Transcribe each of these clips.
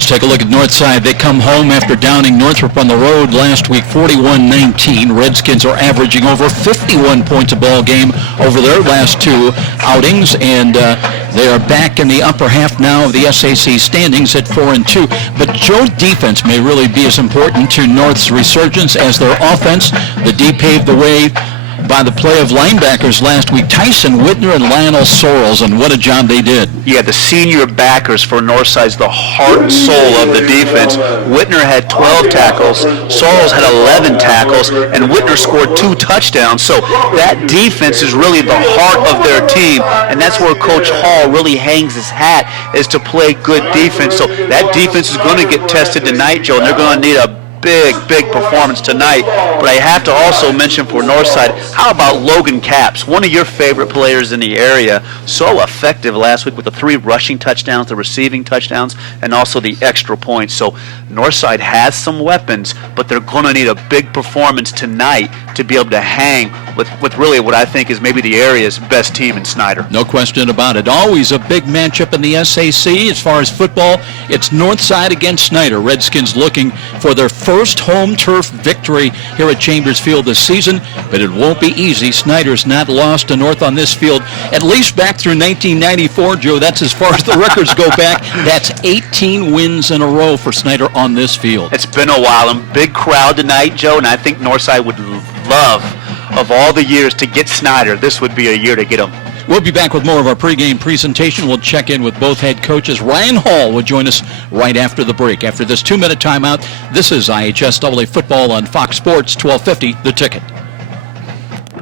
Let's take a look at Northside. They come home after downing Northrop on the road last week, 41-19. Redskins are averaging over 51 points a ball game over their last two outings, and they are back in the upper half now of the SAC standings at 4-2. But Joe's defense may really be as important to North's resurgence as their offense. The D paved the way by the play of linebackers last week, Tyson Whitner and Lionel Sorrells, and what a job they did. Yeah, the senior backers for Northside's the heart and soul of the defense. Whitner had 12 tackles, Sorrells had 11 tackles, and Whitner scored 2 touchdowns. So that defense is really the heart of their team, and that's where Coach Hall really hangs his hat, is to play good defense. So that defense is going to get tested tonight, Joe, and they're going to need a big performance tonight. But I have to also mention for Northside, how about Logan Capps, one of your favorite players in the area, so effective last week with the 3 rushing touchdowns, the receiving touchdowns, and also the extra points. So Northside has some weapons, but they're going to need a big performance tonight to be able to hang with really what I think is maybe the area's best team in Snider. No question about it. Always a big matchup in the SAC. As far as football, it's Northside against Snider. Redskins looking for their first home turf victory here at Chambers Field this season, but it won't be easy. Snider's not lost to North on this field, at least back through 1994, Joe. That's as far as the records go back. That's 18 wins in a row for Snider on this field. It's been a while, and big crowd tonight, Joe, and I think Northside would love, of all the years to get Snider, this would be a year to get him. We'll be back with more of our pregame presentation. We'll check in with both head coaches. Ryan Hall will join us right after the break. After this 2-minute timeout, this is IHSAA Football on Fox Sports 1250, The Ticket.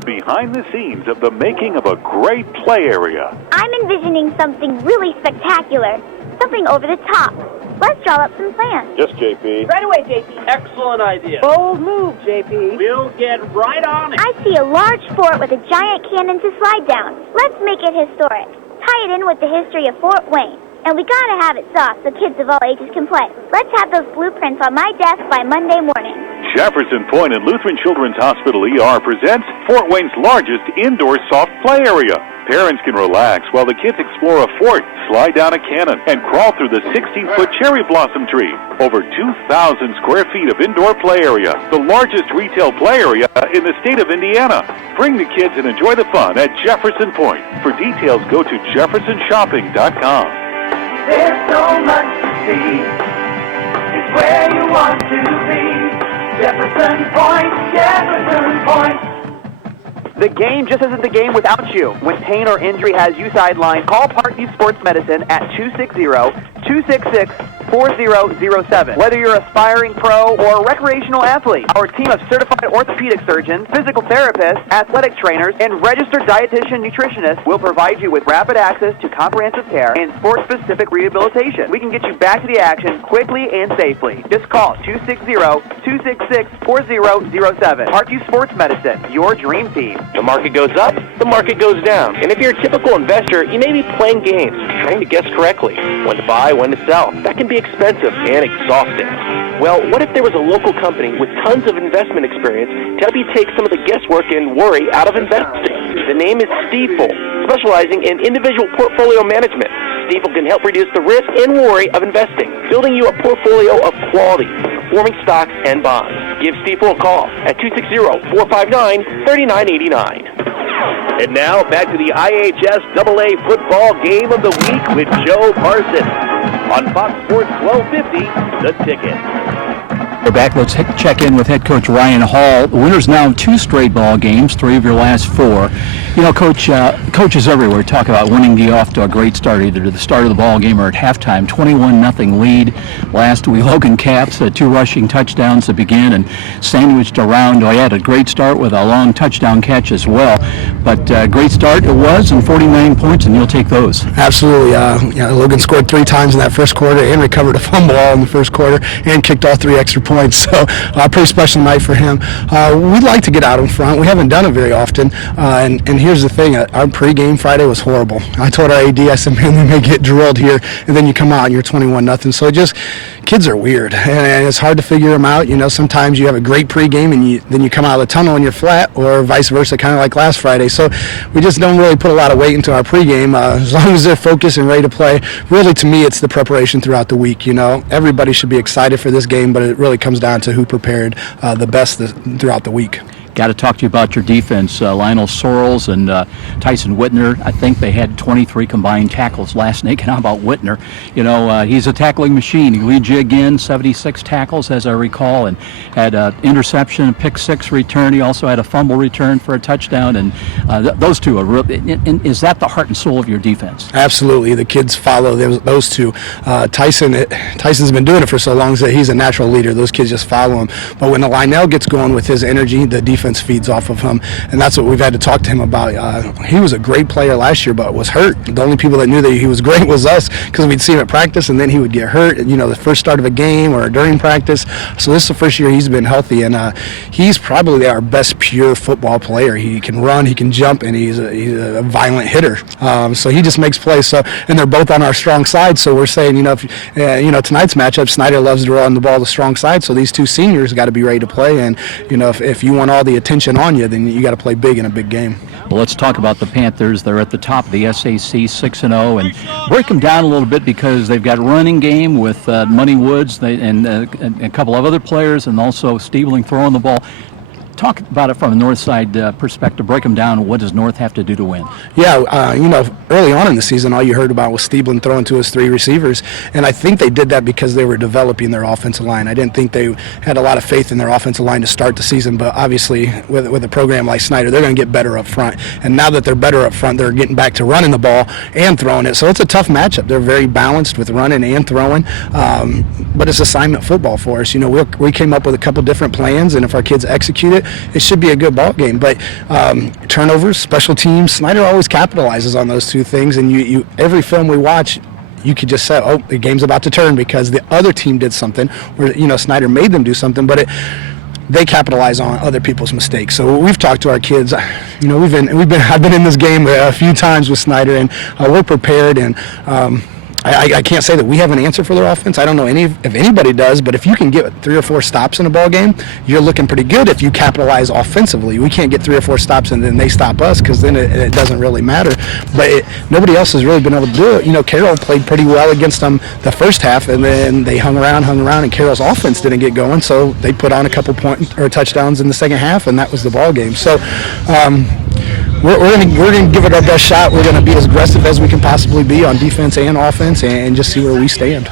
Behind the scenes of the making of a great play area. I'm envisioning something really spectacular, something over the top. Let's draw up some plans. Yes, JP. Right away, JP. Excellent idea. Bold move, JP. We'll get right on it. I see a large fort with a giant cannon to slide down. Let's make it historic. Tie it in with the history of Fort Wayne. And we gotta have it soft so kids of all ages can play. Let's have those blueprints on my desk by Monday morning. Jefferson Point and Lutheran Children's Hospital ER presents Fort Wayne's largest indoor soft play area. Parents can relax while the kids explore a fort, slide down a cannon, and crawl through the 16-foot cherry blossom tree. Over 2,000 square feet of indoor play area, the largest retail play area in the state of Indiana. Bring the kids and enjoy the fun at Jefferson Point. For details, go to jeffersonshopping.com. There's so much to see. It's where you want to be. Jefferson Point, Jefferson Point. The game just isn't the game without you. When pain or injury has you sidelined, call Parkview Sports Medicine at 260-266-4007. Whether you're an aspiring pro or recreational athlete, our team of certified orthopedic surgeons, physical therapists, athletic trainers, and registered dietitian nutritionists will provide you with rapid access to comprehensive care and sport-specific rehabilitation. We can get you back to the action quickly and safely. Just call 260-266-4007. Parkview Sports Medicine, your dream team. The market goes up, the market goes down. And if you're a typical investor, you may be playing games, trying to guess correctly when to buy, when to sell. That can be expensive and exhausting. Well, what if there was a local company with tons of investment experience to help you take some of the guesswork and worry out of investing? The name is Stifel, specializing in individual portfolio management. Stifel can help reduce the risk and worry of investing, building you a portfolio of quality, performing stocks and bonds. Give Stifel a call at 260-459-3989. And now back to the IHSAA football game of the week with Joe Parson on Fox Sports 1250, The Ticket. We're back. Let's check in with head coach Ryan Hall. The winners now 2 straight ball games, 3 of your last 4. You know, Coach, coaches everywhere talk about winning the off to a great start, either to the start of the ball game or at halftime. 21-0 lead last week. Logan Capps, 2 rushing touchdowns to begin and sandwiched around. Oh, he had a great start with a long touchdown catch as well. But great start it was, and 49 points, and you'll take those. Absolutely. Logan scored 3 times in that first quarter and recovered a fumble all in the first quarter and kicked all 3 extra points points. So pretty special night for him. We'd like to get out in front. We haven't done it very often. And here's the thing. Our pregame Friday was horrible. I told our AD, I said, man, we may get drilled here. And then you come out and you're 21-0. So kids are weird. And it's hard to figure them out. Sometimes you have a great pregame and then you come out of the tunnel and you're flat, or vice versa, kind of like last Friday. So we just don't really put a lot of weight into our pregame. As long as they're focused and ready to play, really to me it's the preparation throughout the week. Everybody should be excited for this game, but it really comes down to who prepared the best throughout the week. Got to talk to you about your defense. Lionel Sorrells and Tyson Whitner, I think they had 23 combined tackles last night. And how about Whitner? He's a tackling machine. He leads you again, 76 tackles, as I recall, and had an interception, a pick six return. He also had a fumble return for a touchdown. And those two are really, is that the heart and soul of your defense? Absolutely. The kids follow those two. Tyson's been doing it for so long that he's a natural leader. Those kids just follow him. But when Lionel gets going with his energy, the defense feeds off of him, and that's what we've had to talk to him about. He was a great player last year, but was hurt. The only people that knew that he was great was us, because we'd see him at practice, and then he would get hurt, the first start of a game or during practice. So this is the first year he's been healthy, and he's probably our best pure football player. He can run, he can jump, and he's a violent hitter. So he just makes plays. So, and they're both on our strong side. So we're saying, tonight's matchup, Snider loves to run the ball the strong side. So these two seniors got to be ready to play, and if you want all the attention on you, then you got to play big in a big game. Well, let's talk about the Panthers. They're at the top of the SAC, 6-0, and break them down a little bit, because they've got a running game with Money Woods and a couple of other players, and also Stiebling throwing the ball. Talk about it from a north side perspective. Break them down. What does North have to do to win? Yeah, early on in the season, all you heard about was Stiebling throwing to his three receivers, and I think they did that because they were developing their offensive line. I didn't think they had a lot of faith in their offensive line to start the season, but obviously with a program like Snider, they're going to get better up front, and now that they're better up front, they're getting back to running the ball and throwing it. So it's a tough matchup. They're very balanced with running and throwing, but it's assignment football for us. We came up with a couple different plans, and if our kids execute it, it should be a good ball game. But turnovers, special teams, Snider always capitalizes on those two things, and you every film we watch, you could just say, oh, the game's about to turn because the other team did something, or Snider made them do something, but they capitalize on other people's mistakes. So we've talked to our kids. I've been in this game a few times with Snider, and we're prepared, and I can't say that we have an answer for their offense. I don't know if anybody does, but if you can get 3 or 4 stops in a ball game, you're looking pretty good if you capitalize offensively. We can't get 3 or 4 stops and then they stop us, because then it doesn't really matter. But nobody else has really been able to do it. Carroll played pretty well against them the first half, and then they hung around, and Carroll's offense didn't get going, so they put on a couple touchdowns in the second half, and that was the ball game. So we're going to give it our best shot. We're going to be as aggressive as we can possibly be on defense and offense, and just see where we stand.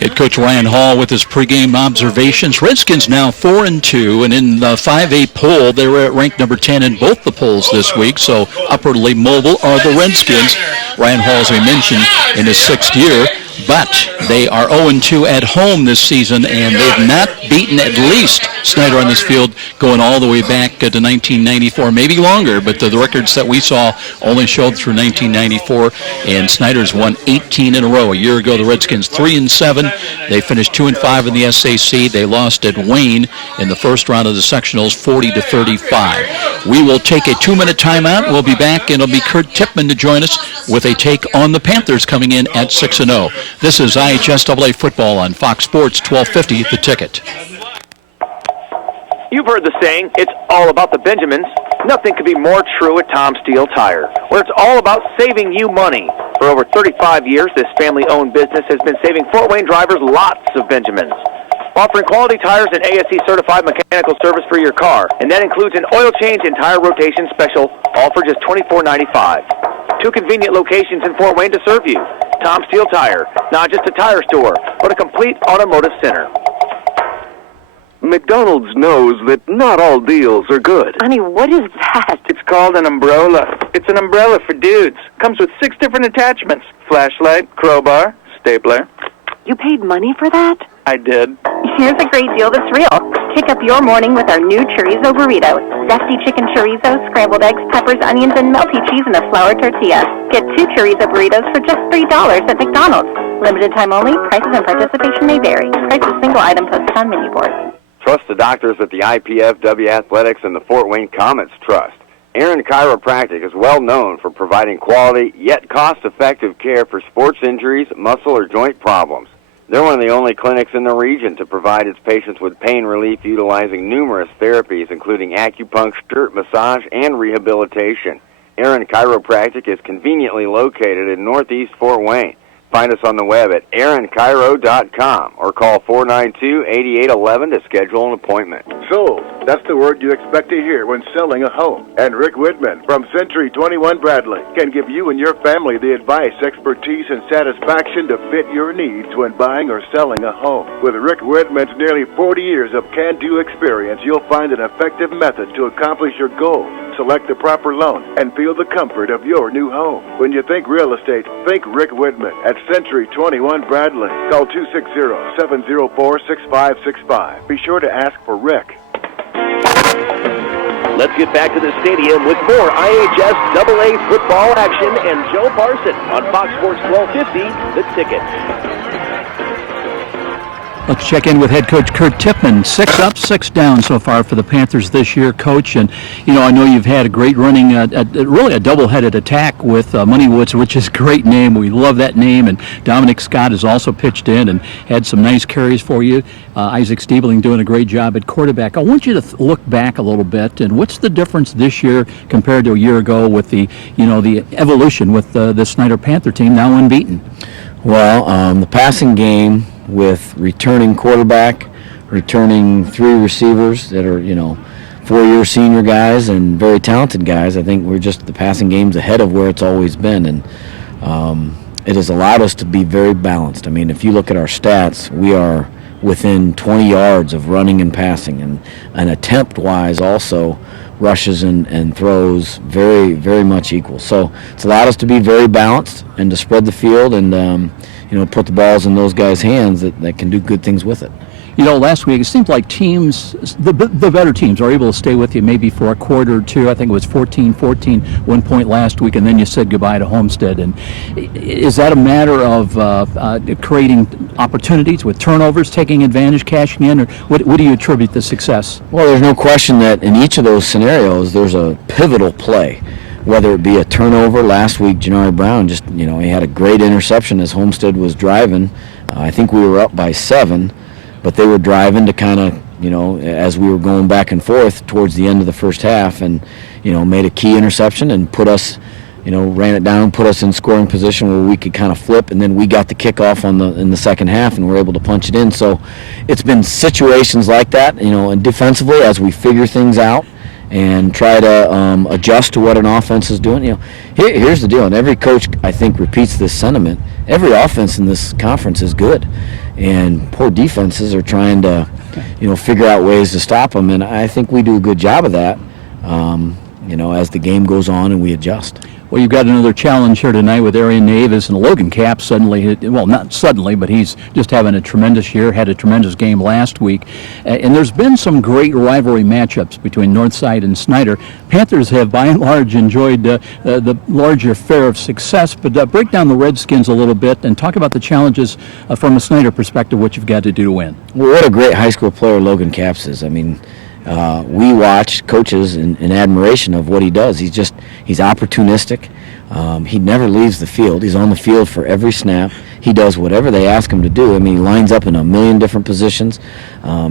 Head coach Ryan Hall with his pregame observations. Redskins now 4-2, and in the 5A poll, they were ranked number 10 in both the polls this week, so upwardly mobile are the Redskins. Ryan Hall, as we mentioned, in his 6th year, but they are 0-2 at home this season, and they've not beaten at least Snider on this field going all the way back to 1994, maybe longer, but the records that we saw only showed through 1994, and Snider's won 18 in a row. A year ago, the Redskins 3-7. They finished 2-5 in the SAC. They lost at Wayne in the first round of the sectionals, 40-35. We will take a 2-minute timeout. We'll be back, and it'll be Kurt Tipman to join us with a take on the Panthers coming in at 6-0. This is IHSAA football on Fox Sports 1250, The Ticket. You've heard the saying, it's all about the Benjamins. Nothing could be more true at Tom Steele Tire, where it's all about saving you money. For over 35 years, this family-owned business has been saving Fort Wayne drivers lots of Benjamins. Offering quality tires and ASE-certified mechanical service for your car, and that includes an oil change and tire rotation special, all for just $24.95. 2 convenient locations in Fort Wayne to serve you. Tom Steele Tire, not just a tire store, but a complete automotive center. McDonald's knows that not all deals are good. Honey, what is that? It's called an umbrella. It's an umbrella for dudes. Comes with 6 different attachments. Flashlight, crowbar, stapler. You paid money for that? I did. Here's a great deal that's real. Kick up your morning with our new chorizo burrito. Zesty chicken chorizo, scrambled eggs, peppers, onions, and melty cheese in a flour tortilla. Get 2 chorizo burritos for just $3 at McDonald's. Limited time only. Prices and participation may vary. Price of single item posted on menu board. Trust the doctors at the IPFW Athletics and the Fort Wayne Comets Trust. Aaron Chiropractic is well known for providing quality yet cost-effective care for sports injuries, muscle, or joint problems. They're one of the only clinics in the region to provide its patients with pain relief utilizing numerous therapies, including acupuncture, massage, and rehabilitation. Aaron Chiropractic is conveniently located in Northeast Fort Wayne. Find us on the web at aaronchiro.com or call 492-8811 to schedule an appointment. Sold. That's the word you expect to hear when selling a home. And Rick Whitman from Century 21 Bradley can give you and your family the advice, expertise, and satisfaction to fit your needs when buying or selling a home. With Rick Whitman's nearly 40 years of can-do experience, you'll find an effective method to accomplish your goals. Select the proper loan and feel the comfort of your new home. When you think real estate, think Rick Whitman at Century 21 Bradley. Call 260-704-6565. Be sure to ask for Rick. Let's get back to the stadium with more IHS AA football action and Joe Parson on Fox Sports 1250, The Ticket. Let's check in with head coach Kurt Tippmann. 6 up, 6 down so far for the Panthers this year, coach. And, you know, I know you've had a great running, really a double-headed attack with Moneywoods, which is a great name. We love that name. And Dominic Scott has also pitched in and had some nice carries for you. Isaac Stiebling doing a great job at quarterback. I want you to look back a little bit. And what's the difference this year compared to a year ago with the, you know, the evolution with the Snider Panther team now unbeaten? Well, the passing game with returning quarterback, returning 3 receivers that are, you know, 4-year senior guys and very talented guys. I think we're just, the passing game's ahead of where it's always been, and it has allowed us to be very balanced. I mean, if you look at our stats, we are within 20 yards of running and passing, and attempt-wise also, rushes and throws very, very much equal. So it's allowed us to be very balanced and to spread the field and you know, put the balls in those guys' hands that can do good things with it. You know, last week it seemed like teams, the better teams, are able to stay with you maybe for a quarter or two. I think it was 14-14 one point last week, and then you said goodbye to Homestead. And is that a matter of creating opportunities with turnovers, taking advantage, cashing in, or what do you attribute the success? Well, there's no question that in each of those scenarios there's a pivotal play. Whether it be a turnover, last week Janari Brown just, you know, he had a great interception as Homestead was driving. I think we were up by 7, but they were driving to kind of, you know, as we were going back and forth towards the end of the first half, and, you know, made a key interception and put us, you know, ran it down, put us in scoring position where we could kind of flip, and then we got the kickoff in the second half and were able to punch it in. So it's been situations like that, you know, and defensively as we figure things out and try to adjust to what an offense is doing. You know, here's the deal, and every coach, I think, repeats this sentiment. Every offense in this conference is good, and poor defenses are trying to, you know, figure out ways to stop them, and I think we do a good job of that, you know, as the game goes on and we adjust. Well, you've got another challenge here tonight with Arian Navis and Logan Cap suddenly, well, not suddenly, but he's just having a tremendous year, had a tremendous game last week. And there's been some great rivalry matchups between Northside and Snider. Panthers have, by and large, enjoyed the larger share of success, but break down the Redskins a little bit and talk about the challenges from a Snider perspective, what you've got to do to win. Well, what a great high school player Logan Capps is. I mean, we watch coaches in admiration of what he does. He's opportunistic. He never leaves the field. He's on the field for every snap. He does whatever they ask him to do. I mean, he lines up in a million different positions.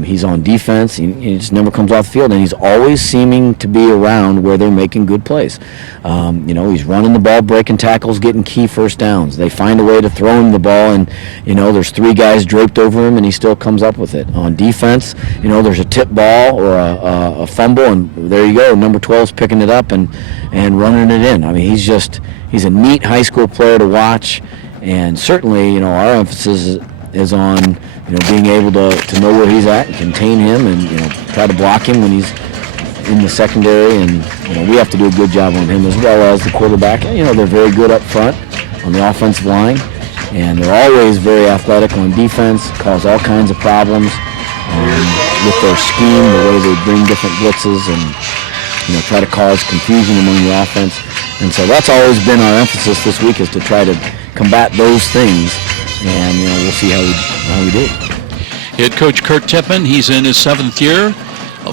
He's on defense. He just never comes off the field, and he's always seeming to be around where they're making good plays. You know, he's running the ball, breaking tackles, getting key first downs. They find a way to throw him the ball, and, you know, there's 3 guys draped over him, and he still comes up with it. On defense, you know, there's a tip ball or a fumble, and there you go. Number 12's picking it up and running it in. I mean, he's a neat high school player to watch. And certainly, you know, our emphasis is on, you know, being able to know where he's at and contain him and, you know, try to block him when he's in the secondary. And, you know, we have to do a good job on him as well as the quarterback. You know, they're very good up front on the offensive line, and they're always very athletic on defense, cause all kinds of problems with their scheme, the way they bring different blitzes and, you know, try to cause confusion among the offense. And so that's always been our emphasis this week, is to try to combat those things and we'll see how we do. Head coach Kurt Tippmann, he's in his 7th year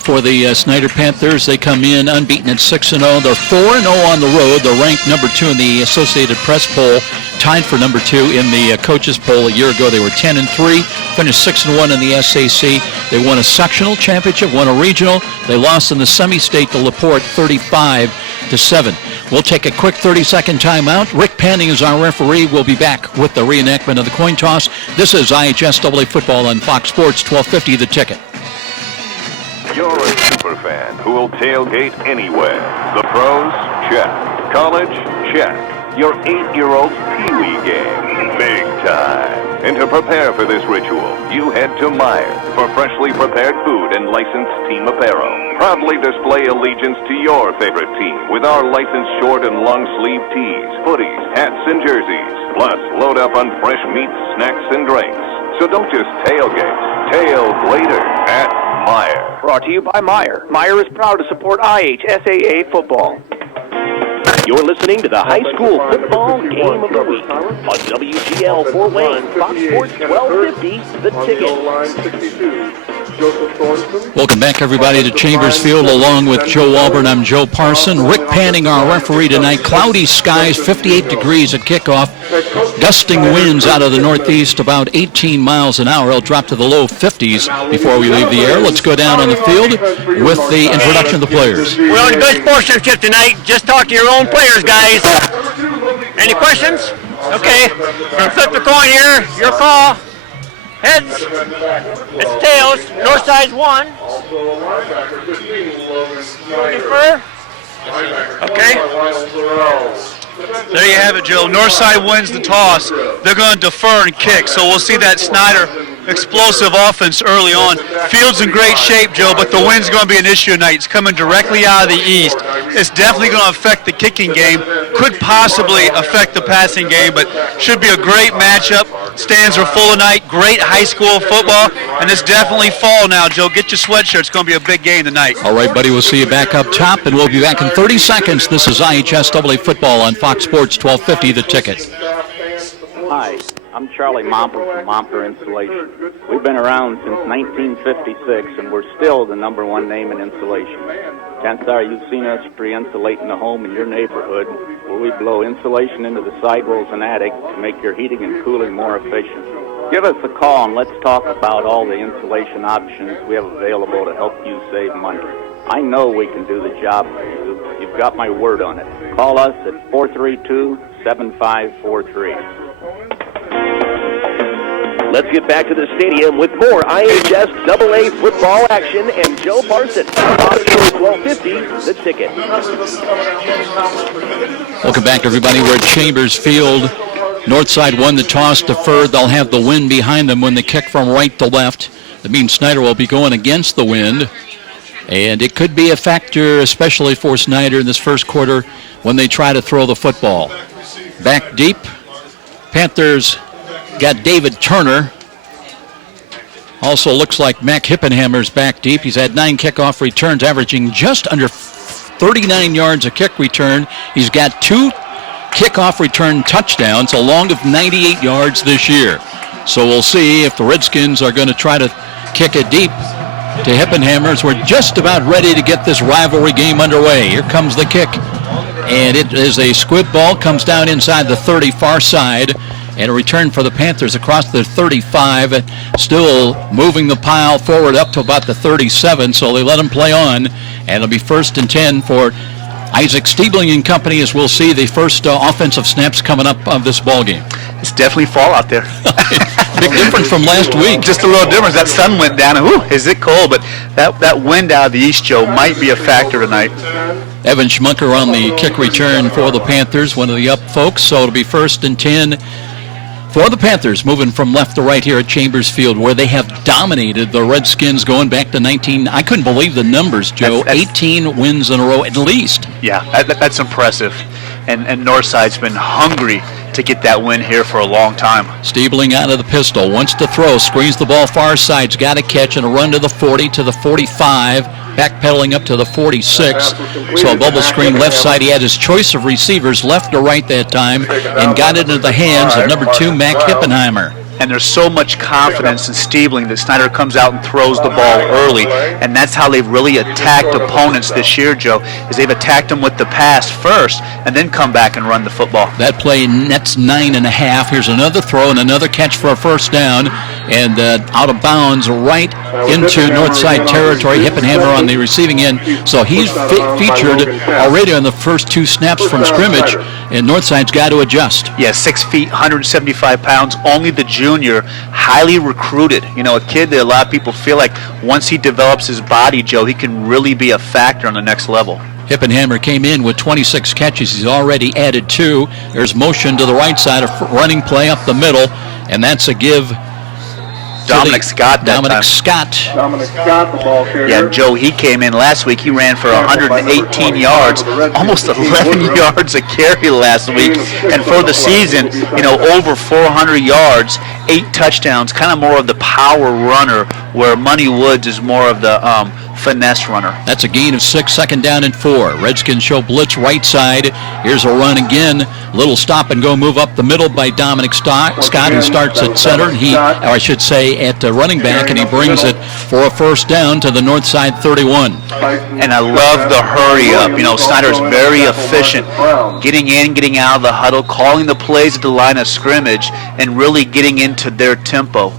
for the Snider Panthers. They come in unbeaten at 6-0. They're 4-0 on the road. They're ranked number 2 in the Associated Press poll, tied for number 2 in the coaches poll. A year ago they were 10-3, finished 6-1 in the SAC. They won a sectional championship, won a regional. They lost in the semi-state to LaPorte 35-7. We'll take a quick 30-second timeout. Rick Panning is our referee. We'll be back with the reenactment of the coin toss. This is IHSAA football on Fox Sports 1250 The Ticket. You're a super fan who will tailgate anywhere. The pros? Check. College? Check. Your 8-year-old's Pee-wee game? Big time. And to prepare for this ritual, you head to Meijer for freshly prepared food and licensed team apparel. Proudly display allegiance to your favorite team with our licensed short and long sleeve tees, hoodies, hats, and jerseys. Plus, load up on fresh meats, snacks, and drinks. So don't just tailgate. Tailgater at Meijer. Brought to you by Meijer. Meijer is proud to support IHSAA football. You're listening to the high school football game of the week on WGL Fort Wayne, Fox Sports 1250, The Ticket. Welcome back, everybody, to Chambers Field. Along with Joe Auburn, I'm Joe Parson. Rick Panning, our referee tonight. Cloudy skies, 58 degrees at kickoff. Gusting winds out of the northeast, about 18 miles an hour. It'll drop to the low 50s before we leave the air. Let's go down on the field with the introduction of the players. We're on good sportsmanship tonight. Just talk to your own players, guys. Any questions? Okay. We're going to flip the coin here. Your call. Heads. It's tails. North side's 1. Defer. Okay. There you have it, Joe. Northside wins the toss. They're going to defer and kick, so we'll see that Snider explosive offense early on. Field's in great shape, Joe, but the wind's going to be an issue tonight. It's coming directly out of the east. It's definitely going to affect the kicking game. Could possibly affect the passing game, but should be a great matchup. Stands are full tonight. Great high school football, and it's definitely fall now, Joe. Get your sweatshirt. It's going to be a big game tonight. All right, buddy, we'll see you back up top, and we'll be back in 30 seconds. This is IHSAA football on Fox Sports 1250 The Ticket. Hi, I'm Charlie Momper from Momper Insulation. We've been around since 1956, and we're still the #1 name in insulation. Chances are you've seen us pre-insulating the home in your neighborhood, where we blow insulation into the sidewalls and attic to make your heating and cooling more efficient. Give us a call and let's talk about all the insulation options we have available to help you save money. I know we can do the job for you. You've got my word on it. Call us at 432-7543. Let's get back to the stadium with more IHSAA football action and Joe Parson. Fox Sports 1250, The Ticket. Welcome back, everybody. We're at Chambers Field. Northside won the toss, deferred. They'll have the wind behind them when they kick from right to left. That means Snider will be going against the wind. And it could be a factor, especially for Snider in this first quarter when they try to throw the football. Back deep, Panthers got David Turner. Also looks like Mac Hippenhammer's back deep. He's had 9 kickoff returns, averaging just under 39 yards a kick return. He's got 2 kickoff return touchdowns, a long of 98 yards this year. So we'll see if the Redskins are going to try to kick it deep to Hippenhammers. We're just about ready to get this rivalry game underway. Here comes the kick, and it is a squib ball, comes down inside the 30 far side, and a return for the Panthers across the 35, still moving the pile forward up to about the 37, so they let him play on, and it'll be 1st and 10 for Isaac Stiebling and company, as we'll see the first offensive snaps coming up of this ball game. It's definitely fall out there. Big difference from last week. Just a little difference. That sun went down, and is it cold? But that wind out of the east, Joe, might be a factor tonight. Evan Schmunker on the kick return for the Panthers, one of the up folks, so it'll be 1st and 10 for the Panthers, moving from left to right here at Chambers Field, where they have dominated the Redskins going back to 19. I couldn't believe the numbers, Joe. That's 18 wins in a row at least. Yeah, that's impressive. And Northside's been hungry to get that win here for a long time. Stiebling out of the pistol, wants to throw, screens the ball far side's got a catch and a run to the 40, to the 45. backpedaling up to the 46. So a bubble screen left side. He had his choice of receivers, left or right that time, and got it into the hands of number 2, Mac Hippenheimer. And there's so much confidence in Stiebling that Snider comes out and throws the ball early, and that's how they've really attacked opponents this year, Joe, is they've attacked them with the pass first and then come back and run the football. That play nets 9.5. Here's another throw and another catch for a first down, and out of bounds right into Northside territory. Hippenhammer on the receiving end, so he's featured already on the first 2 snaps from scrimmage, and Northside's got to adjust. Yeah, 6 feet, 175 pounds, only the junior, highly recruited. You know, a kid that a lot of people feel like once he develops his body, Joe, he can really be a factor on the next level. Hippenhammer came in with 26 catches. He's already added 2. There's motion to the right side, a running play up the middle, and that's a give. Dominic Scott, the ball carrier. Yeah, Joe, he came in last week. He ran for 118 yards, almost 11 yards a carry last week. And for the season, you know, over 400 yards, 8 touchdowns, kind of more of the power runner, where Money Woods is more of the finesse runner. That's a gain of 6, 2nd down and 4. Redskins show blitz right side. Here's a run again. Little stop and go move up the middle by Dominic Scott, who starts at center. Or I should say at running back, and he brings it for a first down to the north side 31. And I love the hurry up. You know, Snider's very efficient, getting in, getting out of the huddle, calling the plays at the line of scrimmage, and really getting into their tempo.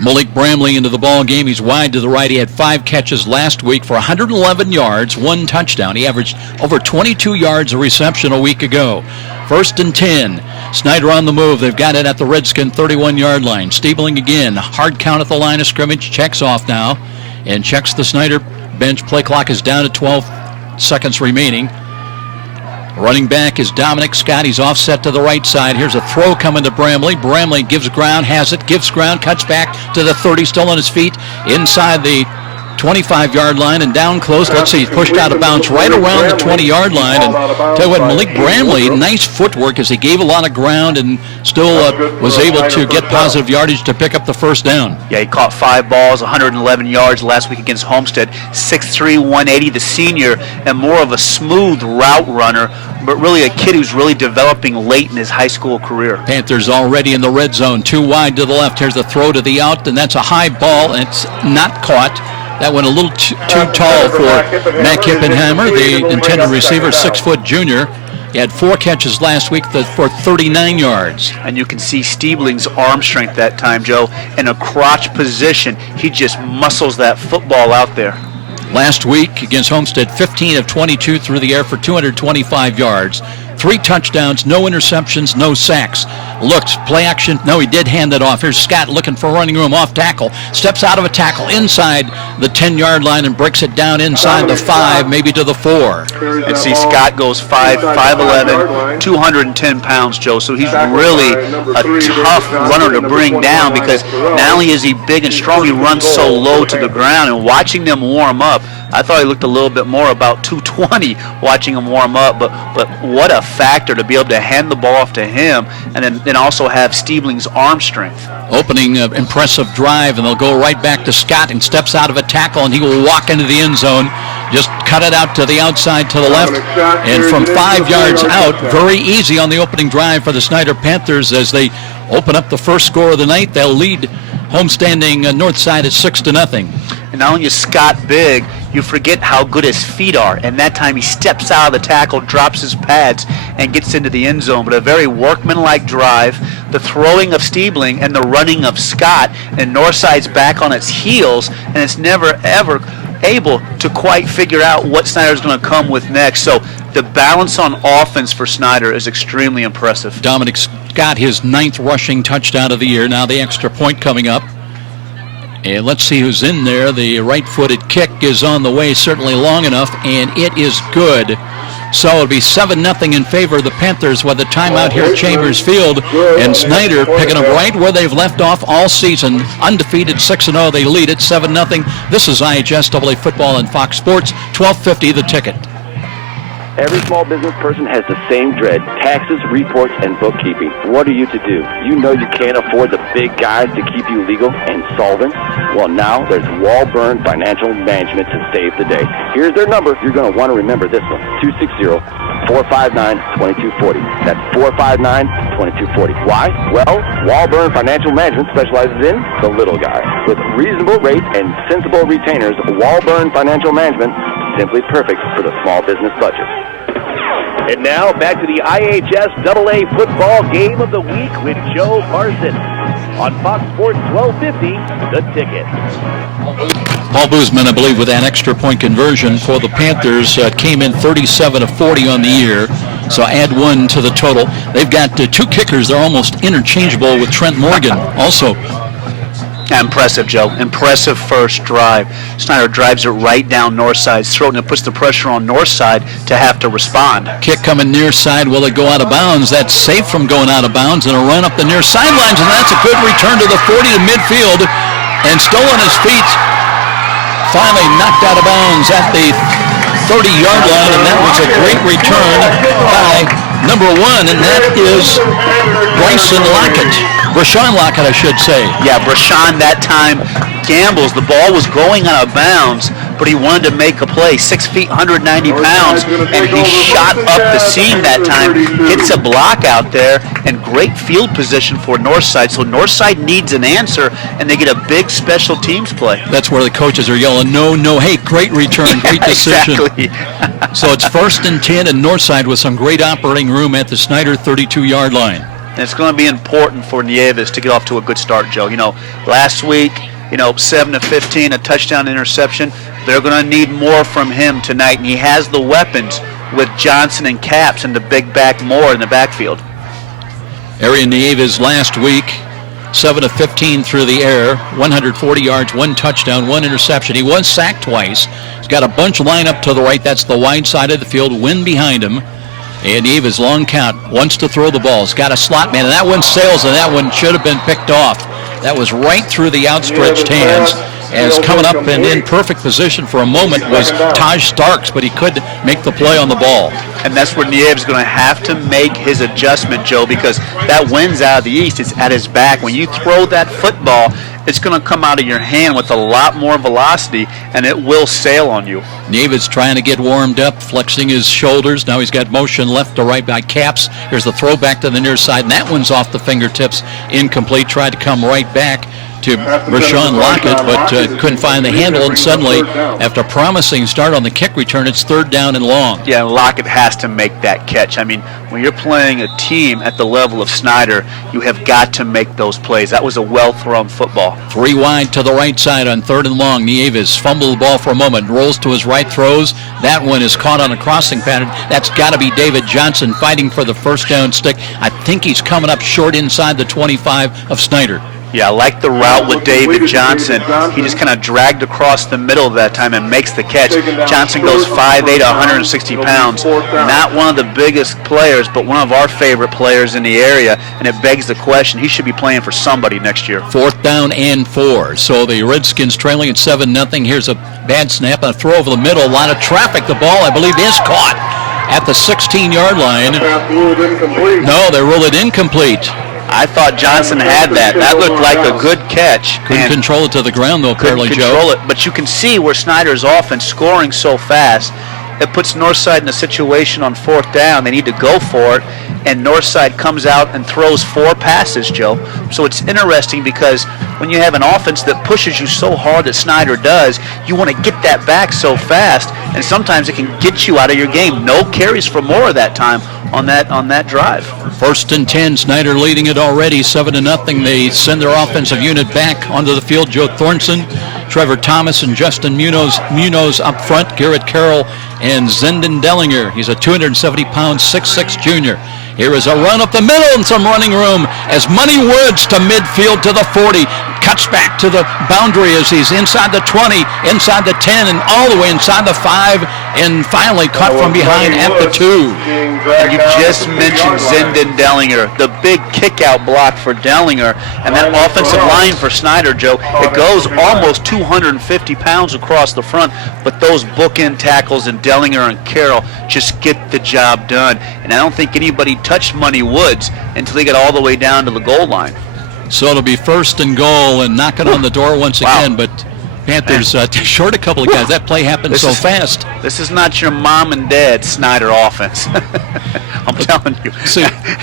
Malik Bramley into the ball game. He's wide to the right. He had 5 catches last week for 111 yards, 1 touchdown. He averaged over 22 yards a reception a week ago. 1st and 10. Snider on the move. They've got it at the Redskin 31-yard line. Stiebling again. Hard count at the line of scrimmage. Checks off now and checks the Snider bench. Play clock is down to 12 seconds remaining. Running back is Dominic Scott. He's offset to the right side. Here's a throw coming to Bramley. Bramley gives ground, has it, gives ground, cuts back to the 30, still on his feet, inside the 25-yard line and down close. Let's see, he's pushed out of bounds right around the 20-yard line. And tell you what, Malik Bramley, nice footwork as he gave a lot of ground and still was able to get positive yardage to pick up the first down. Yeah, he caught 5 balls, 111 yards last week against Homestead. 6'3", 180, the senior, and more of a smooth route runner, but really a kid who's really developing late in his high school career. Panthers already in the red zone, 2 wide to the left. Here's the throw to the out, and that's a high ball, and it's not caught. That went a little too tall for Mac Hippenhammer, the intended receiver, 6-foot junior. He had 4 catches last week for 39 yards. And you can see Stiebling's arm strength that time, Joe. In a crotch position, he just muscles that football out there. Last week against Homestead, 15 of 22 through the air for 225 yards. 3 touchdowns, no interceptions, no sacks. Looks, play action. No, he did hand it off. Here's Scott looking for running room, off tackle. Steps out of a tackle inside the 10-yard line and breaks it down inside the 5, maybe to the 4. And see, Scott goes 5'11", 210 pounds, Joe. So he's really a tough runner to bring down because not only is he big and strong, he runs so low to the ground. And watching them warm up, I thought he looked a little bit more about 220 watching him warm up, but what a factor to be able to hand the ball off to him and then also have Stiebling's arm strength. Opening impressive drive, and they'll go right back to Scott, and steps out of a tackle, and he will walk into the end zone. Just cut it out to the outside to the left, and from 5 yards out, very easy on the opening drive for the Snider Panthers as they open up the first score of the night. They'll lead homestanding Northside at 6-0. And not only is Scott big, you forget how good his feet are. And that time he steps out of the tackle, drops his pads, and gets into the end zone. But a very workmanlike drive, the throwing of Stiebling and the running of Scott, and Northside's back on its heels, and it's never, ever able to quite figure out what Snider's going to come with next. So the balance on offense for Snider is extremely impressive. Dominic Scott, his 9th rushing touchdown of the year. Now the extra point coming up. And let's see who's in there. The right-footed kick is on the way, certainly long enough, and it is good. So it'll be 7-0 in favor of the Panthers with a timeout here at Chambers Field. And Snider picking up right where they've left off all season. Undefeated 6-0. They lead it 7-0. This is IHSAA Football and Fox Sports, 1250 The Ticket. Every small business person has the same dread: taxes, reports, and bookkeeping. What are you to do? You know you can't afford the big guys to keep you legal and solvent. Well, now there's Walburn Financial Management to save the day. Here's their number. You're going to want to remember this one: 260-459-2240. That's 459-2240. Why? Well, Walburn Financial Management specializes in the little guy. With reasonable rates and sensible retainers, Walburn Financial Management, simply perfect for the small business budget. And now back to the IHS AA football game of the week with Joe Parson on Fox Sports 1250, The Ticket. Paul Boozman, I believe, with that extra point conversion for the Panthers, came in 37 of 40 on the year. So add one to the total. They've got two kickers. They're almost interchangeable with Trent Morgan also. Impressive, Joe. Impressive first drive. Snider drives it right down Northside's throat, and it puts the pressure on Northside to have to respond. Kick coming near side. Will it go out of bounds? That's safe from going out of bounds, and a run up the near sidelines, and that's a good return to the 40 to midfield, and still on his feet. Finally knocked out of bounds at the 30-yard line, and that was a great return by number 1, and that is Bryson Lockett. Brashawn Lockett, I should say. Yeah, Brashawn that time gambles. The ball was going out of bounds, but he wanted to make a play. 6 feet, 190 pounds, and he shot up the seam that time. Gets a block out there, and great field position for Northside. So Northside needs an answer, and they get a big special teams play. That's where the coaches are yelling, no, no, hey, great return, great decision. Exactly. So it's 1st and 10, and Northside with some great operating room at the Snider 32-yard line. And it's going to be important for Nieves to get off to a good start, Joe. You know, last week, 7 of 15, a touchdown interception. They're going to need more from him tonight, and he has the weapons with Johnson and Capps and the big back Moore in the backfield. Arian Nieves last week, 7 of 15 through the air, 140 yards, 1 touchdown, 1 interception. He was sacked twice. He's got a bunch lined up to the right. That's the wide side of the field, wind behind him. And Nieves, long count, wants to throw the ball. He's got a slot man, and that one sails, and that one should have been picked off. That was right through the outstretched hands. As coming up and in perfect position for a moment was Taj Starks, but he could make the play on the ball. And that's where Nieves is going to have to make his adjustment, Joe, because that wind's out of the east. It's at his back. When you throw that football, it's going to come out of your hand with a lot more velocity, and it will sail on you. Nieves trying to get warmed up, flexing his shoulders. Now he's got motion left to right by Capps. Here's the throw back to the near side, and that one's off the fingertips. Incomplete. Tried to come right back to Brashawn Lockett, but couldn't find the handle, and suddenly, after a promising start on the kick return, it's 3rd down and long. Yeah, Lockett has to make that catch. I mean, when you're playing a team at the level of Snider, you have got to make those plays. That was a well-thrown football. 3 wide to the right side on 3rd and long. Nieves fumbled the ball for a moment, rolls to his right, throws. That one is caught on a crossing pattern. That's got to be David Johnson fighting for the first down stick. I think he's coming up short inside the 25 of Snider. Yeah, I like the route with David Johnson. He just kind of dragged across the middle that time and makes the catch. Johnson goes 5'8", 160 pounds. Not one of the biggest players, but one of our favorite players in the area, and it begs the question, he should be playing for somebody next year. 4th down and 4. So the Redskins trailing at 7-0. Here's a bad snap, a throw over the middle. A lot of traffic. The ball, I believe, is caught at the 16-yard line. No, they ruled it incomplete. I thought Johnson had that. That looked like a good catch. Couldn't control it to the ground, though, apparently, Joe. Couldn't control it, but you can see where Snider's offense scoring so fast. It puts Northside in a situation on 4th down. They need to go for it, and Northside comes out and throws 4 passes, Joe. So it's interesting because when you have an offense that pushes you so hard that Snider does, you want to get that back so fast, and sometimes it can get you out of your game. No carries for Moore that time on that drive. 1st and 10, Snider leading it already, 7-0. They send their offensive unit back onto the field. Joe Thornton, Trevor Thomas, and Justin Munoz up front. Garrett Carroll and Zendon Dellinger. He's a 270-pound, 6'6" junior. Here is a run up the middle and some running room as Money Woods to midfield to the 40. Cuts back to the boundary as he's inside the 20, inside the 10, and all the way inside the 5, and finally caught from behind at the 2. And you just mentioned Zendon Dellinger, the big kick-out block for Dellinger, and that offensive line for Snider, Joe, it goes almost 250 pounds across the front, but those bookend tackles and Dellinger and Carroll just get the job done. And I don't think anybody touched Money Woods until they got all the way down to the goal line. So it'll be 1st and goal and knocking on the door once again, but Panthers short a couple of guys. That play happened so fast. This is not your mom and dad Snider offense. I'm telling you. Let's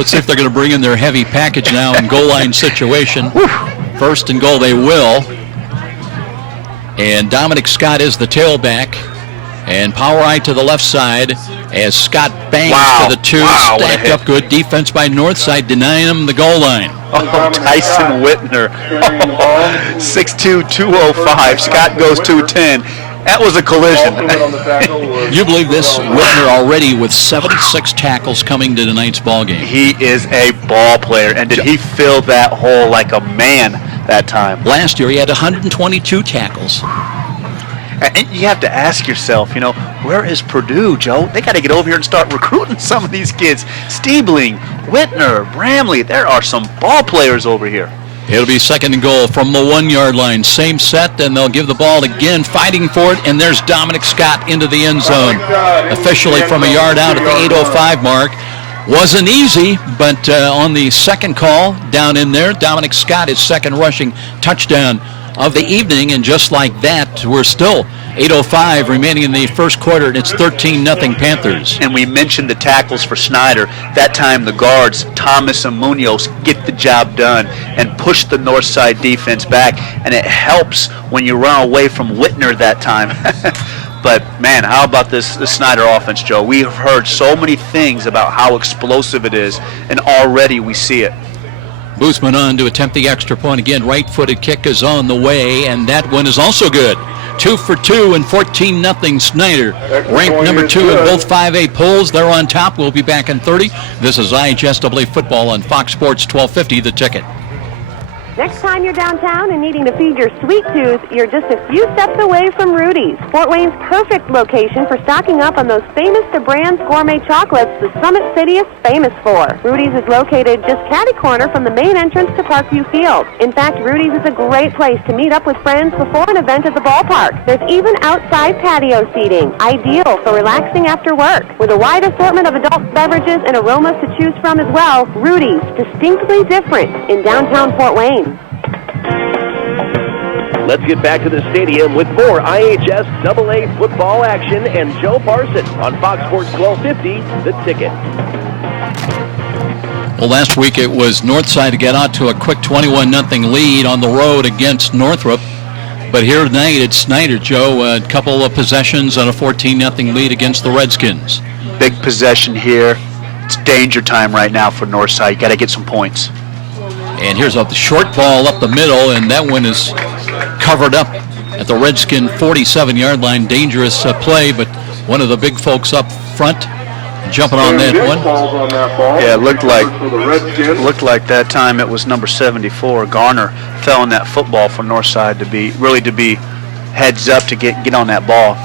see if they're going to bring in their heavy package now in goal line situation. 1st and goal they will. And Dominic Scott is the tailback. And power eye to the left side as Scott bangs to the 2. Stacked up good defense by Northside, denying him the goal line. Oh, Tyson Whitner. 6'2", 205. Scott goes 210. That was a collision. You believe this? Whitner already with 76 tackles coming to tonight's ball game. He is a ball player, and did he fill that hole like a man that time? Last year he had 122 tackles. And you have to ask yourself, where is Purdue, Joe? They got to get over here and start recruiting some of these kids. Stiebling, Whitner, Bramley, there are some ball players over here. It'll be 2nd and goal from the 1-yard line. Same set, and they'll give the ball again, fighting for it, and there's Dominic Scott into the end zone. Officially from a yard out at the 8:05 mark. Wasn't easy, but on the second call down in there, Dominic Scott, his second rushing touchdown of the evening, and just like that, we're still 8:05 remaining in the first quarter, and it's 13-0 Panthers. And we mentioned the tackles for Snider. That time the guards, Thomas and Munoz, get the job done and push the north side defense back, and it helps when you run away from Whitner that time. But, man, how about this Snider offense, Joe? We have heard so many things about how explosive it is, and already we see it. Boozman on to attempt the extra point again. Right-footed kick is on the way, and that one is also good. 2 for 2 and 14-0 Snider. Ranked number 2 in both 5A polls. They're on top. We'll be back in 30. This is IHSAA Football on Fox Sports 1250, The Ticket. Next time you're downtown and needing to feed your sweet tooth, you're just a few steps away from Rudy's, Fort Wayne's perfect location for stocking up on those famous to brands gourmet chocolates the Summit City is famous for. Rudy's is located just catty-corner from the main entrance to Parkview Field. In fact, Rudy's is a great place to meet up with friends before an event at the ballpark. There's even outside patio seating, ideal for relaxing after work. With a wide assortment of adult beverages and aromas to choose from as well, Rudy's, distinctly different in downtown Fort Wayne. Let's get back to the stadium with more IHSAA football action and Joe Parson on Fox Sports 1250, The Ticket. Well, last week it was Northside to get out to a quick 21-0 lead on the road against Northrop. But here tonight it's Snider, Joe, a couple of possessions and a 14-0 lead against the Redskins. Big possession here. It's danger time right now for Northside. You got to get some points. And here's a short ball up the middle, and that one is covered up at the Redskin 47-yard line. Dangerous play, but one of the big folks up front jumping on that one. Yeah, it looked like that time it was number 74. Garner fell in that football for Northside to be heads up to get on that ball.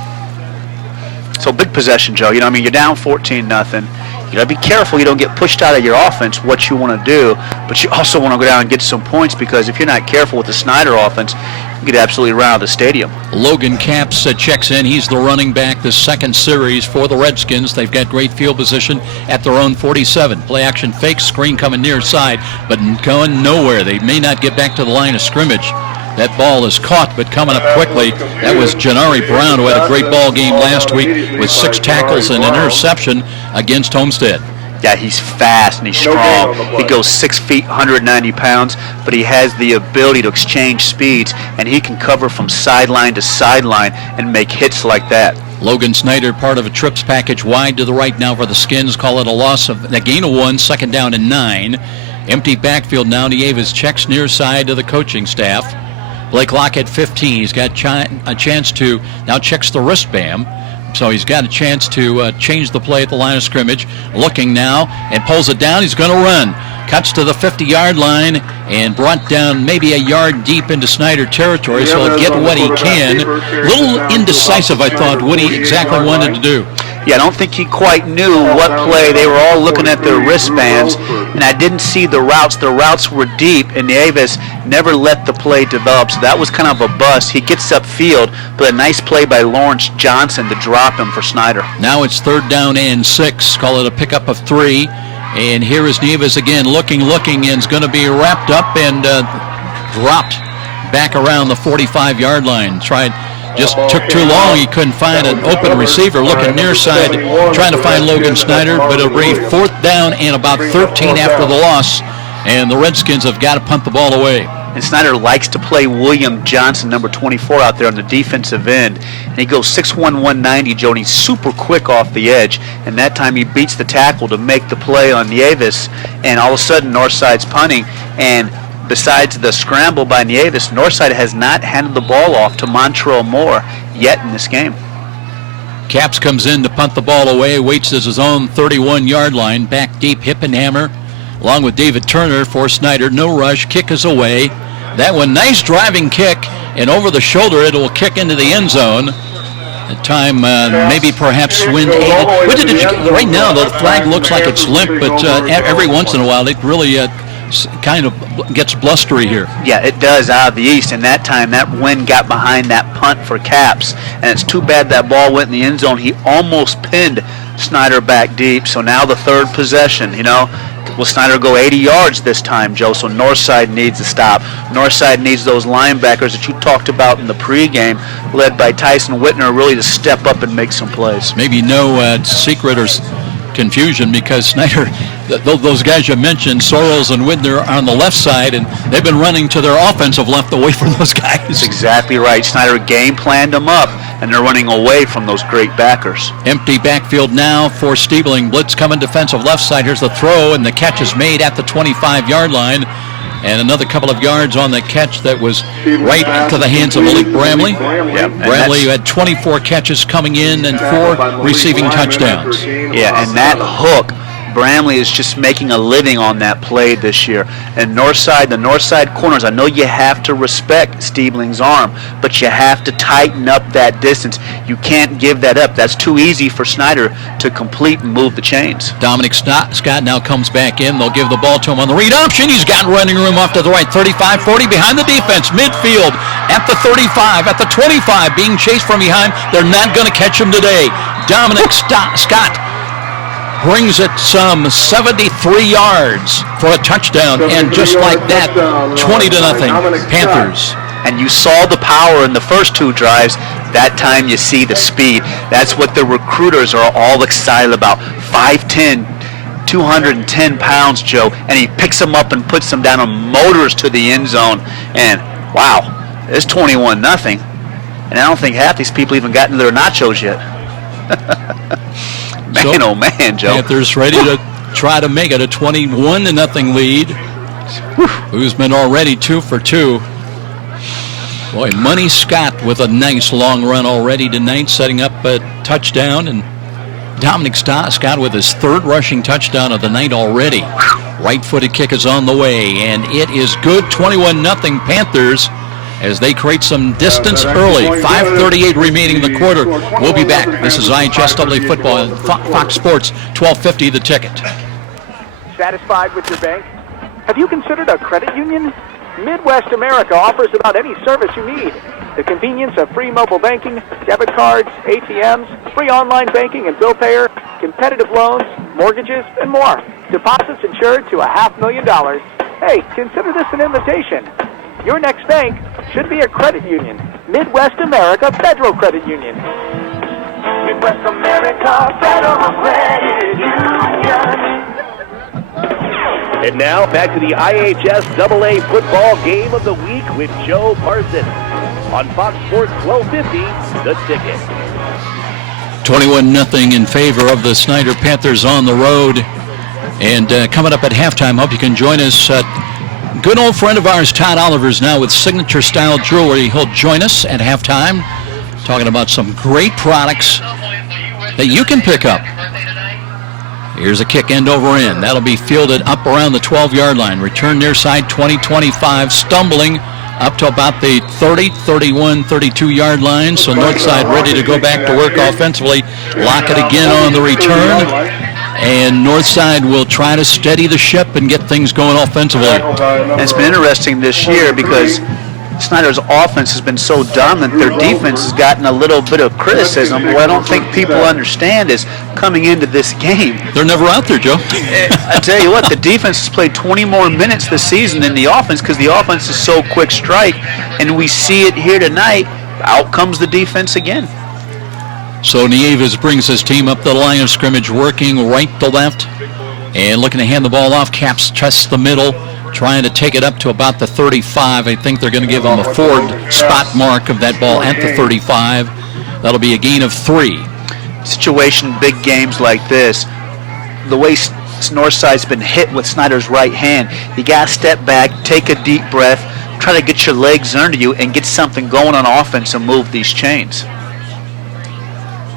So big possession, Joe. You're down 14-0. You got to be careful you don't get pushed out of your offense, what you want to do, but you also want to go down and get some points, because if you're not careful with the Snider offense, you get absolutely run out of the stadium. Logan Capps checks in. He's the running back this second series for the Redskins. They've got great field position at their own 47. Play action fake, screen coming near side, but going nowhere. They may not get back to the line of scrimmage. That ball is caught, but coming up quickly. That was Janari Brown, who had a great ball game last week with 6 tackles and an interception against Homestead. Yeah, he's fast and he's strong. He goes 6 feet, 190 pounds, but he has the ability to exchange speeds, and he can cover from sideline to sideline and make hits like that. Logan Snider, part of a trips package wide to the right now for the Skins. Call it a gain of 1, 2nd down and 9. Empty backfield now. Nieves checks near side to the coaching staff. Blake Locke at 15. He's got a chance to now checks the wristband. So he's got a chance to change the play at the line of scrimmage. Looking now and pulls it down. He's going to run. Cuts to the 50-yard line and brought down maybe a yard deep into Snider territory. So he'll get what he can. A little indecisive, I thought, what he exactly wanted to do. Yeah, I don't think he quite knew what play. They were all looking at their wristbands, and I didn't see the routes. The routes were deep, and Nieves never let the play develop, so that was kind of a bust. He gets upfield, but a nice play by Lawrence Johnson to drop him for Snider. Now it's 3rd down and 6. Call it a pickup of 3. And here is Nieves again looking, and is going to be wrapped up and dropped back around the 45-yard line. Just took too long. He couldn't find an open receiver looking near side, trying to find Logan Snider, but it'll be 4th down and about 13 after the loss, and the Redskins have got to punt the ball away. And Snider likes to play William Johnson, number 24, out there on the defensive end. And he goes 6'1", 190, Joe, and he's super quick off the edge. And that time he beats the tackle to make the play on Nieves, and all of a sudden Northside's punting, and besides the scramble by Nieves, Northside has not handed the ball off to Montrell Moore yet in this game. Caps comes in to punt the ball away, waits at his own 31-yard line, back deep, Hippenhammer, along with David Turner for Snider. No rush, kick is away. That one, nice driving kick, and over the shoulder it will kick into the end zone. At time, maybe perhaps wind aided. Right now the flag looks like it's limp, but every once in a while it really kind of gets blustery here. Yeah, it does out of the east, and that time that wind got behind that punt for Caps, and it's too bad that ball went in the end zone. He almost pinned Snider back deep, so now the 3rd possession, will Snider go 80 yards this time, Joe? So Northside needs to stop. Northside needs those linebackers that you talked about in the pregame, led by Tyson Whitner, really to step up and make some plays. Maybe no secret or confusion, because Snider, those guys you mentioned, Sorrells and Whitner, are on the left side, and they've been running to their offensive left away from those guys. That's exactly right. Snider game planned them up, and they're running away from those great backers. Empty backfield now for Stiebling. Blitz coming defensive left side. Here's the throw, and the catch is made at the 25-yard line. And another couple of yards on the catch that was right into the hands of Malik Bramley. Yeah, Bramley had 24 catches coming in and 4 receiving touchdowns. Yeah, and that hook, Bramley is just making a living on that play this year. And the Northside corners, I know you have to respect Stiebling's arm, but you have to tighten up that distance. You can't give that up. That's too easy for Snider to complete and move the chains. Dominic Scott now comes back in. They'll give the ball to him on the read option. He's got running room off to the right, 35, 40 behind the defense, midfield, at the 35, at the 25, being chased from behind. They're not going to catch him today. Dominic Scott brings it some 73 yards for a touchdown, and just like that, 20-0 Panthers. And you saw the power in the first 2 drives. That time you see the speed. That's what the recruiters are all excited about. 5'10", 210 pounds, Joe, and he picks them up and puts them down on motors to the end zone. And wow, it's 21-0. And I don't think half these people even got into their nachos yet. Man, oh man, Joe. Panthers ready to try to make it a 21-0 lead. Who's been already 2 for 2. Boy, Money Scott with a nice long run already tonight, setting up a touchdown. And Dominic Scott with his 3rd rushing touchdown of the night already. Right-footed kick is on the way, and it is good. 21-0 Panthers, as they create some distance early. 5:38 remaining in the quarter. We'll be back. This is IHSW Football on Fox Sports, 1250 The Ticket. Satisfied with your bank? Have you considered a credit union? Midwest America offers about any service you need. The convenience of free mobile banking, debit cards, ATMs, free online banking and bill payer, competitive loans, mortgages, and more. Deposits insured to $500,000. Hey, consider this an invitation. Your next bank should be a credit union. Midwest America Federal Credit Union. Midwest America Federal Credit Union. And now back to the IHSAA football game of the week with Joe Parsons on Fox Sports 1250, The Ticket. 21-0 in favor of the Snider Panthers on the road. And coming up at halftime, hope you can join us. Good old friend of ours, Todd Oliver's now with Signature Style Jewelry. He'll join us at halftime, talking about some great products that you can pick up. Here's a kick end over end. That'll be fielded up around the 12-yard line. Return near side 20-25. Stumbling up to about the 30, 31, 32-yard line. So Northside ready to go back to work offensively. Lockett again on the return. And Northside will try to steady the ship and get things going offensively. And it's been interesting this year because Snider's offense has been so dominant, their defense has gotten a little bit of criticism. What I don't think people understand is coming into this game. They're never out there, Joe. I tell you what, the defense has played 20 more minutes this season than the offense because the offense is so quick strike, and we see it here tonight. Out comes the defense again. So Nieves brings his team up the line of scrimmage, working right to left, and looking to hand the ball off. Caps tests the middle, trying to take it up to about the 35. I think they're going to give him a forward spot mark of that ball at the 35. That'll be a gain of 3. Situation, big games like this, the way Northside's been hit with Snider's right hand, you got to step back, take a deep breath, try to get your legs under you and get something going on offense and move these chains.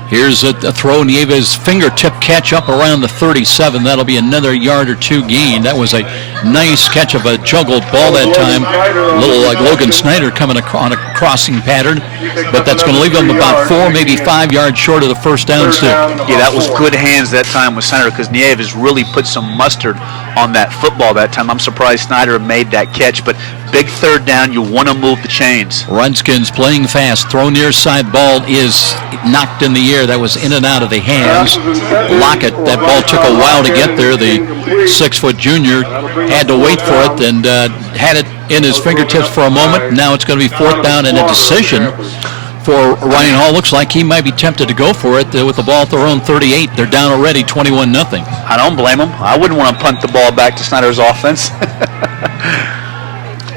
Here's a throw. Nieves' fingertip catch up around the 37. That'll be another yard or 2 gain. That was a nice catch of a juggled ball that time. A little like Logan Snider coming on a crossing pattern. But that's going to leave him about 4, maybe 5 yards short of the first down stick. Yeah, that was good hands that time with Snider because Nieves really put some mustard on that football that time. I'm surprised Snider made that catch, but big third down, you want to move the chains. Redskins playing fast. Throw near side ball is knocked in the air. That was in and out of the hands. Lockett, that ball took a while to get there. The 6-foot junior had to wait for it and had it in his fingertips for a moment. Now it's going to be 4th down and a decision for Ryan Hall. Looks like he might be tempted to go for it with the ball at their own 38. They're down already 21-0. I don't blame him. I wouldn't want to punt the ball back to Snider's offense.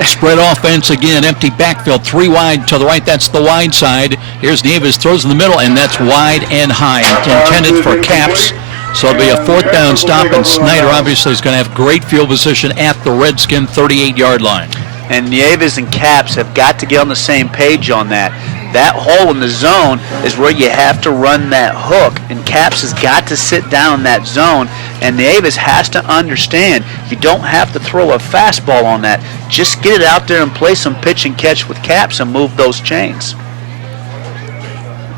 Spread offense again, empty backfield, 3 wide to the right. That's the wide side. Here's Nieves, throws in the middle, and that's wide and high, intended for Caps. So it'll be a 4th down stop, and Snider obviously is going to have great field position at the Redskin 38-yard line. And Nieves and Caps have got to get on the same page on that. That hole in the zone is where you have to run that hook, and Caps has got to sit down in that zone, and Nieves has to understand you don't have to throw a fastball on that. Just get it out there and play some pitch and catch with Caps and move those chains.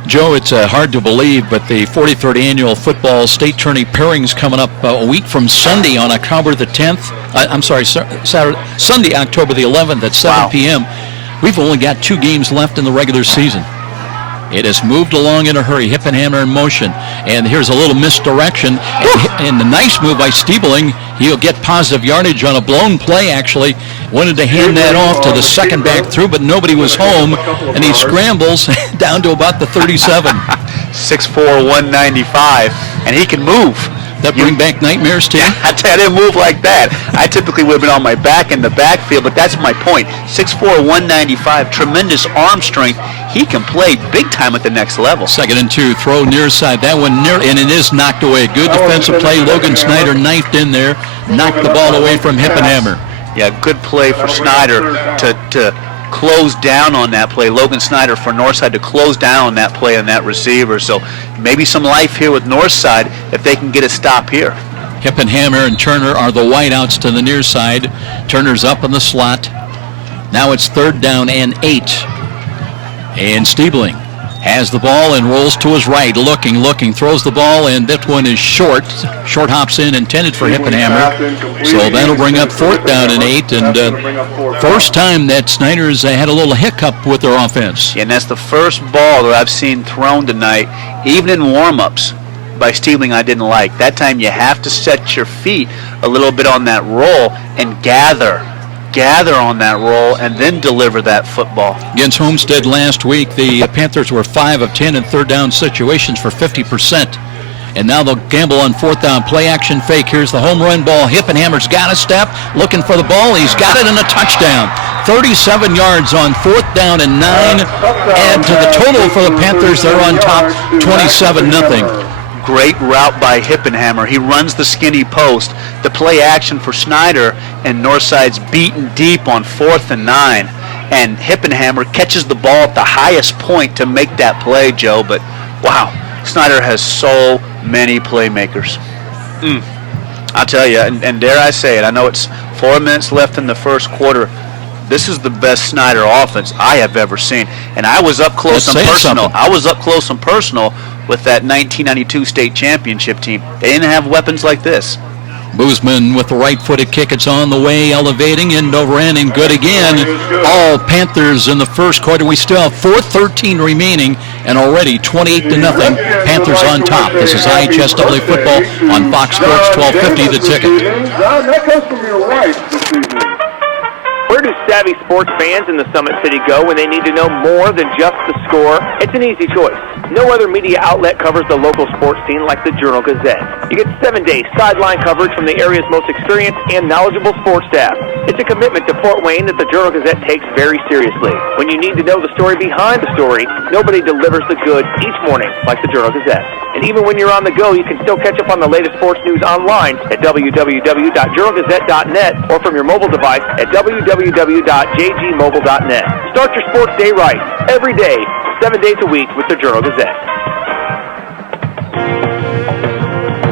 Joe, it's hard to believe, but the 43rd annual football state tourney pairing's coming up a week from Sunday on October the 10th. Sunday, October the 11th at 7 p.m. We've only got 2 games left in the regular season. It has moved along in a hurry. Hippenhammer in motion. And here's a little misdirection. And the nice move by Stiebling. He'll get positive yardage on a blown play, actually. Wanted to hand that off to the second back through, but nobody was home. And he scrambles down to about the 37. 6'4", 195. And he can move. That bring back nightmares to you? I tell you, I didn't move like that. I typically would have been on my back in the backfield, but that's my point. 6'4", 195, tremendous arm strength. He can play big time at the next level. 2nd and 2, throw near side. That one near, and it is knocked away. Good defensive play. Logan Snider knifed in there, knocked the ball away from Hippenhammer. Yeah, good play for Snider to close down on that play. Logan Snider for Northside to close down on that play on that receiver. So maybe some life here with Northside if they can get a stop here. Hippenhammer and Turner are the wideouts to the near side. Turner's up in the slot. Now it's 3rd down and 8. And Stiebling has the ball and rolls to his right, looking, throws the ball, and that one is short. Short hops in, intended for Hippenhammer. So that'll bring up 4th down and 8, and first time that Snider's had a little hiccup with their offense. Yeah, and that's the first ball that I've seen thrown tonight, even in warm-ups, by Stiebling I didn't like. That time you have to set your feet a little bit on that roll and gather on that roll and then deliver that football. Against Homestead last week, the Panthers were 5 of 10 in 3rd down situations for 50%. And now they'll gamble on 4th down. Play action fake. Here's the home run ball. Hippenhammer's got a step, looking for the ball. He's got it in a touchdown. 37 yards on 4th down and 9. Add to the total for the Panthers. They're on top 27-0. Great route by Hippenhammer. He runs the skinny post. The play action for Snider, and Northside's beaten deep on 4th and 9. And Hippenhammer catches the ball at the highest point to make that play, Joe. But, wow, Snider has so many playmakers. I'll tell you, and dare I say it, I know it's 4 minutes left in the first quarter. this is the best Snider offense I have ever seen. And I was up close and personal. I was up close and personal with that 1992 state championship team. They didn't have weapons like this. Boozman with the right-footed kick. It's on the way, elevating, end over end, and good again. All Panthers in the first quarter. We still have 4:13 remaining, and already 28-0. Panthers on top. This is IHSAA football on Fox Sports 1250. The Ticket. That comes from your right this evening. Where do savvy sports fans in the Summit City go when they need to know more than just the score? It's an easy choice. No other media outlet covers the local sports team like the Journal-Gazette. You get 7-day sideline coverage from the area's most experienced and knowledgeable sports staff. It's a commitment to Fort Wayne that the Journal-Gazette takes very seriously. When you need to know the story behind the story, nobody delivers the good each morning like the Journal-Gazette. And even when you're on the go, you can still catch up on the latest sports news online at www.journalgazette.net or from your mobile device at www.jgmobile.net. Start your sports day right, every day, 7 days a week with the Journal-Gazette.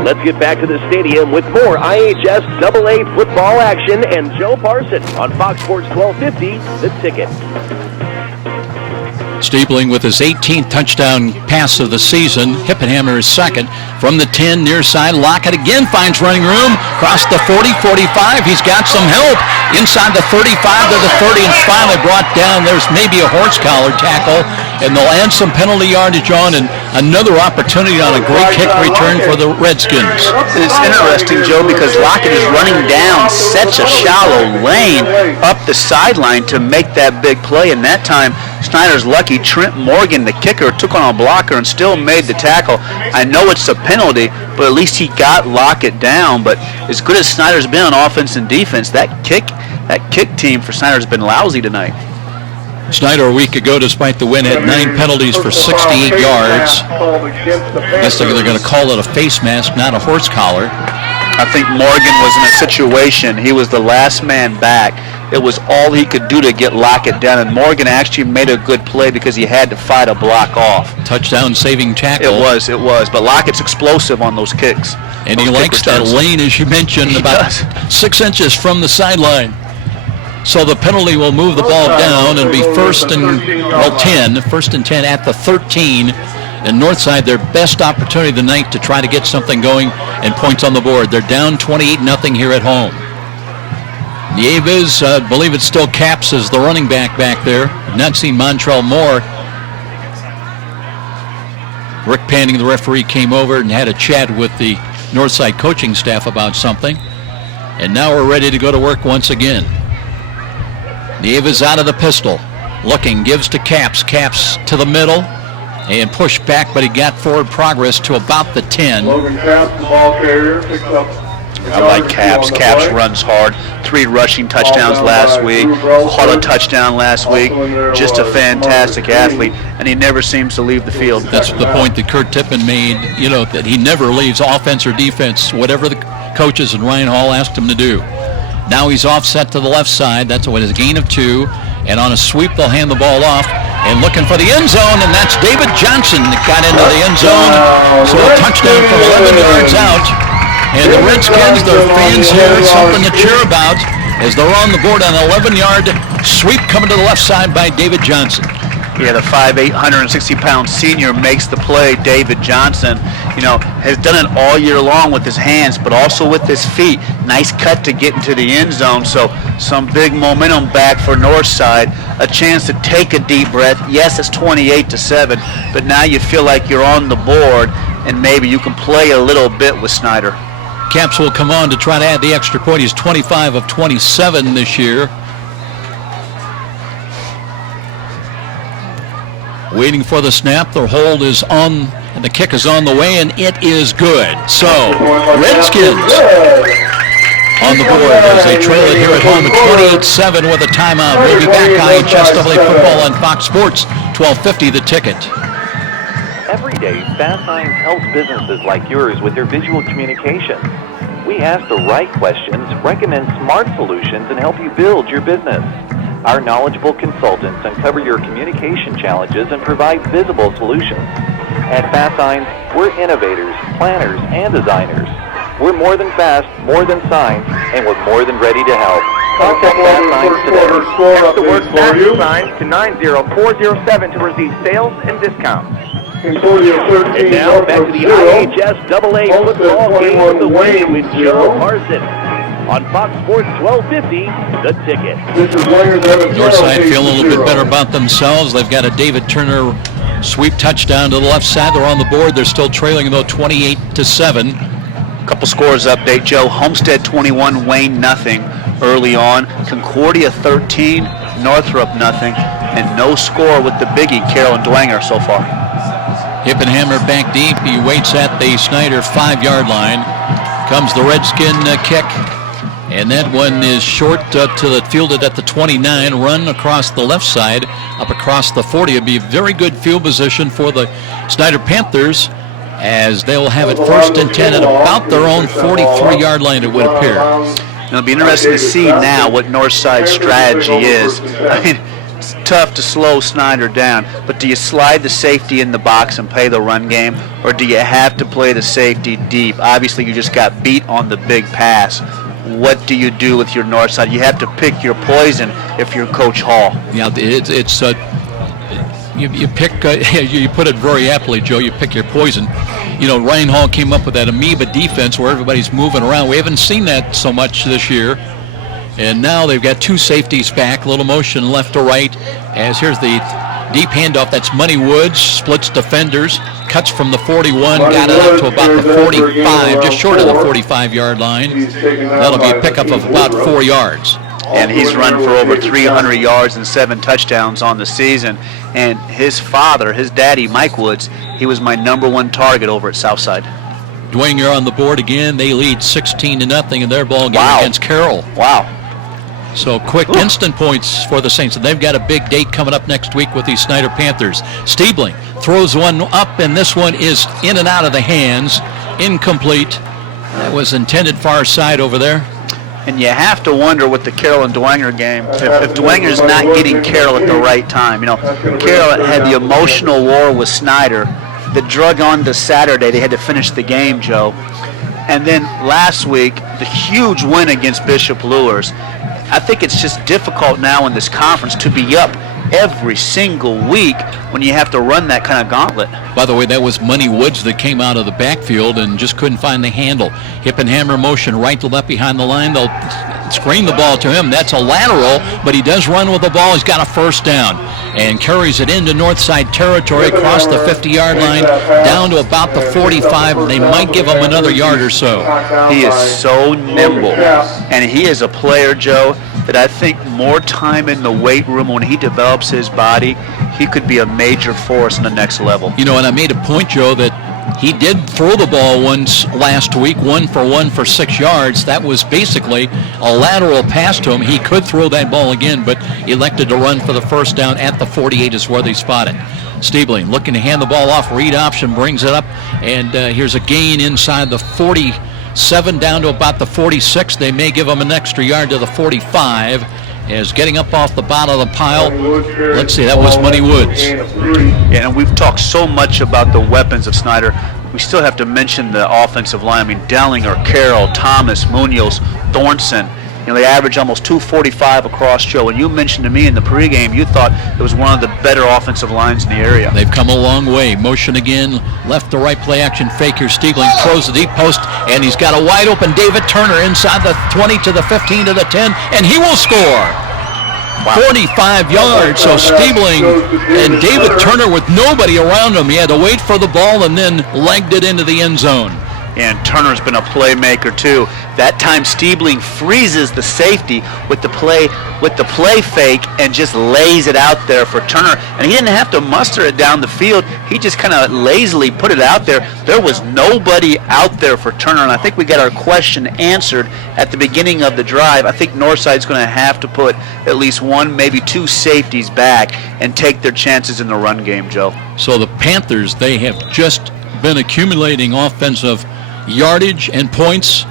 Let's get back to the stadium with more IHSAA football action and Joe Parson on Fox Sports 1250, The Ticket. Steepling with his 18th touchdown pass of the season. Hippenhammer is second. From the 10, near side, Lockett again finds running room. Across the 40, 45. He's got some help. Inside the 35 to the 30 and finally brought down. There's maybe a horse collar tackle. And they'll add some penalty yardage on, and another opportunity on a great kick return for the Redskins. It's interesting, Joe, because Lockett is running down such a shallow lane up the sideline to make that big play. And that time, Snider's lucky. Trent Morgan, the kicker, took on a blocker and still made the tackle. I know it's a penalty, but at least he got Lockett down. But as good as Snider's been on offense and defense, that kick team for Snider's been lousy tonight. Snider a week ago, despite the win, had 9 penalties for 68 yards. I guess they're going to call it a face mask, not a horse collar. I think Morgan was in a situation, he was the last man back. It was all he could do to get Lockett down, and Morgan actually made a good play because he had to fight a block off. Touchdown saving tackle. It was. But Lockett's explosive on those kicks. And he likes that lane, as you mentioned, about 6 inches from the sideline. So the penalty will move the ball down and be first and 10 at the 13. And Northside, their best opportunity tonight to try to get something going and points on the board. They're down 28-0 here at home. Nieves, I believe it's still Caps as the running back there. I've not seen Montrell Moore. Rick Panning, the referee, came over and had a chat with the Northside coaching staff about something. And now we're ready to go to work once again. Nieves out of the pistol. Looking, gives to Caps. Caps to the middle. And pushed back, but he got forward progress to about the 10. Logan Caps, the ball carrier, picks up. I like Caps. Caps runs hard. 3 rushing touchdowns last week. Caught a touchdown last week. Just a fantastic athlete, and he never seems to leave the field. That's the point that Kurt Tippin made, that he never leaves offense or defense, whatever the coaches and Ryan Hall asked him to do. Now he's offset to the left side. That's what his gain of 2. And on a sweep, they'll hand the ball off. And looking for the end zone, and that's David Johnson that got into the end zone. So a touchdown from 11 yards out. And the Redskins, their fans here, something to cheer about as they're on the board on an 11-yard sweep coming to the left side by David Johnson. Yeah, the 5'8", 160-pound senior makes the play. David Johnson, has done it all year long with his hands, but also with his feet. Nice cut to get into the end zone, so some big momentum back for Northside. A chance to take a deep breath. Yes, it's 28-7, but now you feel like you're on the board, and maybe you can play a little bit with Snider. Caps will come on to try to add the extra point. He's 25 of 27 this year. Waiting for the snap. The hold is on, and the kick is on the way, and it is good. So, Redskins on the board as they trail it here at home at 28-7 with a timeout. We'll be back on IHSAA football on Fox Sports, 1250 The Ticket. Every day, Fast Signs helps businesses like yours with their visual communication. We ask the right questions, recommend smart solutions, and help you build your business. Our knowledgeable consultants uncover your communication challenges and provide visible solutions. At Fast Signs, we're innovators, planners, and designers. We're more than fast, more than signs, and we're more than ready to help. Contact Fast Signs today. Text the word Fast Signs to 90407 to receive sales and discounts. And now back to the IHS AA football game of the week with Joe Parson on Fox Sports 1250, The Ticket. Northside feel a little bit better about themselves. They've got a David Turner sweep touchdown to the left side. They're on the board. They're still trailing about 28-7. Couple scores update, Joe. Homestead 21, Wayne nothing early on. Concordia 13, Northrop nothing, and no score with the biggie, Carolyn Dwanger, so far. Hippenhammer back deep. He waits at the Snider 5-yard line. Comes the Redskin kick. And that one is short to the fielded at the 29. Run across the left side, up across the 40. It'd be a very good field position for the Snider Panthers, as they'll have it 1st and 10 at about their own 43-yard line, it would appear. It'll be interesting to see now what Northside's strategy is. I mean, it's tough to slow Snider down, but do you slide the safety in the box and play the run game, or do you have to play the safety deep? Obviously, you just got beat on the big pass. What do you do with your north side? You have to pick your poison if you're Coach Hall. Yeah, you pick. You put it very aptly, Joe. You pick your poison. You know, Ryan Hall came up with that amoeba defense where everybody's moving around. We haven't seen that so much this year. And now they've got 2 safeties back, a little motion left to right. As here's the deep handoff. That's Money Woods, splits defenders, cuts from the 41, got it up to about the 45, just short of the 45-yard line. That'll be a pickup of about 4 yards. And he's run for over 300 yards and 7 touchdowns on the season. And his father, his daddy, Mike Woods, he was my #1 target over at Southside. Dwanger on the board again. They lead 16-0 in their ball game against Carroll. Wow. So quick instant points for the Saints. And they've got a big date coming up next week with these Snider Panthers. Stiebling throws one up, and this one is in and out of the hands. Incomplete. That was intended far side over there. And you have to wonder with the Carroll and Dwanger game, if Dwanger's not getting Carroll at the right time. You know, Carroll had the emotional war with Snider that drug on to Saturday. They had to finish the game, Joe. And then last week, the huge win against Bishop Luers. I think it's just difficult now in this conference to be up every single week when you have to run that kind of gauntlet. By the way, that was Money Woods that came out of the backfield and just couldn't find the handle. Hip and hammer motion right to left behind the line. They'll screen the ball to him. That's a lateral, but he does run with the ball. He's got a 1st down and carries it into Northside territory across the 50-yard line down to about the 45. They might give him another yard or so. He is so nimble, and he is a player, Joe, that I think more time in the weight room when he develops his body, he could be a major force in the next level. You know, and I made a point, Joe, that he did throw the ball once last week, 1 for 6 yards. That was basically a lateral pass to him. He could throw that ball again, but elected to run for the 1st down at the 48 is where they spot it. Stiebling looking to hand the ball off. Read option brings it up, and here's a gain inside the 47 down to about the 46. They may give him an extra yard to the 45. As getting up off the bottom of the pile, let's see, that was Money Woods. Yeah, and we've talked so much about the weapons of Snider. We still have to mention the offensive line. I mean, Dellinger, Carroll, Thomas, Munoz, Thornton. You know, they average almost 245 across, Joe. And you mentioned to me in the pregame you thought it was one of the better offensive lines in the area. They've come a long way. Motion again, left to right play action fake here. Stiebling throws the deep post, and he's got a wide open David Turner inside the 20 to the 15 to the 10, and he will score. Wow. 45 yards, so Stiebling and David Turner with nobody around him. He had to wait for the ball and then legged it into the end zone. And Turner's been a playmaker too. That time Stiebling freezes the safety with the play fake and just lays it out there for Turner. And he didn't have to muster it down the field. He just kind of lazily put it out there. There was nobody out there for Turner, and I think we got our question answered at the beginning of the drive. I think Northside's going to have to put at least 1, maybe 2 safeties back and take their chances in the run game, Joe. So the Panthers, they have just been accumulating offensive yardage and points,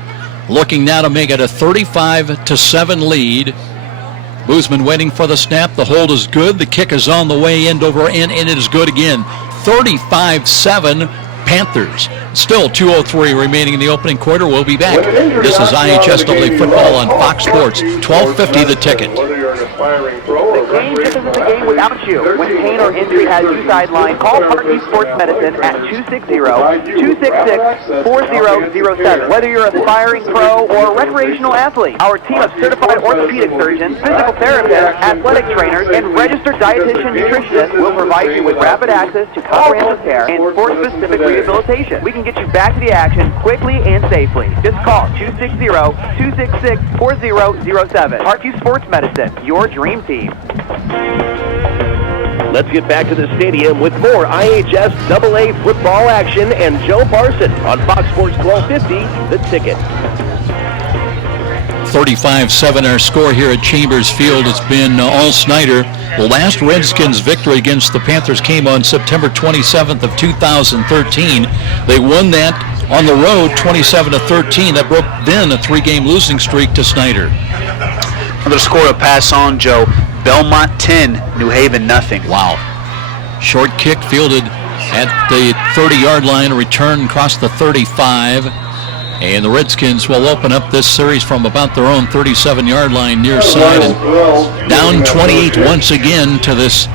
looking now to make it a 35-7 lead. Boozman waiting for the snap. The hold is good. The kick is on the way, end over end, and it is good again. 35-7 Panthers. Still 2:03 remaining in the opening quarter. We'll be back. This is IHSAA football on Fox Sports, 1250 The Ticket. The game just isn't the game without you. When pain or injury has you sidelined, call Parkview Sports Medicine at 260-266-4007. Whether you're an aspiring pro or recreational athlete, our team of certified orthopedic surgeons, physical therapists, athletic trainers, and registered dietitian nutritionists will provide you with rapid access to comprehensive care and sport-specific rehabilitation. We can get you back to the action quickly and safely. Just call 260-266-4007. Parkview Sports Medicine, your dream team. Let's get back to the stadium with more IHSAA football action and Joe Parson on Fox Sports 1250, The Ticket. 35-7 our score here at Chambers Field. It's been all Snider. The last Redskins victory against the Panthers came on September 27th of 2013. They won that on the road 27-13. That broke then a 3-game losing streak to Snider. Another score to pass on, Joe. Belmont 10, New Haven nothing. Wow. Short kick fielded at the 30-yard line, a return across the 35. And the Redskins will open up this series from about their own 37-yard line near side. And down 28 once again to this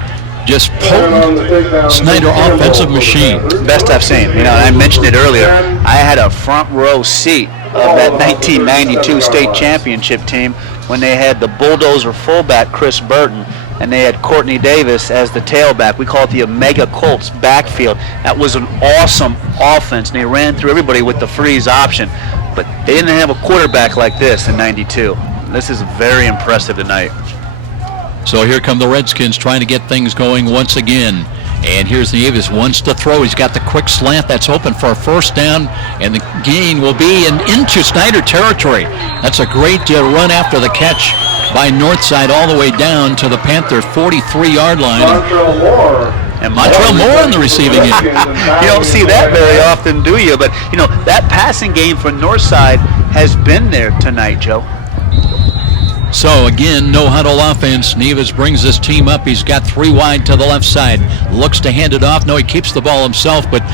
just potent Snider offensive machine. Best I've seen. You know, I mentioned it earlier. I had a front row seat of that 1992 state championship team when they had the bulldozer fullback Chris Burton and they had Courtney Davis as the tailback. We call it the Omega Colts backfield. That was an awesome offense, and they ran through everybody with the freeze option. But they didn't have a quarterback like this in '92. This is very impressive tonight. So here come the Redskins trying to get things going once again. And here's Nieves, wants to throw. He's got the quick slant that's open for a first down, and the gain will be into Snider territory. That's a great run after the catch by Northside all the way down to the Panther 43-yard line. And Montrell Moore on the receiving end. You don't see that very often, do you? But, you know, that passing game for Northside has been there tonight, Joe. So again, no huddle offense. Nieves brings this team up. He's got 3 wide to the left side. Looks to hand it off. No, he keeps the ball himself, but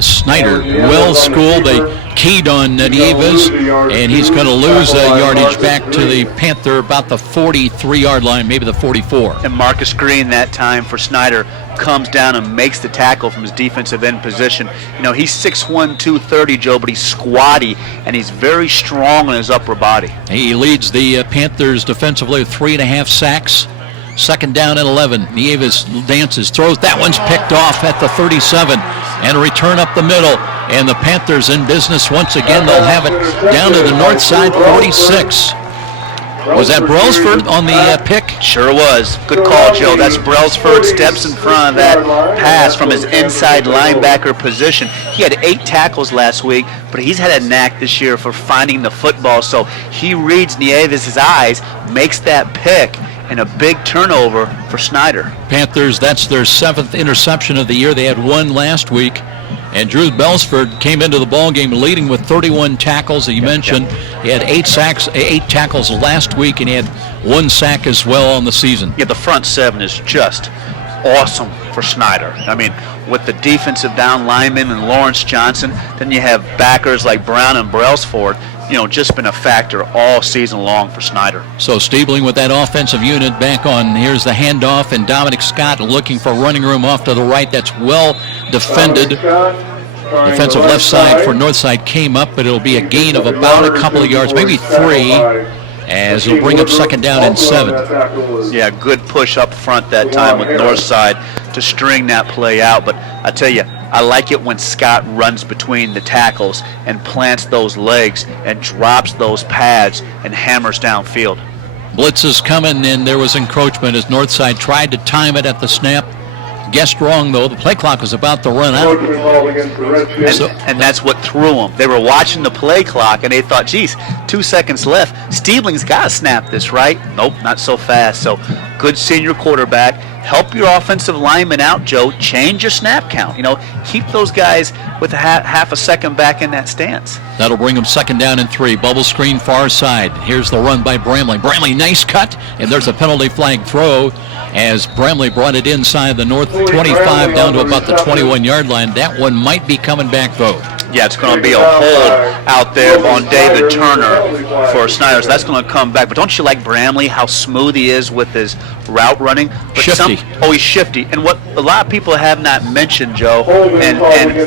Snider, well schooled. They keyed on Nieves, and he's going to lose yardage back to the Panther about the 43-yard line, maybe the 44. And Marcus Green that time for Snider comes down and makes the tackle from his defensive end position. You know, he's 6'1", 230, Joe, but he's squatty, and he's very strong in his upper body. He leads the Panthers defensively with 3.5 sacks. Second down and 11. Nieves dances, throws. That one's picked off at the 37. And a return up the middle. And the Panthers in business once again. They'll have it down to the north side, 46. Was that Brailsford on the pick? Sure was. Good call, Joe. That's Brailsford, steps in front of that pass from his inside linebacker position. He had 8 tackles last week, but he's had a knack this year for finding the football. So he reads Nieves' eyes, makes that pick, and a big turnover for Snider. Panthers, that's their 7th interception of the year. They had 1 last week. And Drew Brailsford came into the ballgame leading with 31 tackles, as you mentioned. He had 8 tackles last week, and he had 1 sack as well on the season. Yeah, the front 7 is just awesome for Snider. I mean, with the defensive down linemen and Lawrence Johnson, then you have backers like Brown and Brailsford. You know, just been a factor all season long for Snider. So Stiebling with that offensive unit back on. Here's the handoff, and Dominic Scott looking for running room off to the right. That's well defended. Defensive left side for Northside came up, but it'll be a gain of about a couple of yards, maybe 3, as it'll bring up second down and 7. Yeah, good push up front that time with Northside to string that play out. But I tell you, I like it when Scott runs between the tackles and plants those legs and drops those pads and hammers downfield. Blitz is coming, and there was encroachment as Northside tried to time it at the snap. Guessed wrong, though. The play clock was about to run out. And that's what threw them. They were watching the play clock, and they thought, geez, 2 seconds left. Stiebling's got to snap this, right? Nope, not so fast. So good senior quarterback. Help your offensive lineman out, Joe. Change your snap count. You know, keep those guys with half a second back in that stance. That'll bring them second down and 3. Bubble screen far side. Here's the run by Bramley. Bramley, nice cut, and there's a penalty flag throw as Bramley brought it inside the north 25 down to about the 21-yard line. That one might be coming back, though. Yeah, it's going to be a hold out there on David Turner for Snider. So that's going to come back. But don't you like Bramley, how smooth he is with his route running? But Shifty. He's shifty. And what a lot of people have not mentioned, Joe, and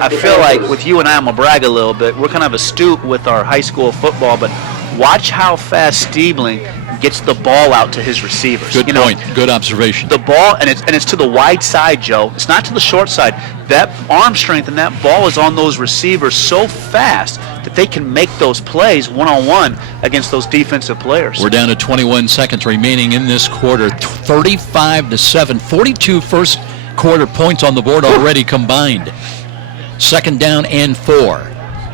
I feel like with you and I, I'm going to brag a little bit. We're kind of astute with our high school football, but watch how fast Stiebling gets the ball out to his receivers. Good point. Good observation. The ball, and it's to the wide side, Joe. It's not to the short side. That arm strength and that ball is on those receivers so fast that they can make those plays one-on-one against those defensive players. We're down to 21 seconds remaining in this quarter. 35-7. 42 first quarter points on the board already combined. Second down and 4.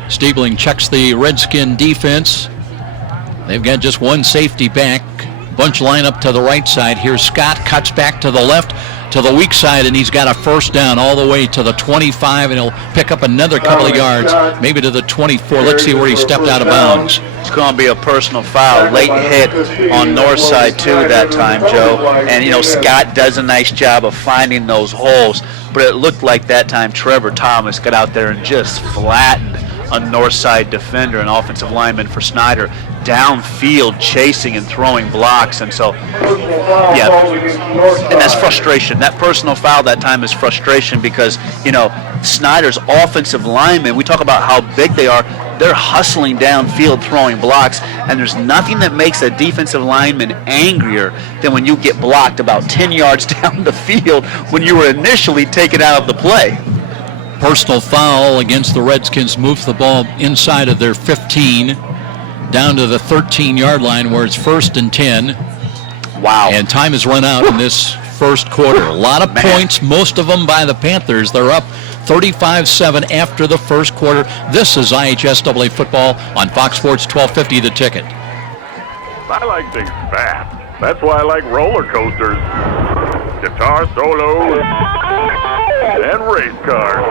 Stiebling checks the Redskin defense. They've got just one safety back. Bunch line up to the right side. Here's Scott, cuts back to the left, to the weak side, and he's got a first down all the way to the 25, and he'll pick up another couple of yards, maybe to the 24. Let's see where he stepped out of bounds. It's going to be a personal foul. Late hit on north side, too, that time, Joe. And, Scott does a nice job of finding those holes, but it looked like that time Trevor Thomas got out there and just flattened a north side defender, an offensive lineman for Snider, downfield chasing and throwing blocks. And so, and that's frustration. That personal foul that time is frustration because, Snider's offensive linemen, we talk about how big they are, they're hustling downfield throwing blocks, and there's nothing that makes a defensive lineman angrier than when you get blocked about 10 yards down the field when you were initially taken out of the play. Personal foul against the Redskins moves the ball inside of their 15 down to the 13-yard line where it's 1st and 10. Wow. And time has run out in this first quarter. A lot of points, most of them by the Panthers. They're up 35-7 after the first quarter. This is IHSAA football on Fox Sports 1250 The Ticket. I like things fast. That's why I like roller coasters, guitar solos, and race cars.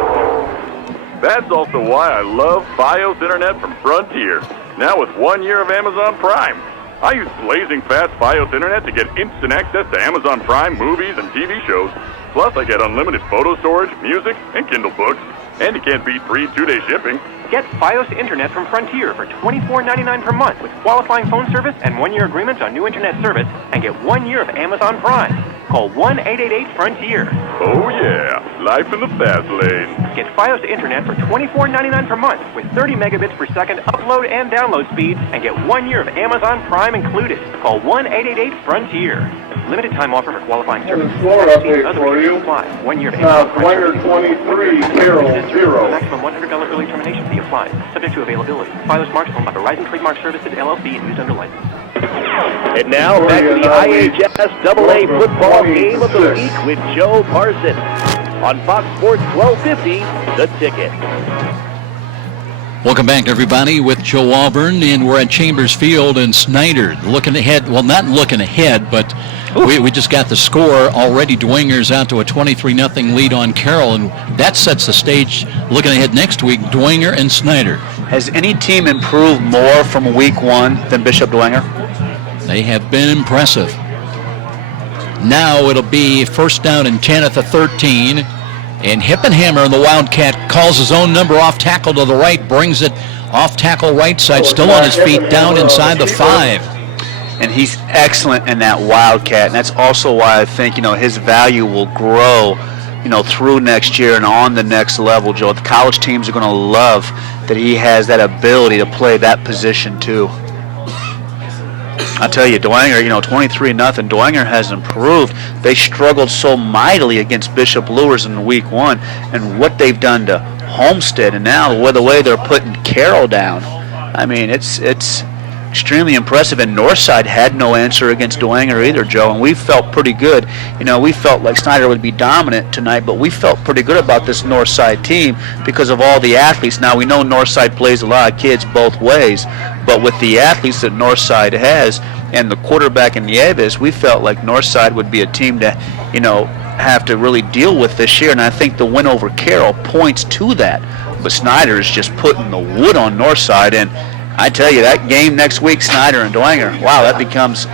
That's also why I love Fios Internet from Frontier. Now with 1 year of Amazon Prime. I use blazing fast Fios Internet to get instant access to Amazon Prime movies and TV shows. Plus, I get unlimited photo storage, music, and Kindle books. And you can't beat free 2-day shipping. Get Fios Internet from Frontier for $24.99 per month with qualifying phone service and 1-year agreements on new internet service, and get 1 year of Amazon Prime. Call 1-888-FRONTIER. Oh yeah, life in the fast lane. Get Fios Internet for $24.99 per month with 30 megabits per second upload and download speeds, and get 1 year of Amazon Prime included. Call 1-888-FRONTIER. Limited time offer for qualifying service. Florida update for you. 1 year of Now, Amazon Prime. Dwenger 23, Carroll 0. Maximum $100 early termination fee applies. Subject to availability. Fios Marks owned by Verizon Trademark Services, LLC, and used under license. And now back to the IHSAA football game of the week with Joe Parson on Fox Sports 1250, The Ticket. Welcome back, everybody, with Joe Auburn, and we're at Chambers Field, and Snider looking ahead. Well, not looking ahead, but we just got the score already. Dwenger's out to a 23-0 lead on Carroll, and that sets the stage looking ahead next week, Dwenger and Snider. Has any team improved more from week 1 than Bishop Dwenger? They have been impressive. Now it'll be 1st down and 10 at the 13. And Hippenhammer in the Wildcat calls his own number off tackle to the right, brings it off tackle right side, still on his feet, down inside the 5. And he's excellent in that Wildcat, and that's also why I think, his value will grow, through next year and on the next level, Joe. The college teams are going to love that he has that ability to play that position, too. I tell you, Dwenger, 23-0. Dwenger has improved. They struggled so mightily against Bishop Luers in week 1, and what they've done to Homestead, and now the way they're putting Carroll down. I mean, it's extremely impressive. And Northside had no answer against Dwenger either, Joe, and we felt pretty good. We felt like Snider would be dominant tonight, but we felt pretty good about this Northside team because of all the athletes. Now, we know Northside plays a lot of kids both ways, but with the athletes that Northside has and the quarterback in Nieves, we felt like Northside would be a team to, have to really deal with this year, and I think the win over Carroll points to that. But Snider is just putting the wood on Northside, and I tell you, that game next week, Snider and Dwenger, wow, that becomes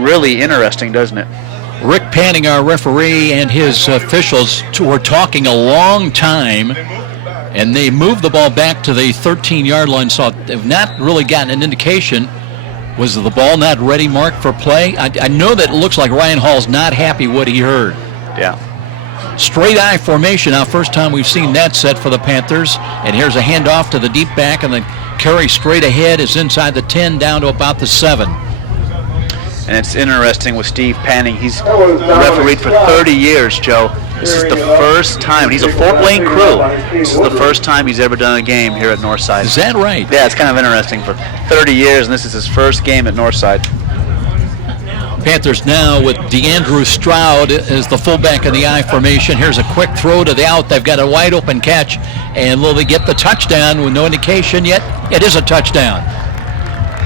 really interesting, doesn't it? Rick Panning, our referee, and his officials were talking a long time, And they moved the ball back to the 13-yard line, so they've not really gotten an indication. Was the ball not ready, Mark, for play? I know that it looks like Ryan Hall's not happy what he heard. Yeah. Straight eye formation. Now, first time we've seen that set for the Panthers. And here's a handoff to the deep back, and the carry straight ahead is inside the 10 down to about the 7. And it's interesting with Steve Panning. He's refereed for 30 years, Joe. This is the first time. He's a Fort Wayne crew. This is the first time he's ever done a game here at Northside. Is that right? Yeah, it's kind of interesting. For 30 years, and this is his first game at Northside. Panthers now with DeAndrew Stroud as the fullback in the I formation. Here's a quick throw to the out. They've got a wide open catch. And will they get the touchdown with no indication yet? It is a touchdown.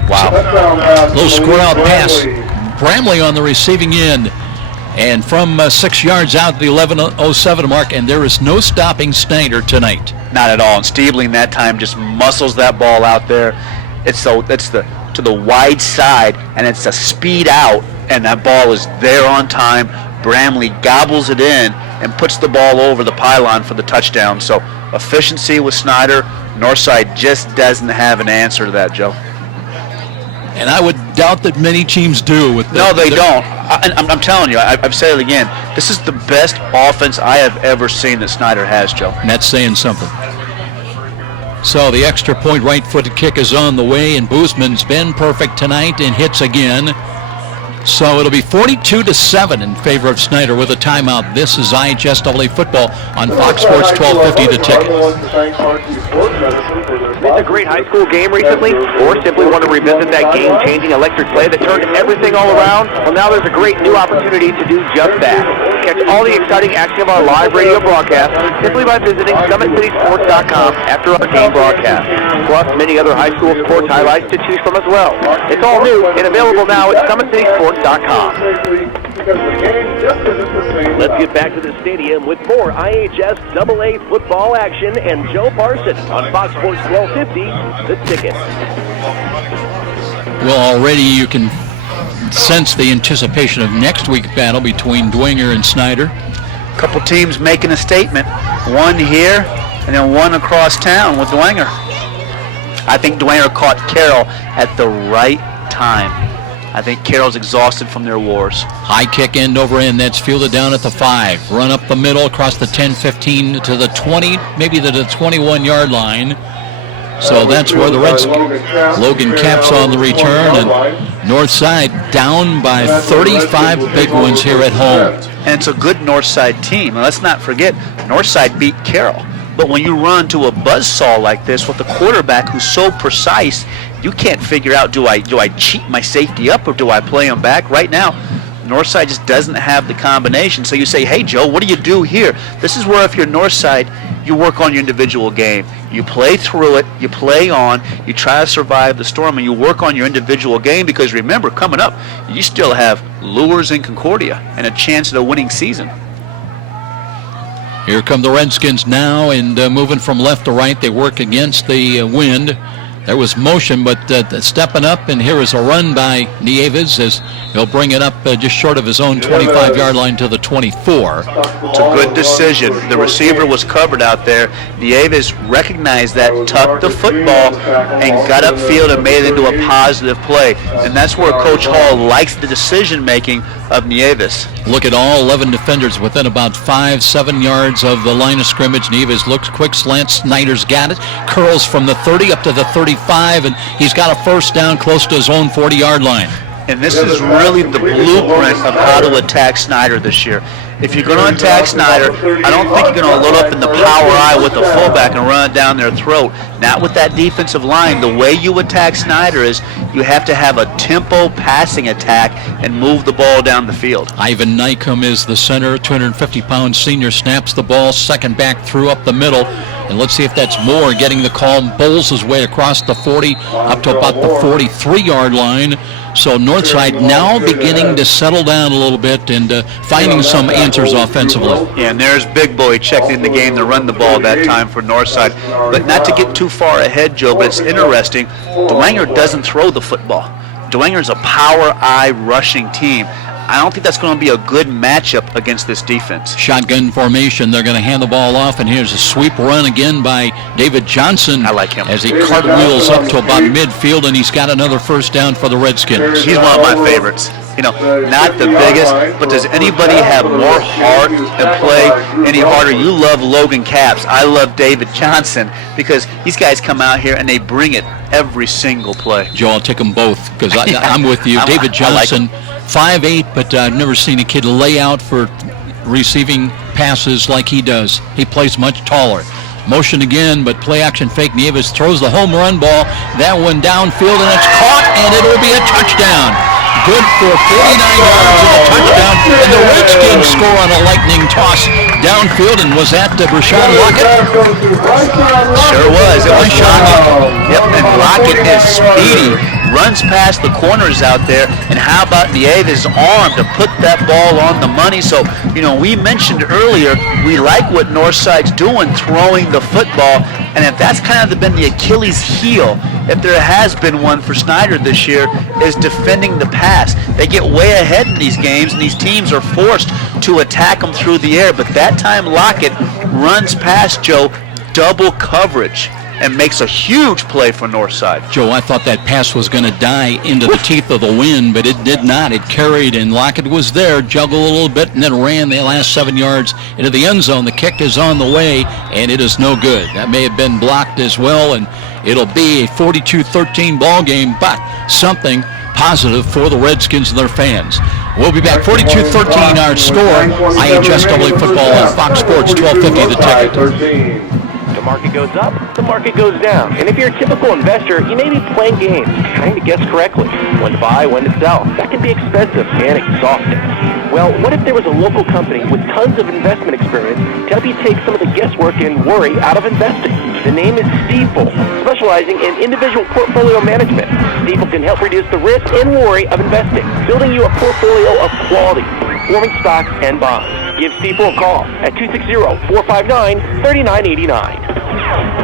Wow. Little square out pass. Bramley on the receiving end. And from 6 yards out, the 11:07 mark, and there is no stopping Snider tonight. Not at all. And Stiebling that time just muscles that ball out there. It's to the wide side, and it's a speed out, and that ball is there on time. Bramley gobbles it in and puts the ball over the pylon for the touchdown. So efficiency with Snider. Northside just doesn't have an answer to that, Joe. And I would doubt that many teams do. No, they don't. I'm telling you, I've said it again. This is the best offense I have ever seen that Snider has, Joe. And that's saying something. So the extra point right-footed kick is on the way, and Boozman's been perfect tonight and hits again. So it'll be 42-7 in favor of Snider with a timeout. This is IHSAA football on Fox Sports 1250 The Ticket. Missed a great high school game recently, or simply want to revisit that game-changing electric play that turned everything all around? Well, now there's a great new opportunity to do just that. Catch all the exciting action of our live radio broadcast simply by visiting SummitCitySports.com after our game broadcast. Plus, many other high school sports highlights to choose from as well. It's all new and available now at SummitCitySports.com. Let's get back to the stadium with more IHSAA football action and Joe Parson on Fox Sports 1250, The Ticket. Well, already you can sense the anticipation of next week's battle between Dwenger and Snider. A couple teams making a statement. One here and then one across town with Dwenger. I think Dwenger caught Carroll at the right time. I think Carroll's exhausted from their wars. High kick end over end. That's fielded down at the 5. Run up the middle across the 10-15 to the 20, maybe to the 21-yard line. So that's where the Reds, Logan Capps on the return, and Northside down by 35 big ones here at home. And it's a good Northside team. And let's not forget, Northside beat Carroll. But when you run to a buzzsaw like this with a quarterback who's so precise, you can't figure out, do I cheat my safety up or do I play him back? Right now, Northside just doesn't have the combination. So you say, hey, Joe, what do you do here? This is where if you're Northside, you work on your individual game. You play through it, you play on, you try to survive the storm, and you work on your individual game because remember, coming up, you still have Lures and Concordia and a chance at a winning season. Here come the Redskins now, and moving from left to right, they work against the wind. There was motion, but stepping up, and here is a run by Nieves as he'll bring it up just short of his own 25-yard line to the 24. It's a good decision. The receiver was covered out there. Nieves recognized that, tucked the football, and got upfield and made it into a positive play. And that's where Coach Hall likes the decision-making of Nieves. Look at all 11 defenders within about 5-7 yards of the line of scrimmage. Nieves looks quick slant. Snider's got it. Curls from the 30 up to the 35, and he's got a first down close to his own 40-yard line. And this is really the blueprint of how to attack Snider this year. If you're going to attack Snider, I don't think you're going to load up in the power eye with the fullback and run it down their throat. Not with that defensive line. The way you attack Snider is you have to have a tempo passing attack and move the ball down the field. Ivan Nykum is the center, 250-pound senior, snaps the ball, second back through up the middle. And let's see if that's Moore getting the call, bowls his way across the 40 up to about the 43-yard line. So Northside now beginning to settle down a little bit and finding some answers offensively. Yeah, and there's Big Boy checking in the game to run the ball that time for Northside. But not to get too far ahead, Joe, but it's interesting. Dwenger doesn't throw the football. Dwenger's a power eye rushing team. I don't think that's going to be a good matchup against this defense. Shotgun formation. They're going to hand the ball off, and here's a sweep run again by David Johnson. I like him. As he cartwheels up to about midfield, and he's got another first down for the Redskins. He's one of my favorites. You know, not the biggest, but does anybody have more heart and play any harder? You love Logan Capps. I love David Johnson because these guys come out here and they bring it every single play. Joe, I'll take them both because I'm with you. David Johnson, 5'8", but I've never seen a kid lay out for receiving passes like he does. He plays much taller. Motion again, but play action fake. Nieves throws the home run ball. That one downfield, and it's caught, and it'll be a touchdown. Good for 49 yards and a touchdown, and the Redskins score on a lightning toss downfield. And was that Brashawn Lockett? Sure was. It was Lockett. Yep, and Lockett is speedy. Runs past the corners out there, and how about Nieves' arm to put that ball on the money? So, you know, we mentioned earlier, we like what Northside's doing, throwing the football, and if that's kind of been the Achilles heel, if there has been one for Snider this year, is defending the pass. They get way ahead in these games, and these teams are forced to attack them through the air, but that time Lockett runs past Joe, double coverage, and makes a huge play for Northside. Joe, I thought that pass was going to die into the teeth of the wind, but it did not. It carried, and Lockett was there, juggled a little bit, and then ran the last 7 yards into the end zone. The kick is on the way, and it is no good. That may have been blocked as well, and it'll be a 42-13 ball game, but something positive for the Redskins and their fans. We'll be back. 42-13 our score. IHSAA football on Fox Sports 1250 The Ticket. The market goes up, the market goes down. And if you're a typical investor, you may be playing games, trying to guess correctly when to buy, when to sell. That can be expensive and exhausting. Well, what if there was a local company with tons of investment experience to help you take some of the guesswork and worry out of investing? The name is Stifel, specializing in individual portfolio management. Stifel can help reduce the risk and worry of investing, building you a portfolio of quality, performing stocks and bonds. Give Stifel a call at 260-459-3989.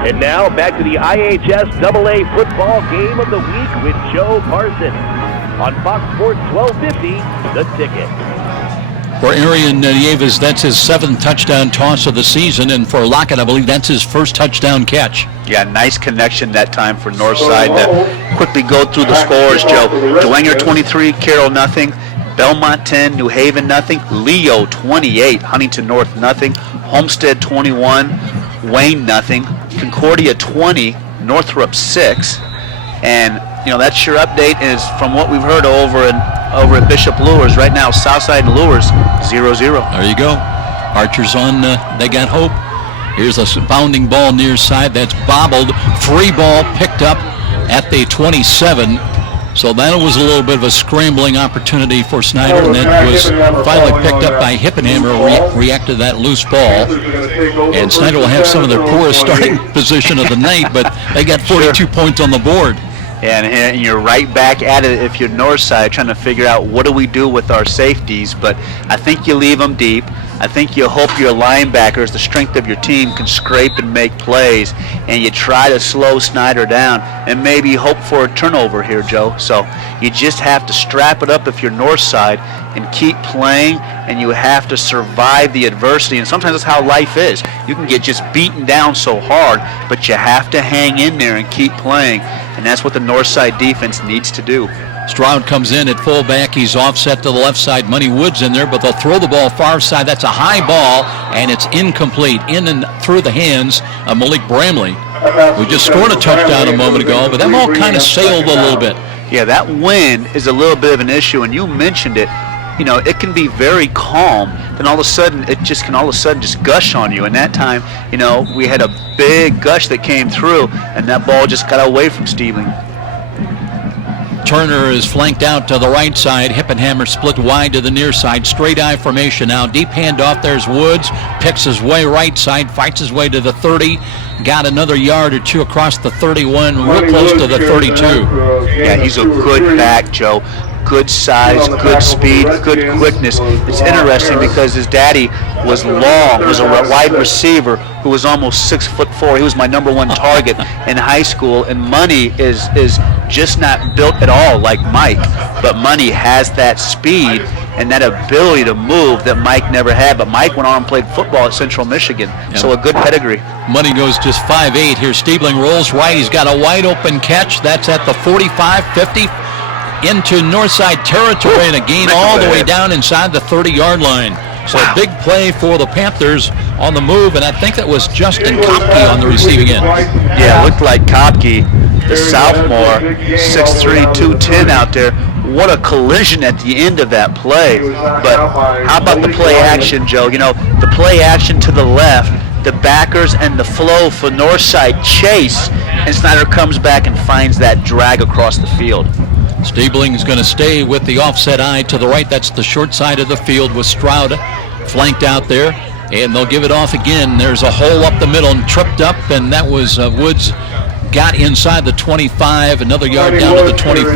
And now back to the IHSAA football game of the week with Joe Parson on Fox Sports 1250, The Ticket. For Arian Nieves, that's his 7th touchdown toss of the season, and for Lockett, I believe that's his first touchdown catch. Yeah, nice connection that time for Northside to quickly go through the scores, Joe. Dwenger 23, Carroll nothing. Belmont 10, New Haven nothing. Leo 28, Huntington North nothing. Homestead 21, Wayne nothing. Concordia 20, Northrop 6. And, you know, that's your update is from what we've heard over at Bishop Lures. Right now, Southside Lures 0-0. There you go. Archers on, they got hope. Here's a bounding ball near side. That's bobbled. Free ball picked up at the 27. So that was a little bit of a scrambling opportunity for Snider, and that was finally picked up by Hippenhammer, reacted to that loose ball. And Snider will have some of their poorest starting position of the night, but they got 42 points on the board. And you're right back at it if you're Northside trying to figure out what do we do with our safeties. But I think you leave them deep. I think you hope your linebackers, the strength of your team, can scrape and make plays, and you try to slow Snider down and maybe hope for a turnover here, Joe. So you just have to strap it up if you're Northside and keep playing, and you have to survive the adversity. And sometimes that's how life is. You can get just beaten down so hard, but you have to hang in there and keep playing, and that's what the Northside defense needs to do. Stroud comes in at fullback. He's offset to the left side. Money Woods in there, but they'll throw the ball far side. That's a high ball, and it's incomplete. In and through the hands of Malik Bramley, who just scored a touchdown a moment ago, but that ball kind of sailed a little bit. Yeah, that wind is a little bit of an issue, and you mentioned it. You know, it can be very calm, then all of a sudden, it just can all of a sudden just gush on you. And that time, you know, we had a big gush that came through, and that ball just got away from Steeling. Turner is flanked out to the right side. Hippenhammer split wide to the near side. Straight eye formation now. Deep handoff. There's Woods. Picks his way right side. Fights his way to the 30. Got another yard or two across the 31. Real close to the 32. Yeah, he's a good back, Joe. Good size, good speed, good quickness. It's interesting because his daddy was long, was a wide receiver who was almost 6'4". He was my #1 target in high school, and Money is just not built at all like Mike, but Money has that speed, and that ability to move that Mike never had. But Mike went on and played football at Central Michigan, so a good pedigree. Money goes just 5'8". Here Stiebling rolls right. He's got a wide open catch. That's at the 45, 50, into Northside territory, and a gain all the way down inside the 30-yard line. So a big play for the Panthers on the move, and I think that was Justin Kopke on the receiving end. Yeah, it looked like Kopke, the sophomore, 6'3", 210 out there. What a collision at the end of that play. But how about the play action, Joe? You know, the play action to the left, the backers and the flow for Northside chase, and Snider comes back and finds that drag across the field. Stiebling's going to stay with the offset eye to the right. That's the short side of the field with Stroud flanked out there. And they'll give it off again. There's a hole up the middle and tripped up, and that was Woods got inside the 25, another yard down to the 24.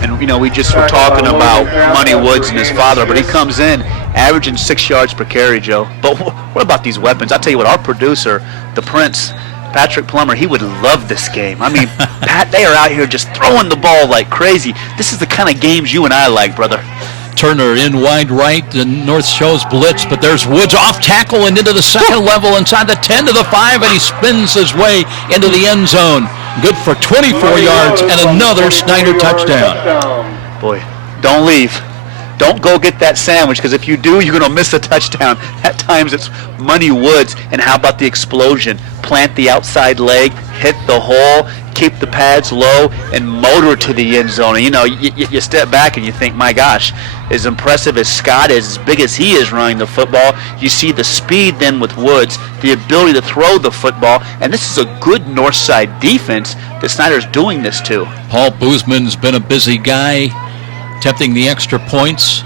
And, you know, we just were talking about Money Woods and his father, but he comes in averaging 6 yards per carry, Joe. But what about these weapons? I'll tell you what, our producer, the Prince, Patrick Plummer, he would love this game. I mean, Pat, they are out here just throwing the ball like crazy. This is the kind of games you and I like, brother. Turner in wide right, the North shows blitz, but there's Woods off tackle and into the second level inside the 10 to the 5, and he spins his way into the end zone. Good for 24 yards and another Snider touchdown. Boy, don't leave. Don't go get that sandwich, because if you do, you're going to miss a touchdown. At times it's Money Woods, and how about the explosion? Plant the outside leg, hit the hole, keep the pads low, and motor to the end zone. And, you know, you step back and you think, my gosh, as impressive as Scott is, as big as he is running the football, you see the speed then with Woods, the ability to throw the football, and this is a good Northside defense that Snider's doing this to. Paul Boozman's been a busy guy, attempting the extra points,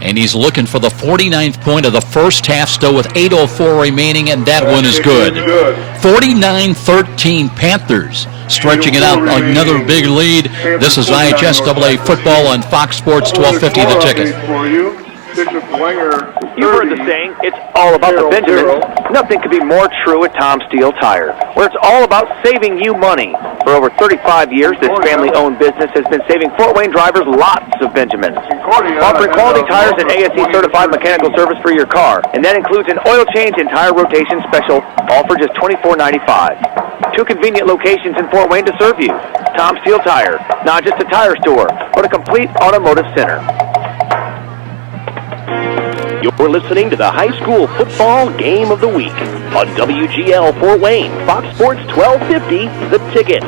and he's looking for the 49th point of the first half still with 8:04 remaining, and that one is good. 49-13 Panthers, stretching it out another big lead. This is IHSAA football on Fox Sports 1250 The Ticket. You've heard the saying, it's all about the Benjamins. Nothing could be more true at Tom Steele Tire, where it's all about saving you money. For over 35 years, this family-owned business has been saving Fort Wayne drivers lots of Benjamins. Offering quality tires and ASE-certified mechanical service for your car, and that includes an oil change and tire rotation special, all for just $24.95. 2 convenient locations in Fort Wayne to serve you. Tom Steele Tire, not just a tire store, but a complete automotive center. You're listening to the high school football game of the week on WGL Fort Wayne, Fox Sports 1250, The Ticket.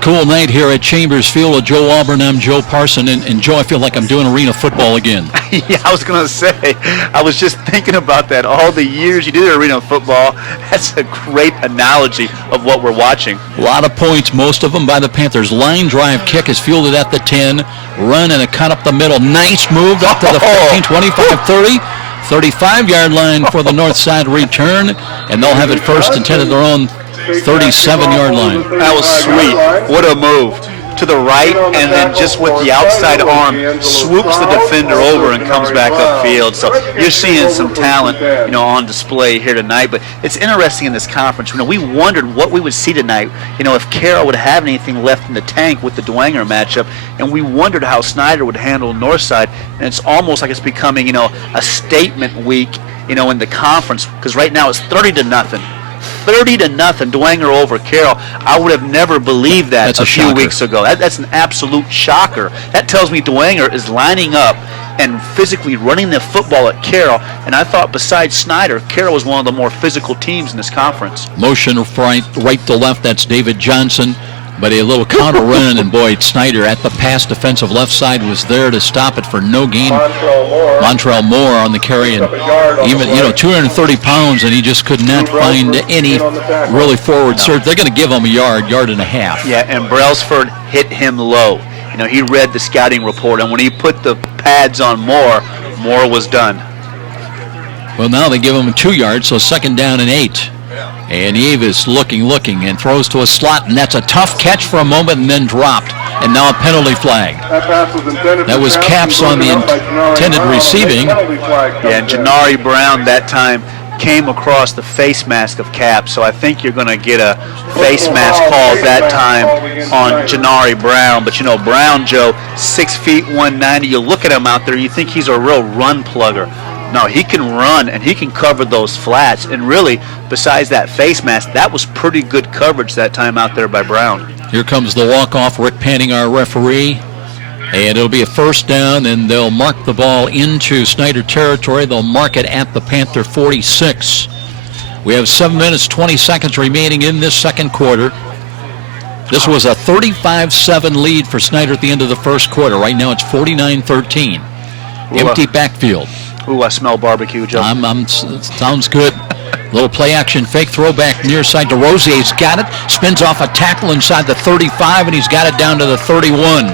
Cool night here at Chambers Field with Joe Auburn. I'm Joe Parson, and Joe, I feel like I'm doing arena football again. Yeah, I was going to say, I was just thinking about that. All the years you did arena football, that's a great analogy of what we're watching. A lot of points, most of them by the Panthers. Line drive kick is fielded at the 10. Run and a cut up the middle. Nice move up to the 15, 25, 30. 35-yard line for the north side return, and they'll have it first and 10 at their own 37-yard line. That was sweet. What a move. To the right, and then just with the outside arm, swoops the defender over and comes back upfield. So you're seeing some talent, you know, on display here tonight. But it's interesting in this conference. You know, we wondered what we would see tonight, you know, if Carroll would have anything left in the tank with the Dwenger matchup, and we wondered how Snider would handle Northside. And it's almost like it's becoming, you know, a statement week, you know, in the conference, because right now it's 30-0. 30-0, Dwenger over Carroll. I would have never believed that a few weeks ago. That's an absolute shocker. That tells me Dwenger is lining up and physically running the football at Carroll. And I thought besides Snider, Carroll was one of the more physical teams in this conference. Motion right to left, that's David Johnson. But a little counter run, and boy, Snider at the pass defensive left side was there to stop it for no gain. Montrell Moore on the carry, and even, you know, 230 pounds, and he just could not find any really forward surge. They're going to give him a yard and a half. Yeah, and Brailsford hit him low. You know, he read the scouting report, and when he put the pads on Moore, Moore was done. Well, now they give him 2 yards, so 2nd down and 8. And Eavis looking, and throws to a slot, and that's a tough catch for a moment and then dropped. And now a penalty flag. That was Caps on the intended receiving. Yeah, and Janari Brown that time came across the face mask of Cap, so I think you're going to get a face mask call that time on Janari Brown. But, Brown, Joe, 6 feet 190. You look at him out there, you think he's a real run plugger. No, he can run, and he can cover those flats. And really, besides that face mask, that was pretty good coverage that time out there by Brown. Here comes the walk-off. Rick Panning, our referee. And it'll be a first down, and they'll mark the ball into Snider territory. They'll mark it at the Panther 46. We have 7 minutes, 20 seconds remaining in this second quarter. This was a 35-7 lead for Snider at the end of the first quarter. Right now it's 49-13. Empty backfield. Ooh, I smell barbecue, Joe. Sounds good. Little play-action fake, throwback near side to Rozier's got it. Spins off a tackle inside the 35, and he's got it down to the 31.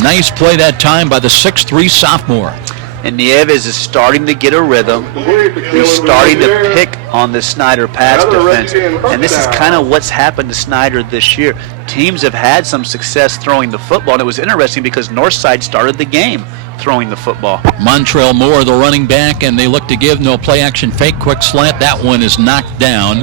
Nice play that time by the 6'3 sophomore. And Nieves is starting to get a rhythm. He's starting to pick on the Snider pass defense. And this is kind of what's happened to Snider this year. Teams have had some success throwing the football, and it was interesting because Northside started the game throwing the football. Montrell Moore, the running back, and they look to give no play-action fake, quick slant. That one is knocked down.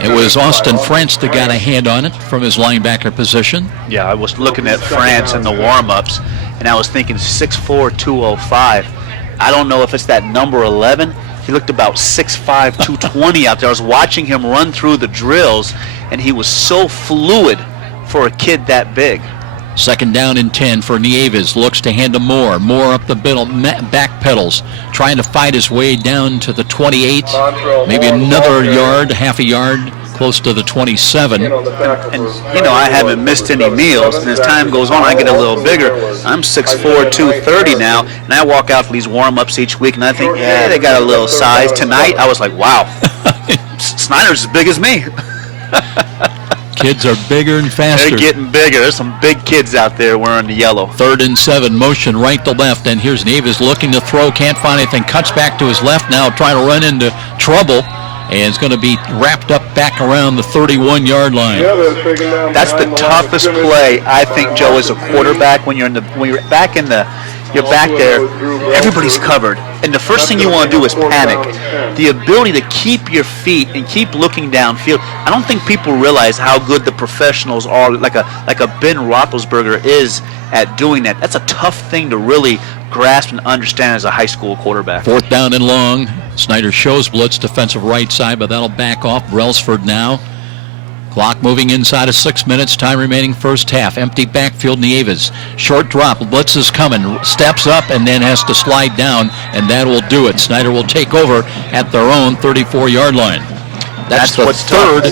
It was Austin France that got a hand on it from his linebacker position. Yeah, I was looking at France in the warm-ups, and I was thinking 6'4", 205. I don't know if it's that number 11. He looked about 6'5", 220 out there. I was watching him run through the drills, and he was so fluid for a kid that big. Second down and 10 for Nieves. Looks to hand to Moore. Moore up the middle, back pedals, trying to fight his way down to the 28. Maybe another yard, half a yard, close to the 27. And, I haven't missed any meals, and as time goes on, I get a little bigger. I'm 6'4", 230 now, and I walk out for these warm-ups each week, and I think, they got a little size. Tonight, I was like, wow, Snider's as big as me. Kids are bigger and faster. They're getting bigger. There's some big kids out there wearing the yellow. 3rd and 7, motion right to left, and here's Nieves looking to throw, can't find anything, cuts back to his left now, trying to run into trouble, and it's going to be wrapped up back around the 31-yard line. That's the toughest play, I think, Joe, as a quarterback. When you're you're back there, everybody's covered, and the first thing you want to do is panic. The ability to keep your feet and keep looking downfield. I don't think people realize how good the professionals are, like a Ben Roethlisberger is at doing that. That's a tough thing to really grasp and understand as a high school quarterback. 4th down and long. Snider shows blitz, defensive right side, but that'll back off. Brailsford now. Clock moving inside of 6 minutes. Time remaining first half. Empty backfield, Nieves. Short drop. Blitz is coming. Steps up and then has to slide down, and that will do it. Snider will take over at their own 34-yard line. That's the third.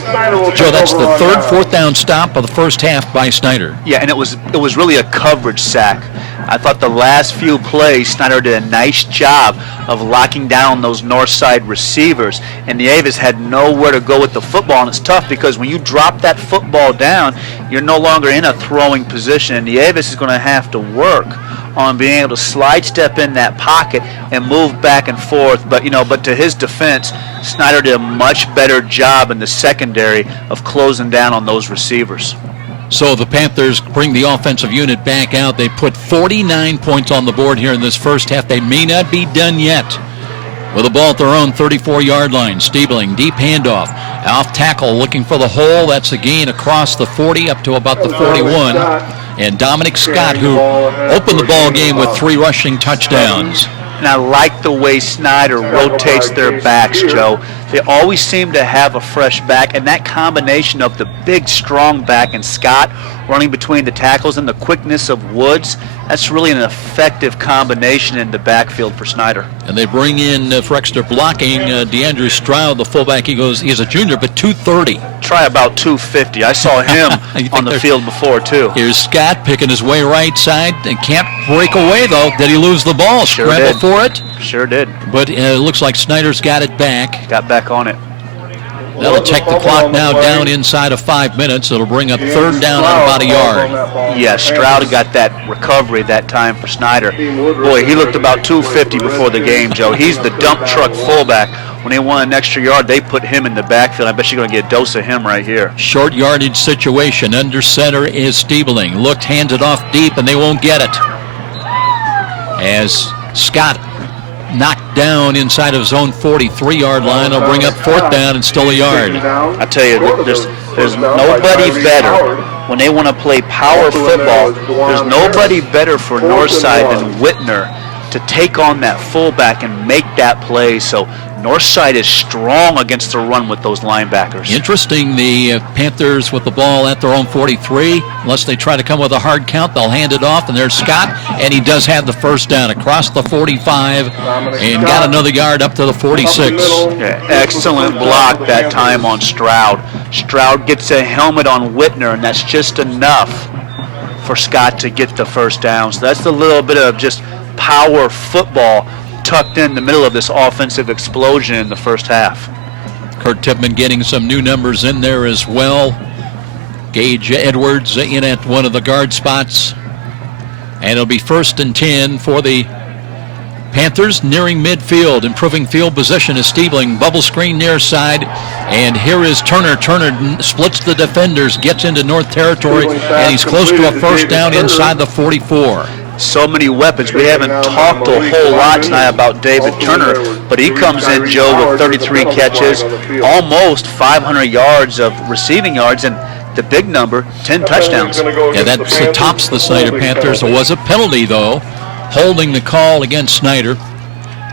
Joe, that's the third 4th down stop of the first half by Snider. Yeah, and it was really a coverage sack. I thought the last few plays, Snider did a nice job of locking down those north side receivers, and Nieves had nowhere to go with the football, and it's tough because when you drop that football down, you're no longer in a throwing position, and Nieves is going to have to work on being able to slide step in that pocket and move back and forth. But to his defense, Snider did a much better job in the secondary of closing down on those receivers. So the Panthers bring the offensive unit back out. They put 49 points on the board here in this first half. They may not be done yet. With the ball at their own 34-yard line. Stiebling, deep handoff. Off tackle, looking for the hole. That's a gain across the 40 up to about the 41. And Dominic Scott, who opened the ball game with 3 rushing touchdowns. And I like the way Snider rotates their backs, Joe. They always seem to have a fresh back, and that combination of the big, strong back and Scott running between the tackles and the quickness of Woods, that's really an effective combination in the backfield for Snider. And they bring in, for extra blocking, DeAndre Stroud, the fullback. He's a junior, but 230. Try about 250. I saw him on the field before, too. Here's Scott picking his way right side and can't break away, though. Did he lose the ball? Sure Scramble did. for it? Sure did. But it looks like Snider's got it back. Got back on it. That'll take the clock now down inside of 5 minutes. It'll bring up 3rd down at about a yard. Yeah, Stroud got that recovery that time for Snider. Boy, he looked about 250 before the game, Joe. He's the dump truck fullback. When they want an extra yard, they put him in the backfield. I bet you're going to get a dose of him right here. Short yardage situation. Under center is Stiebling. Looked, hands it off deep, and they won't get it. As Scott knocked down inside of his own 43-yard line. They'll bring up 4th down and still a yard. I tell you, there's nobody better when they want to play power football. There's nobody better for Northside than Whitner to take on that fullback and make that play. So Northside is strong against the run with those linebackers. Interesting, the Panthers with the ball at their own 43. Unless they try to come with a hard count, they'll hand it off, and there's Scott, and he does have the first down across the 45 and got another yard up to the 46. Yeah, excellent block that time on Stroud. Stroud gets a helmet on Whitner, and that's just enough for Scott to get the first down. So that's a little bit of just power football tucked in the middle of this offensive explosion in the first half. Kurt Tippmann getting some new numbers in there as well. Gage Edwards in at one of the guard spots. And it'll be 1st and 10 for the Panthers, nearing midfield, improving field position is Stiebling. Bubble screen near side, and here is Turner. Turner splits the defenders, gets into North territory, and he's close to a first down inside the 44. So many weapons. We haven't talked a whole lot tonight about David Turner, but he comes in, Joe, with 33 catches, almost 500 yards of receiving yards, and the big number, 10 touchdowns. Yeah, that tops the Snider Panthers. There was a penalty, though, holding the call against Snider,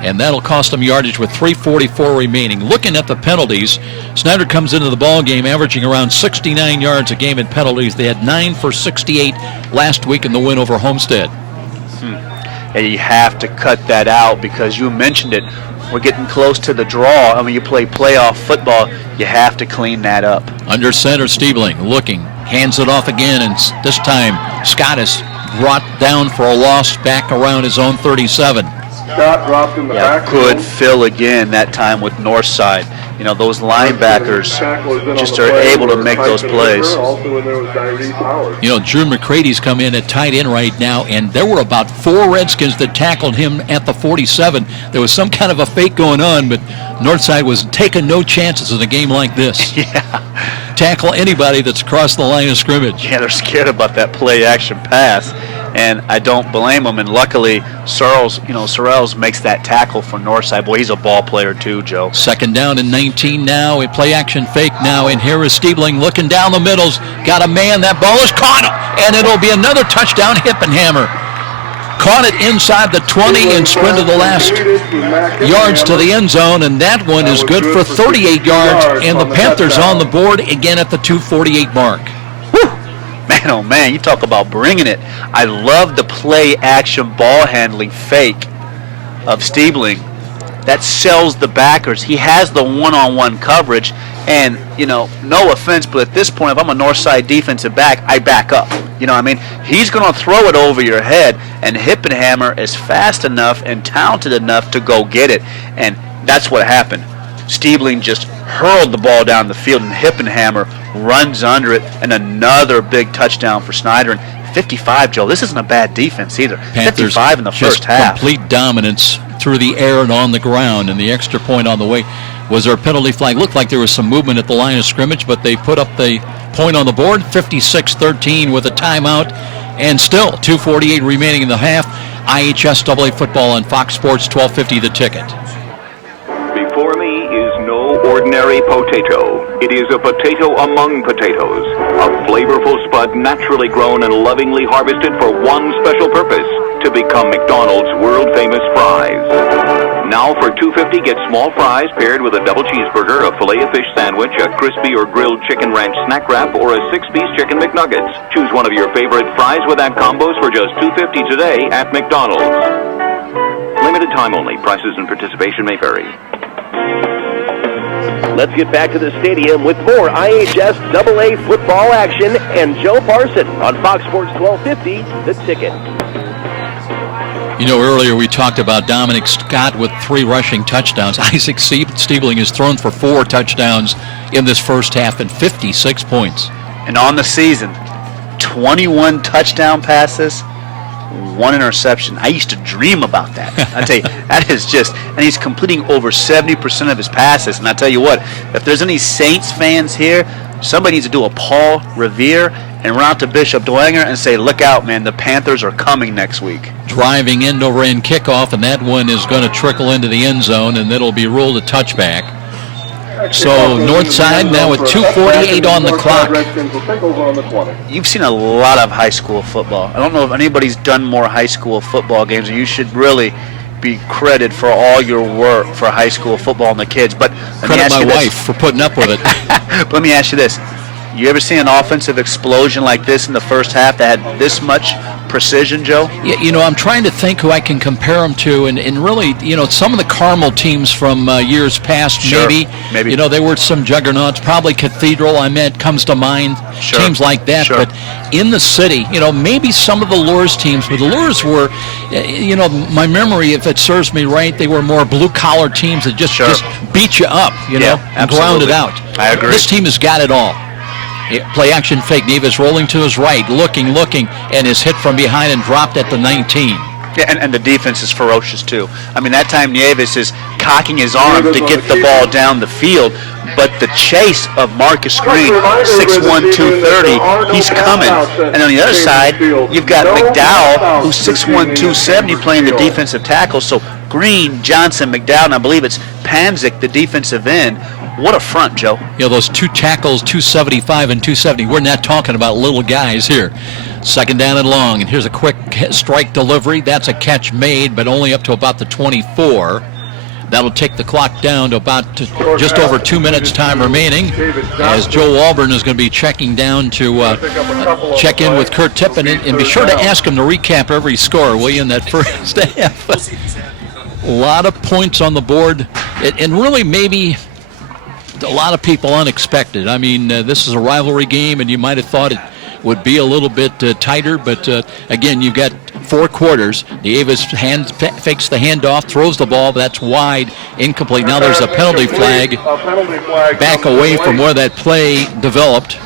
and that'll cost them yardage with 3:44 remaining. Looking at the penalties, Snider comes into the ball game averaging around 69 yards a game in penalties. They had 9 for 68 last week in the win over Homestead. And you have to cut that out because you mentioned it. We're getting close to the draw. I mean, you play playoff football, you have to clean that up. Under center, Stiebling looking, hands it off again, and this time Scott is brought down for a loss back around his own 37. Scott dropped in the back. Good fill again that time with Northside. You know, those linebackers just are able to make those plays. You know, Drew McCrady's come in at tight end right now, and there were about 4 Redskins that tackled him at the 47. There was some kind of a fake going on, but Northside was taking no chances in a game like this. Yeah. Tackle anybody that's across the line of scrimmage. Yeah, they're scared about that play action pass, and I don't blame them. And luckily, Sorrells makes that tackle for Northside. Boy, he's a ball player too, Joe. 2nd down and 19 now. A play action fake now, and here is Stiebling looking down the middles. Got a man. That ball is caught, and it'll be another touchdown. Hippenhammer caught it inside the 20 and sprinted the last yards to the end zone, and that one is good for 38 yards, and the Panthers on the board again at the 2:48 mark. Man, oh man, you talk about bringing it. I love the play action ball handling fake of Stiebling. That sells the backers. He has the one-on-one coverage, and, you know, no offense, but at this point, if I'm a Northside defensive back, I back up. You know what I mean? He's going to throw it over your head, and Hippenhammer is fast enough and talented enough to go get it, and that's what happened. Stiebling just hurled the ball down the field, and Hippenhammer runs under it, and another big touchdown for Snider. And 55, Joe, this isn't a bad defense either. Panthers 55 in the first half. Complete dominance through the air and on the ground, and the extra point on the way. Was there a penalty flag? Looked like there was some movement at the line of scrimmage, but they put up the point on the board, 56-13 with a timeout, and still 2:48 remaining in the half. IHS AA football on Fox Sports 1250 The Ticket. Before me is no ordinary potato. It is a potato among potatoes. A flavorful spud naturally grown and lovingly harvested for one special purpose, to become McDonald's world-famous fries. Now for $2.50, get small fries paired with a double cheeseburger, a filet-of-fish sandwich, a crispy or grilled chicken ranch snack wrap, or a 6-piece chicken McNuggets. Choose one of your favorite fries with that combos for just $2.50 today at McDonald's. Limited time only. Prices and participation may vary. Let's get back to the stadium with more IHS AA football action and Joe Parson on Fox Sports 1250, The Ticket. You know, earlier we talked about Dominic Scott with 3 rushing touchdowns. Isaac Stiebling has thrown for 4 touchdowns in this first half and 56 points. And on the season, 21 touchdown passes, 1 interception. I used to dream about that. I tell you, that is just, and he's completing over 70% of his passes. And I tell you what, if there's any Saints fans here, somebody needs to do a Paul Revere and run out to Bishop Dwenger and say, look out, man, the Panthers are coming next week. Driving end-over-end kickoff, and that one is going to trickle into the end zone, and it'll be ruled a touchback. So north side now with 2:48 on the clock. You've seen a lot of high school football. I don't know if anybody's done more high school football games, and you should really be credited for all your work for high school football and the kids. But let me ask Credit you my this. wife for putting up with it. But let me ask you this. You ever seen an offensive explosion like this in the first half that had this much precision, Joe? Yeah, you know, I'm trying to think who I can compare them to, and really, you know, some of the Carmel teams from years past, maybe. You know, they were some juggernauts. Probably Cathedral, comes to mind. Sure. Teams like that. Sure. But in the city, you know, maybe some of the Lures teams, but the Lures were, you know, my memory, if it serves me right, they were more blue-collar teams that just beat you up, you know, and ground it out. I agree. This team has got it all. Play action fake. Nevis rolling to his right, looking, and is hit from behind and dropped at the 19. Yeah, and the defense is ferocious, too. I mean, that time Nieves is cocking his arm to get the ball down the field, but the chase of Marcus Green, 6'1", 230, he's coming. And on the other side, you've got McDowell, who's 6'1", 270, playing the defensive tackle. So Green, Johnson, McDowell, and I believe it's Panzik, the defensive end. What a front, Joe. You know, those two tackles, 275 and 270. We're not talking about little guys here. Second down and long, and here's a quick strike delivery. That's a catch made, but only up to about the 24. That'll take the clock down to about just over 2 minutes time remaining, as Joe Walburn is going to be checking down to check in with Kurt Tippin, and be sure to ask him to recap every score, will you, in that first half. A lot of points on the board, and really maybe a lot of people unexpected. I mean, this is a rivalry game, and you might have thought it would be a little bit tighter, but again, you've got 4 quarters. Nieves fakes the handoff, throws the ball, that's wide, incomplete. Now there's a penalty flag back away from where that play developed.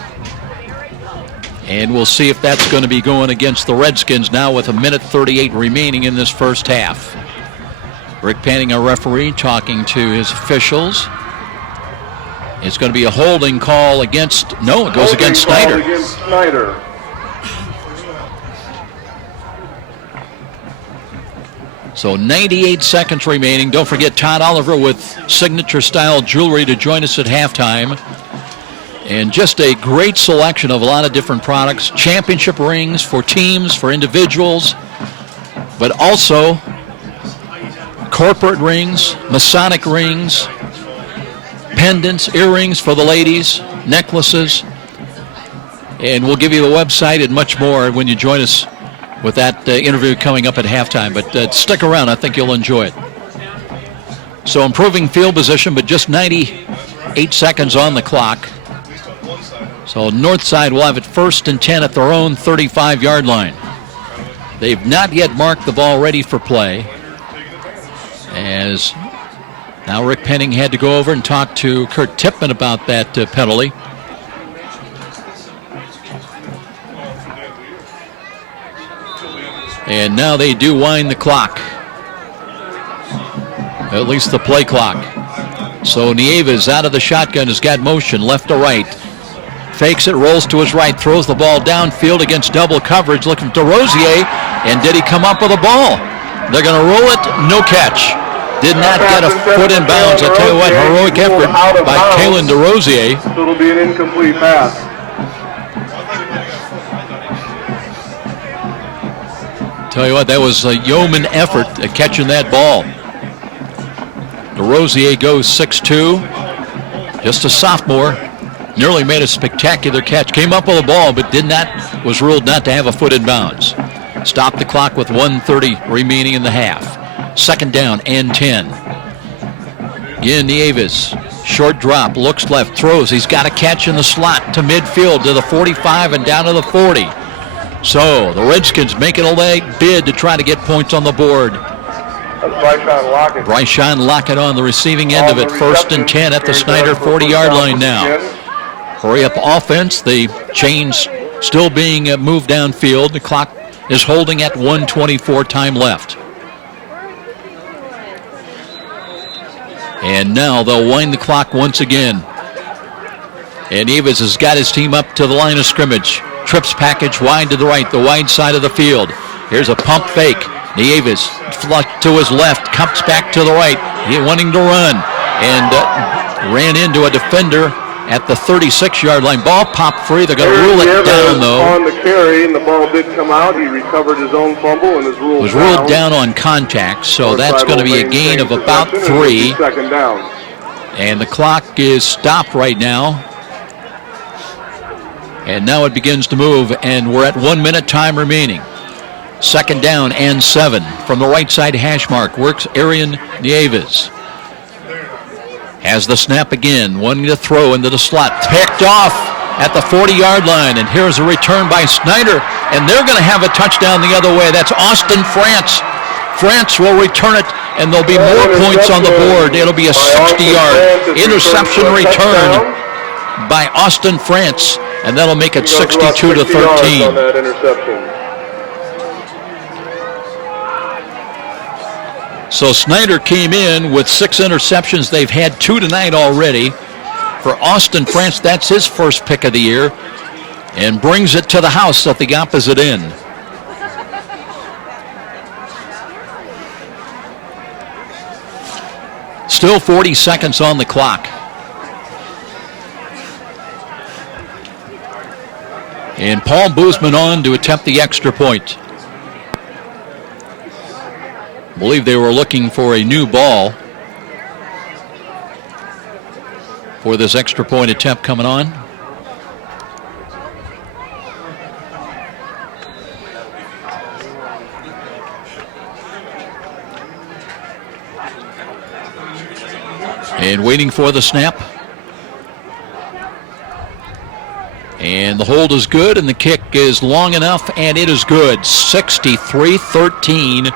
And we'll see if that's going to be going against the Redskins now with 1:38 remaining in this first half. Rick Panning, our referee, talking to his officials. It's going to be a holding call against, no, it goes against Snider. So 98 seconds remaining. Don't forget Todd Oliver with signature-style jewelry to join us at halftime. And just a great selection of a lot of different products. Championship rings for teams, for individuals, but also corporate rings, Masonic rings, pendants, earrings for the ladies, necklaces, and we'll give you the website and much more when you join us with that interview coming up at halftime. But stick around, I think you'll enjoy it. So improving field position, but just 98 seconds on the clock. So north side will have it 1st and 10 at their own 35-yard line. They've not yet marked the ball ready for play, as now Rick Penning had to go over and talk to Kurt Tippin about that penalty. And now they do wind the clock, at least the play clock. So Nieves out of the shotgun has got motion left to right. Fakes it, rolls to his right, throws the ball downfield against double coverage, looking to Rosier, and did he come up with a ball? They're going to roll it, no catch. Did not get a foot in bounds. I tell you what, heroic effort by Kalen DeRosier. It'll be an incomplete pass. Tell you what, that was a yeoman effort at catching that ball. DeRosier goes 6'2", just a sophomore. Nearly made a spectacular catch. Came up with a ball, but was ruled not to have a foot in bounds. Stopped the clock with 1:30 remaining in the half. Second down and 10. Again, Nieves, short drop, looks left, throws. He's got a catch in the slot to midfield to the 45 and down to the 40. So the Redskins making a leg bid to try to get points on the board. Bryshon Lockett on the receiving end of it. 1st and 10 at the Snider 40-yard line now. Hurry up offense. The chains still being moved downfield. The clock is holding at 1:24 time left. And now they'll wind the clock once again. And Nieves has got his team up to the line of scrimmage. trips package wide to the right, the wide side of the field. Here's a pump fake. Nieves flush to his left, comes back to the right. He wanting to run and ran into a defender at the 36-yard line. Ball popped free. They're going to rule it down, though. On the carry, and the ball did come out. He recovered his own fumble and was ruled down on contact, so that's going to be a gain of about 3. Second down. And the clock is stopped right now. And now it begins to move, and we're at 1 minute time remaining. Second down and 7 from the right side hash mark. Works Arian Nieves. Has the snap again, wanting to throw into the slot. Picked off at the 40-yard line, and here's a return by Snider, and they're going to have a touchdown the other way. That's Austin France. France will return it, and there'll be more points on the board. It'll be a 60-yard interception return by Austin France, and that'll make it 62-13. On that interception. So Snider came in with 6 interceptions. They've had 2 tonight already. For Austin France, that's his first pick of the year, and brings it to the house at the opposite end. Still 40 seconds on the clock. And Paul Boozman on to attempt the extra point. I believe they were looking for a new ball for this extra point attempt coming on. And waiting for the snap. And the hold is good, and the kick is long enough, and it is good. 63-13.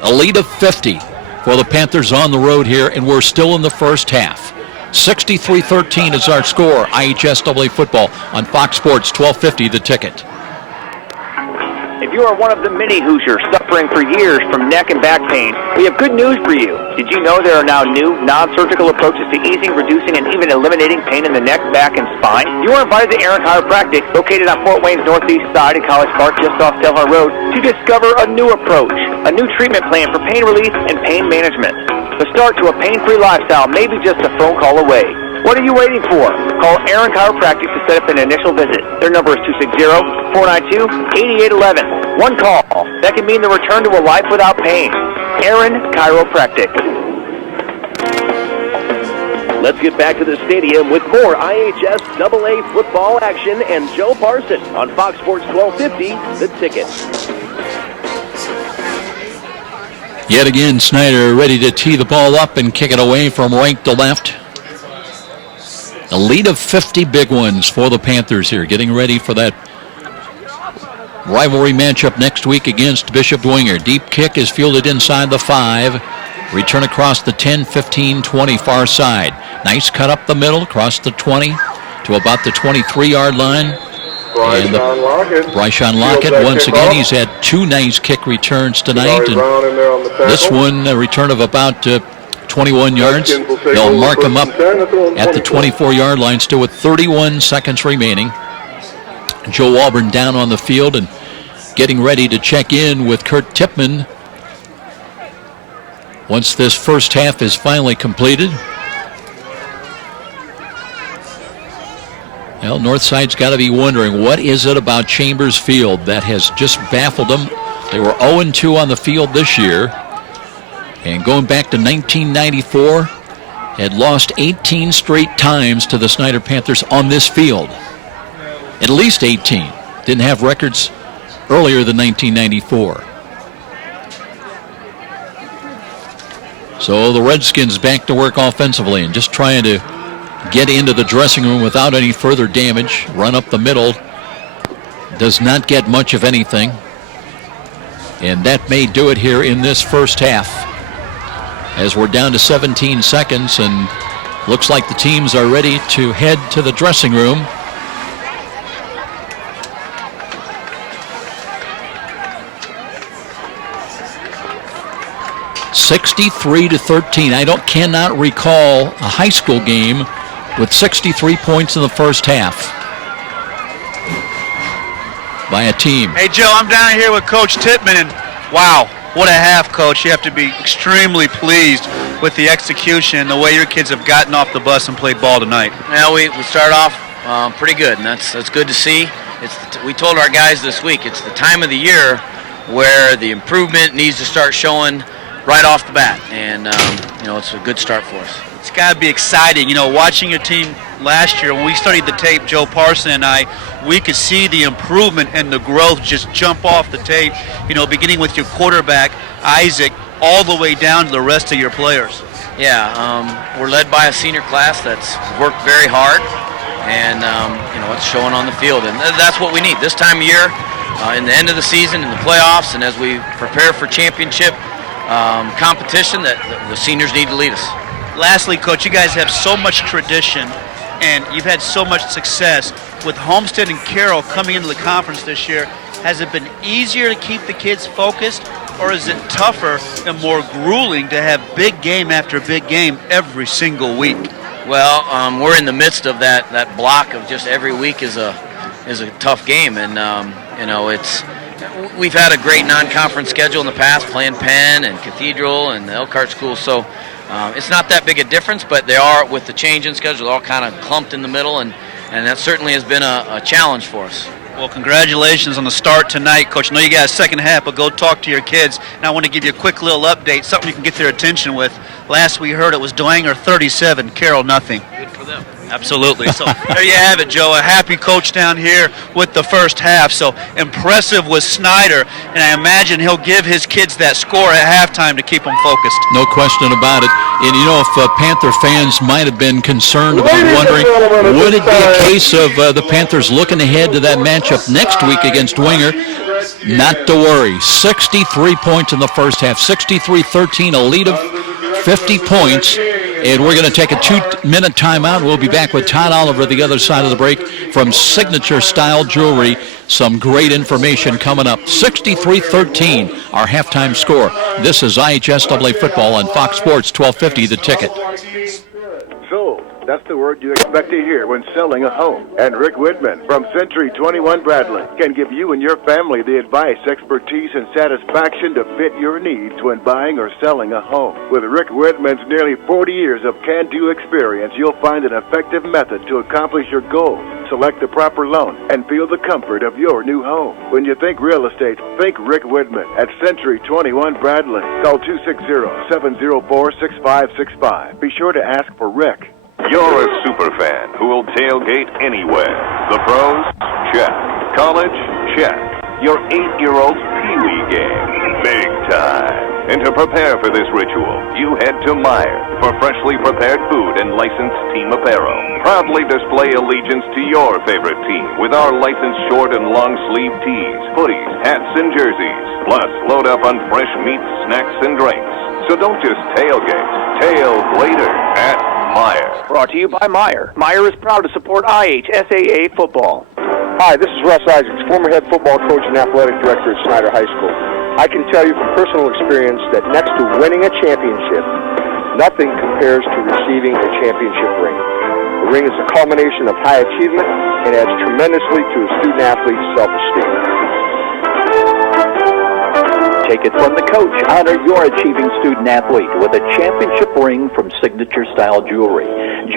A lead of 50 for the Panthers on the road here, and we're still in the first half. 63-13 is our score. IHSAA football on Fox Sports 1250 The Ticket. If you are one of the many Hoosiers suffering for years from neck and back pain, we have good news for you. Did you know there are now new non-surgical approaches to easing, reducing, and even eliminating pain in the neck, back, and spine? You are invited to Aaron Chiropractic, located on Fort Wayne's northeast side in College Park, just off Delhar Road, to discover a new approach, a new treatment plan for pain relief and pain management. The start to a pain-free lifestyle may be just a phone call away. What are you waiting for? Call Aaron Chiropractic to set up an initial visit. Their number is 260-492-8811. One call. That can mean the return to a life without pain. Aaron Chiropractic. Let's get back to the stadium with more IHSAA football action and Joe Parson on Fox Sports 1250, The Ticket. Yet again, Snider ready to tee the ball up and kick it away from right to left. A lead of 50 big ones for the Panthers here, getting ready for that rivalry matchup next week against Bishop Dwenger. Deep kick is fielded inside the 5. Return across the 10, 15, 20 far side. Nice cut up the middle, across the 20 to about the 23-yard line. Bryshon Lockett, once again, he's had 2 nice kick returns tonight. And this one, a return of about 21 yards. They'll mark him up at the 24-yard line, still with 31 seconds remaining. Joe Walburn down on the field and getting ready to check in with Kurt Tipman once this first half is finally completed. Well, Northside's got to be wondering, what is it about Chambers Field that has just baffled them? They were 0-2 on the field this year. And going back to 1994, had lost 18 straight times to the Snider Panthers on this field. At least 18. Didn't have records earlier than 1994. So the Redskins back to work offensively and just trying to get into the dressing room without any further damage. Run up the middle. Does not get much of anything. And that may do it here in this first half, as we're down to 17 seconds and looks like the teams are ready to head to the dressing room. (63-13). I cannot recall a high school game with 63 points in the first half. by a team. Hey, Joe, I'm down here with Coach Tippmann, and wow, what a half, Coach. You have to be extremely pleased with the execution and the way your kids have gotten off the bus and played ball tonight. Well, we started off pretty good, and that's good to see. We told our guys this week it's the time of the year where the improvement needs to start showing right off the bat, and it's a good start for us. It's got to be exciting. Watching your team last year, when we studied the tape, Joe Parson and I, we could see the improvement and the growth just jump off the tape, beginning with your quarterback, Isaac, all the way down to the rest of your players. Yeah, we're led by a senior class that's worked very hard, and, it's showing on the field. And that's what we need this time of year, in the end of the season, in the playoffs, and as we prepare for championship competition, that the seniors need to lead us. Lastly, Coach, you guys have so much tradition, and you've had so much success. With Homestead and Carroll coming into the conference this year, has it been easier to keep the kids focused, or is it tougher and more grueling to have big game after big game every single week? Well, we're in the midst of that block of just every week is a tough game, and we've had a great non-conference schedule in the past, playing Penn and Cathedral and the Elkhart School, so it's not that big a difference, but they are, with the change in schedule, they're all kind of clumped in the middle, and that certainly has been a challenge for us. Well, congratulations on the start tonight, Coach. I know you got a second half, but go talk to your kids. And I want to give you a quick little update, something you can get their attention with. Last we heard, it was Dwenger 37, Carroll nothing. Good for them. Absolutely. So there you have it, Joe. A happy coach down here with the first half. So impressive with Snider, and I imagine he'll give his kids that score at halftime to keep them focused. No question about it. And if Panther fans might have been concerned about wondering, would it be a case of the Panthers looking ahead to that matchup next week against Dwenger? Not to worry. 63 points in the first half, 63-13, a lead of 50 points. And we're going to take a 2-minute timeout. We'll be back with Todd Oliver the other side of the break from Signature Style Jewelry. Some great information coming up. 63-13, our halftime score. This is IHSAA football on Fox Sports 1250, The Ticket. Sold. That's the word you expect to hear when selling a home. And Rick Whitman from Century 21 Bradley can give you and your family the advice, expertise, and satisfaction to fit your needs when buying or selling a home. With Rick Whitman's nearly 40 years of can-do experience, you'll find an effective method to accomplish your goals. Select the proper loan and feel the comfort of your new home. When you think real estate, think Rick Whitman at Century 21 Bradley. Call 260-704-6565. Be sure to ask for Rick. You're a super fan who will tailgate anywhere. The pros? Check. College? Check. Your 8-year-old's Pee-wee game? Big time. And to prepare for this ritual, you head to Meijer for freshly prepared food and licensed team apparel. Proudly display allegiance to your favorite team with our licensed short and long sleeve tees, hoodies, hats, and jerseys. Plus, load up on fresh meats, snacks, and drinks. So don't just tailgate. Tail later at Meijer. Brought to you by Meijer. Meijer is proud to support IHSAA football. Hi, this is Russ Isaacs, former head football coach and athletic director at Snider High School. I can tell you from personal experience that next to winning a championship, nothing compares to receiving a championship ring. The ring is a culmination of high achievement and adds tremendously to a student-athlete's self-esteem. Take it from the coach. Honor your achieving student-athlete with a championship ring from Signature Style Jewelry.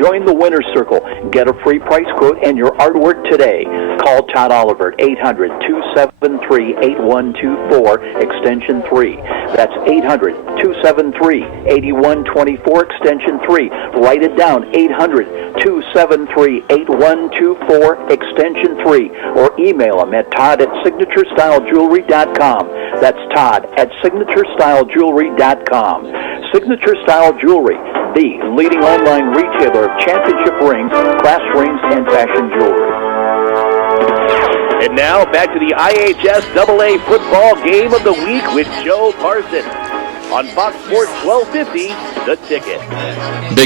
Join the winner's circle. Get a free price quote and your artwork today. Call Todd Oliver at 800-273-8124, extension 3. That's 800-273-8124, extension 3. Write it down, 800-273-8124, extension 3. Or email him at todd@signaturestylegewelry.com. That's Todd at signaturestylegewelry.com. Signature Style Jewelry, the leading online retailer of championship rings, class rings, and fashion jewelry. And now back to the IHSAA football game of the week with Joe Parson on Fox Sports 1250, The Ticket.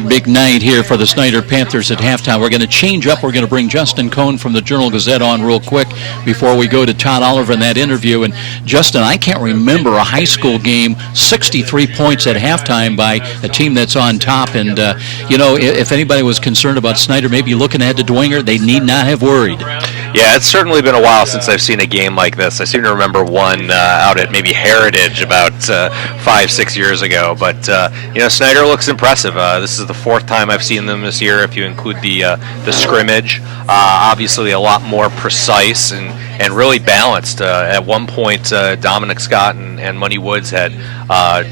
Big night here for the Snider Panthers at halftime. We're going to change up. We're going to bring Justin Cohn from the Journal-Gazette on real quick before we go to Todd Oliver in that interview. And Justin, I can't remember a high school game, 63 points at halftime by a team that's on top. And, if anybody was concerned about Snider maybe looking ahead to Dwenger, they need not have worried. Yeah, it's certainly been a while since I've seen a game like this. I seem to remember one out at maybe Heritage about 5-6 years ago. But Snider looks impressive. This is the fourth time I've seen them this year, if you include the scrimmage. Obviously, a lot more precise and really balanced. At one point, Dominic Scott and Money Woods had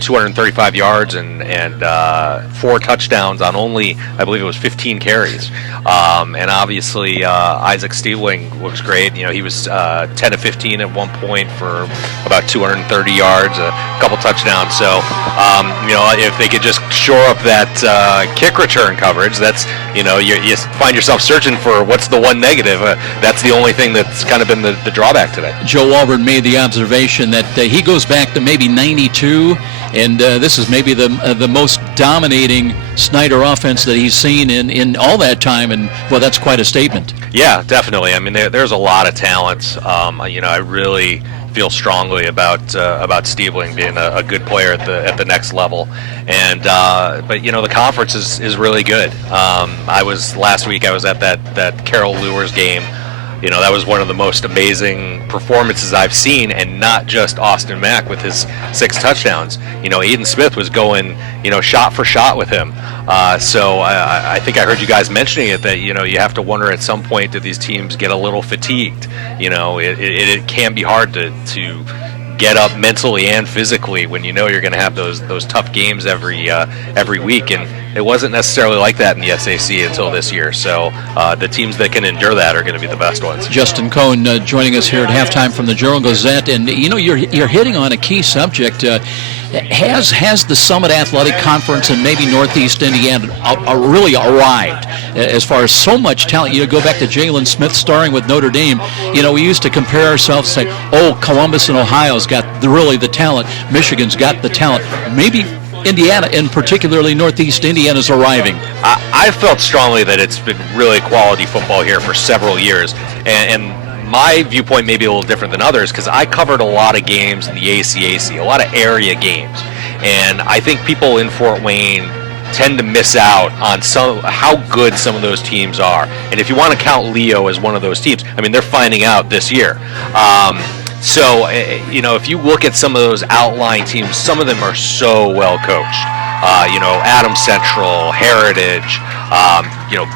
235 yards and 4 touchdowns on only, I believe it was 15 carries. And obviously, Isaac Stiebling looks great. He was 10 of 15 at one point for about 230 yards, a couple touchdowns. So, if they could just shore up that kick return coverage, that's, you find yourself searching for what's the one negative. That's the only thing that's kind of been the drawback today. Joe Walburn made the observation that he goes back to maybe 92, and this is maybe the most dominating Snider offense that he's seen in all that time, and well, that's quite a statement. Yeah, definitely. I mean, there's a lot of talent. I really feel strongly about Stiebling being a good player at the next level, and but the conference is really good. Last week I was at that Carroll Lures game. That was one of the most amazing performances I've seen, and not just Austin Mack with his 6 touchdowns. Aiden Smith was going, shot for shot with him. So I think I heard you guys mentioning it, that, you have to wonder at some point, do these teams get a little fatigued? It can be hard to get up mentally and physically when you're going to have those tough games every week, and it wasn't necessarily like that in the SAC until this year. So the teams that can endure that are going to be the best ones. Justin Cohn joining us here at halftime from the Journal-Gazette, and you're hitting on a key subject. Has the Summit Athletic Conference and maybe Northeast Indiana really arrived as far as so much talent? Go back to Jalen Smith starring with Notre Dame. We used to compare ourselves and say, Columbus and Ohio's got really the talent. Michigan's got the talent. Maybe Indiana, and particularly Northeast Indiana's arriving. I felt strongly that it's been really quality football here for several years, and my viewpoint may be a little different than others because I covered a lot of games in the ACAC, a lot of area games, and I think people in Fort Wayne tend to miss out on how good some of those teams are. And if you want to count Leo as one of those teams, I mean, they're finding out this year. So, if you look at some of those outlying teams, some of them are so well coached. Adams Central, Heritage,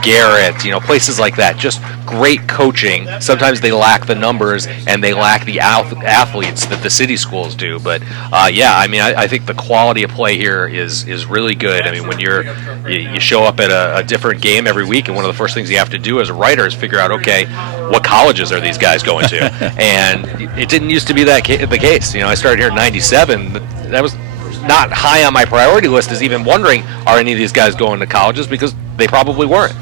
Garrett, places like that. Just great coaching. Sometimes they lack the numbers and they lack the athletes that the city schools do. But I think the quality of play here is really good. I mean, when you show up at a different game every week, and one of the first things you have to do as a writer is figure out, okay, what colleges are these guys going to? And it didn't used to be the case. I started here in '97. That was not high on my priority list, is even wondering, are any of these guys going to colleges, because they probably weren't.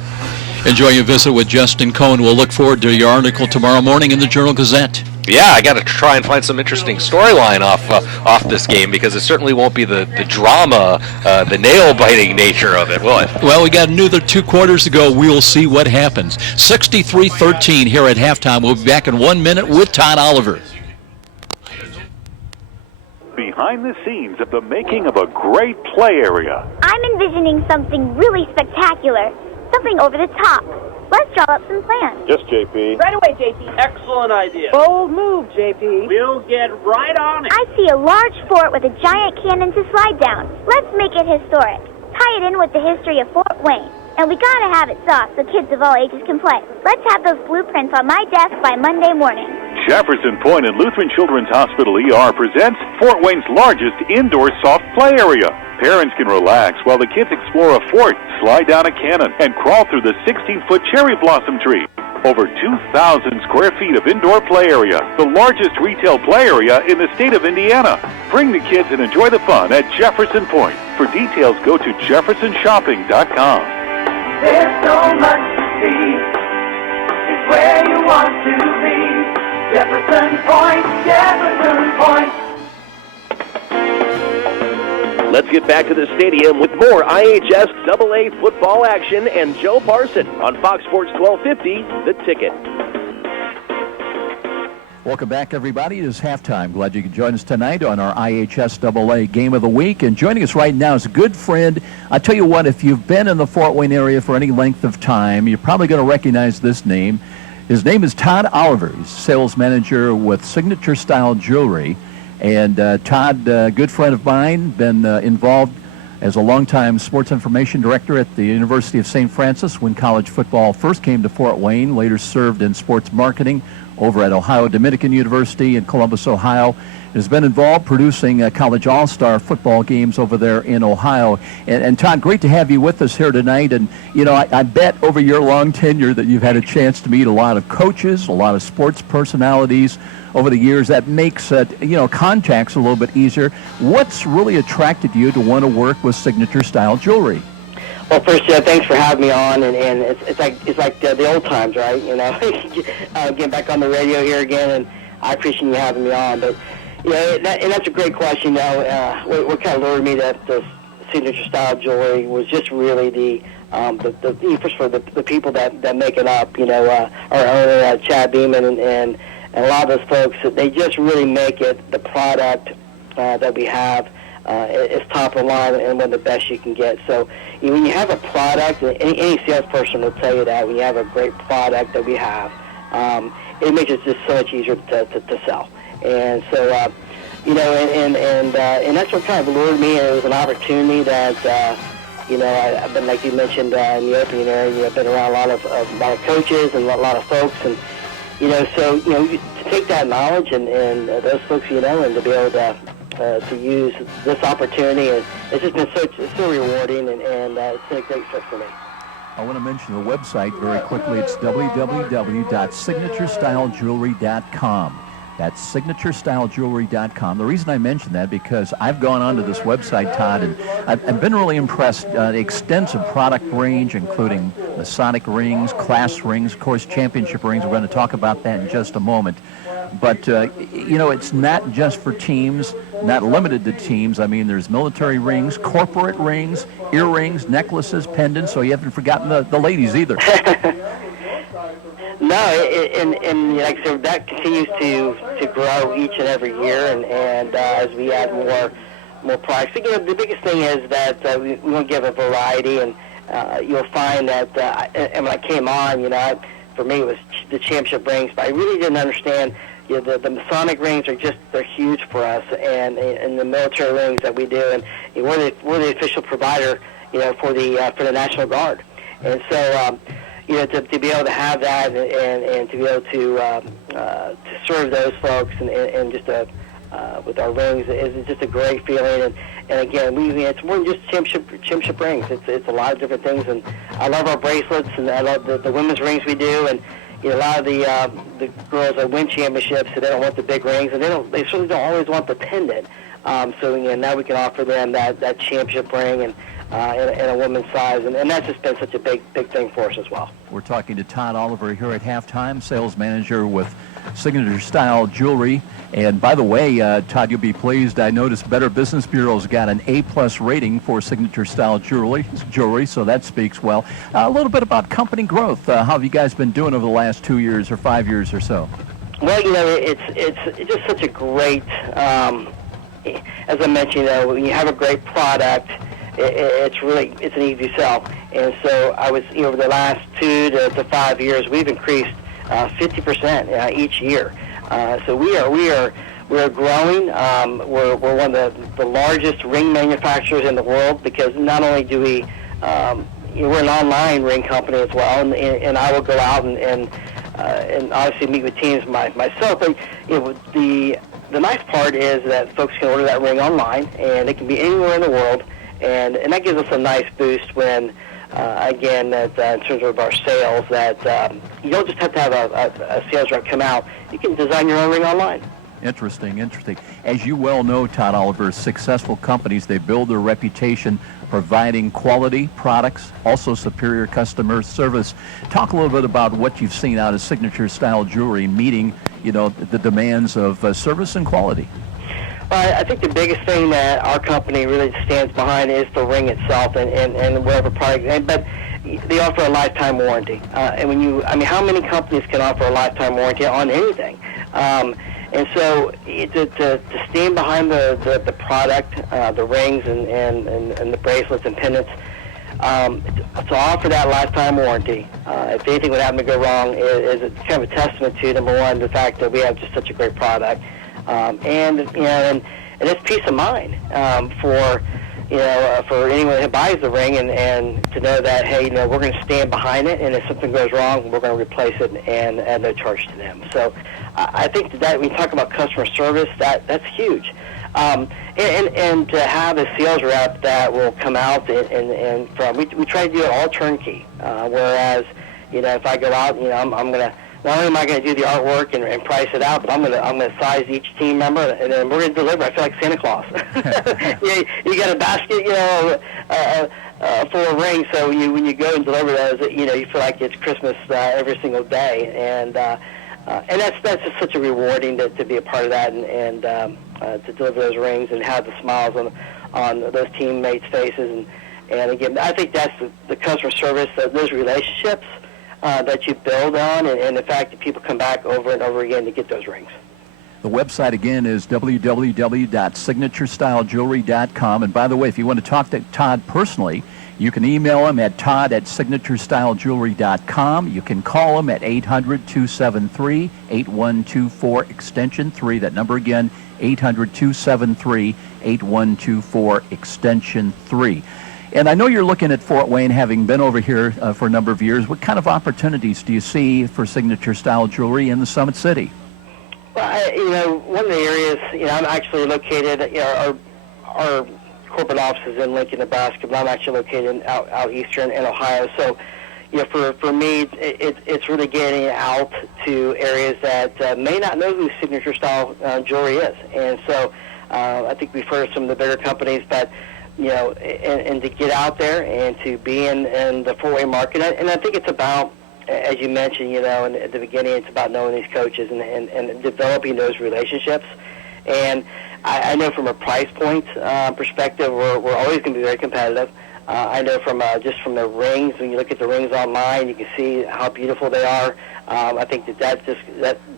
Enjoy your visit with Justin Cohn. We'll look forward to your article tomorrow morning in the Journal-Gazette. Yeah, I got to try and find some interesting storyline off this game, because it certainly won't be the drama, the nail-biting nature of it, will it? Well, we got another 2 quarters to go. We'll see what happens. 63-13 here at halftime. We'll be back in 1 minute with Todd Oliver. Behind the scenes of the making of a great play area. I'm envisioning something really spectacular, something over the top. Let's draw up some plans. Yes, JP. Right away, JP. Excellent idea. Bold move, JP. We'll get right on it. I see a large fort with a giant cannon to slide down. Let's make it historic. Tie it in with the history of Fort Wayne. And we gotta have it soft so kids of all ages can play. Let's have those blueprints on my desk by Monday morning. Jefferson Point and Lutheran Children's Hospital ER presents Fort Wayne's largest indoor soft play area. Parents can relax while the kids explore a fort, slide down a cannon, and crawl through the 16-foot cherry blossom tree. Over 2,000 square feet of indoor play area, the largest retail play area in the state of Indiana. Bring the kids and enjoy the fun at Jefferson Point. For details, go to jeffersonshopping.com. There's so much to see. It's where you want to be. Jefferson Point, Jefferson Point. Let's get back to the stadium with more IHS AA football action and Joe Parson on Fox Sports 1250, The Ticket. Welcome back, everybody. It is halftime. Glad you could join us tonight on our IHS AA Game of the Week. And joining us right now is a good friend. I tell you what, if you've been in the Fort Wayne area for any length of time, you're probably going to recognize this name. His name is Todd Oliver. He's sales manager with Signature Style Jewelry. And Todd, good friend of mine, been involved as a longtime sports information director at the University of St. Francis when college football first came to Fort Wayne, later served in sports marketing over at Ohio Dominican University in Columbus, Ohio. Has been involved producing college all-star football games over there in Ohio. And Todd, great to have you with us here tonight. And, you know, I bet over your long tenure that you've had a chance to meet a lot of coaches, a lot of sports personalities over the years. That makes, contacts a little bit easier. What's really attracted you to want to work with Signature Style Jewelry? Well, first, thanks for having me on, and it's like the old times, right? You know, getting back on the radio here again, and I appreciate you having me on. But that's a great question. What kind of lured me to the Signature Style Jewelry was just really the interest for the people that make it up. You know, our owner Chad Beeman and a lot of those folks. They just really make it the product that we have. It's top of the line and one of the best you can get. So when you have a product, any salesperson will tell you that when you have a great product that we have, it makes it just so much easier to sell. And so, and that's what kind of lured me. It was an opportunity that, I've been, like you mentioned in the opening there, I've been around a lot of coaches and a lot of folks, and to take that knowledge and those folks, and to be able to use this opportunity, and it's just been so rewarding, and it's been a great fit for me. I want to mention the website very quickly. It's www.signaturestylegewelry.com. That's signaturestylegewelry.com. The reason I mention that because I've gone onto this website, Todd, and I've been really impressed. The extensive product range, including Masonic rings, class rings, of course, championship rings. We're going to talk about that in just a moment. But, it's not just for teams, not limited to teams. I mean, there's military rings, corporate rings, earrings, necklaces, pendants, so you haven't forgotten the ladies either. No, and like I said, that continues to grow each and every year, and as we add more products. The biggest thing is that we want to give a variety, and you'll find that, and when I came on, for me it was the championship rings, but I really didn't understand. The Masonic rings they're huge for us, and the military rings that we do, and we're the official provider, for the National Guard, and so. To be able to have that and to be able to serve those folks and just with our rings is just a great feeling. And again, it's more than just championship rings. It's a lot of different things, and I love our bracelets, and I love the women's rings we do, and a lot of the girls that win championships, so they don't want the big rings, and they certainly don't always want the pendant. So now we can offer them that championship ring and in a woman's size, and that's just been such a big thing for us as well. We're talking to Todd Oliver here at halftime, sales manager with Signature Style Jewelry. And by the way, Todd, you'll be pleased. I noticed Better Business Bureau's got an A+ rating for Signature Style Jewelry, so that speaks well. A little bit about company growth. How have you guys been doing over the last 2 years or 5 years or so? Well, it's just such a great, as I mentioned, when you have a great product, it's an easy sell. And so I was, over the last 2 to 5 years, we've increased 50% each year. So we are growing. We're one of the largest ring manufacturers in the world, because not only do we, we're an online ring company as well, and I will go out and obviously meet with teams myself. But the nice part is that folks can order that ring online, and it can be anywhere in the world. And that gives us a nice boost when, again, that in terms of our sales, that you don't just have to have a sales rep come out. You can design your own ring online. Interesting. As you well know, Todd Oliver, successful companies, they build their reputation providing quality products, also superior customer service. Talk a little bit about what you've seen out of Signature Style Jewelry meeting, the demands of service and quality. I think the biggest thing that our company really stands behind is the ring itself and whatever product. But they offer a lifetime warranty. And how many companies can offer a lifetime warranty on anything? And so to stand behind the product, the rings and the bracelets and pendants, to offer that lifetime warranty, if anything would happen to go wrong, is it's kind of a testament to, number one, the fact that we have just such a great product, and it's peace of mind for anyone who buys the ring, and to know that, hey, we're going to stand behind it, and if something goes wrong, we're going to replace it and at no charge to them. So I think that when you talk about customer service, that's huge. And to have a sales rep that will come out and from, we try to do it all turnkey, whereas, if I go out, I'm going to, not only am I going to do the artwork and price it out, but I'm going to size each team member, and then we're going to deliver. I feel like Santa Claus. You got a basket, full of rings, so when you go and deliver those, you feel like it's Christmas every single day, and that's just such a rewarding to be a part of that, and to deliver those rings and have the smiles on those teammates' faces, and again, I think that's the customer service, those relationships that you build on, and the fact that people come back over and over again to get those rings. The website again is www.signaturestylegewelry.com. And by the way, if you want to talk to Todd personally, you can email him at todd@signaturestylegewelry.com. You can call him at 800-273-8124, extension 3. That number again, 800-273-8124, extension 3. And I know you're looking at Fort Wayne, having been over here for a number of years. What kind of opportunities do you see for signature style jewelry in the Summit City? Well, one of the areas, I'm actually located, our corporate office is in Lincoln, Nebraska, but I'm actually located out eastern in Ohio. So, for me, it's really getting out to areas that may not know who signature style jewelry is. And so I think we've heard of some of the bigger companies, but and to get out there and to be in the Fort Wayne market. And I think it's about, as you mentioned, and at the beginning, it's about knowing these coaches and developing those relationships. And I know from a price point perspective, we're always going to be very competitive. I know from just from the rings, when you look at the rings online, you can see how beautiful they are. I think that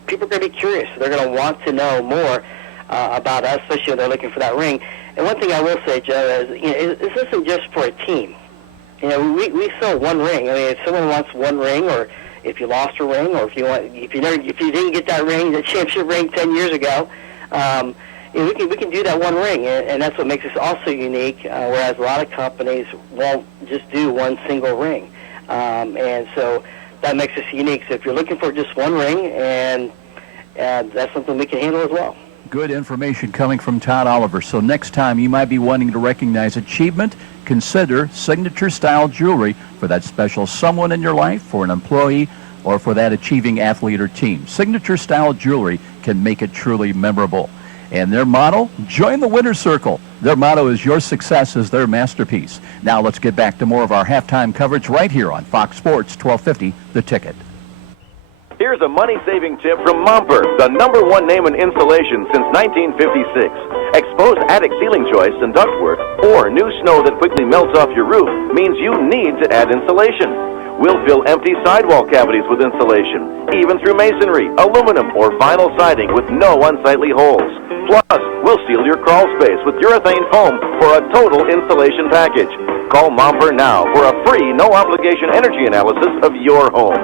people are going to be curious. They're going to want to know more about us, especially when they're looking for that ring. And one thing I will say, Joe, is this isn't just for a team. We sell one ring. I mean, if someone wants one ring, or if you lost a ring, or if you didn't get that ring, the championship ring 10 years ago, we can do that one ring, and that's what makes us also unique. Whereas a lot of companies won't just do one single ring, and so that makes us unique. So if you're looking for just one ring, and that's something we can handle as well. Good information coming from Todd Oliver. So next time you might be wanting to recognize achievement, consider signature style jewelry for that special someone in your life, for an employee, or for that achieving athlete or team. Signature style jewelry can make it truly memorable. And their motto, join the winner's circle. Their motto is your success is their masterpiece. Now let's get back to more of our halftime coverage right here on Fox Sports 1250, The Ticket. Here's a money-saving tip from Momper, the #1 name in insulation since 1956. Exposed attic ceiling joists and ductwork, or new snow that quickly melts off your roof, means you need to add insulation. We'll fill empty sidewall cavities with insulation, even through masonry, aluminum, or vinyl siding with no unsightly holes. Plus, we'll seal your crawl space with urethane foam for a total insulation package. Call Momper now for a free, no-obligation energy analysis of your home.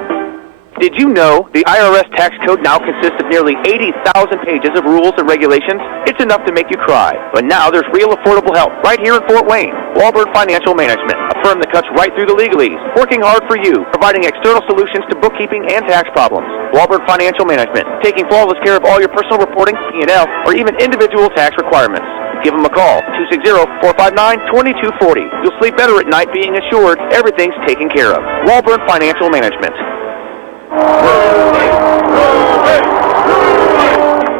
Did you know the IRS tax code now consists of nearly 80,000 pages of rules and regulations? It's enough to make you cry. But now there's real affordable help right here in Fort Wayne. Walburn Financial Management, a firm that cuts right through the legalese, working hard for you, providing external solutions to bookkeeping and tax problems. Walburn Financial Management, taking flawless care of all your personal reporting, P&L, or even individual tax requirements. Give them a call, 260-459-2240. You'll sleep better at night being assured everything's taken care of. Walburn Financial Management.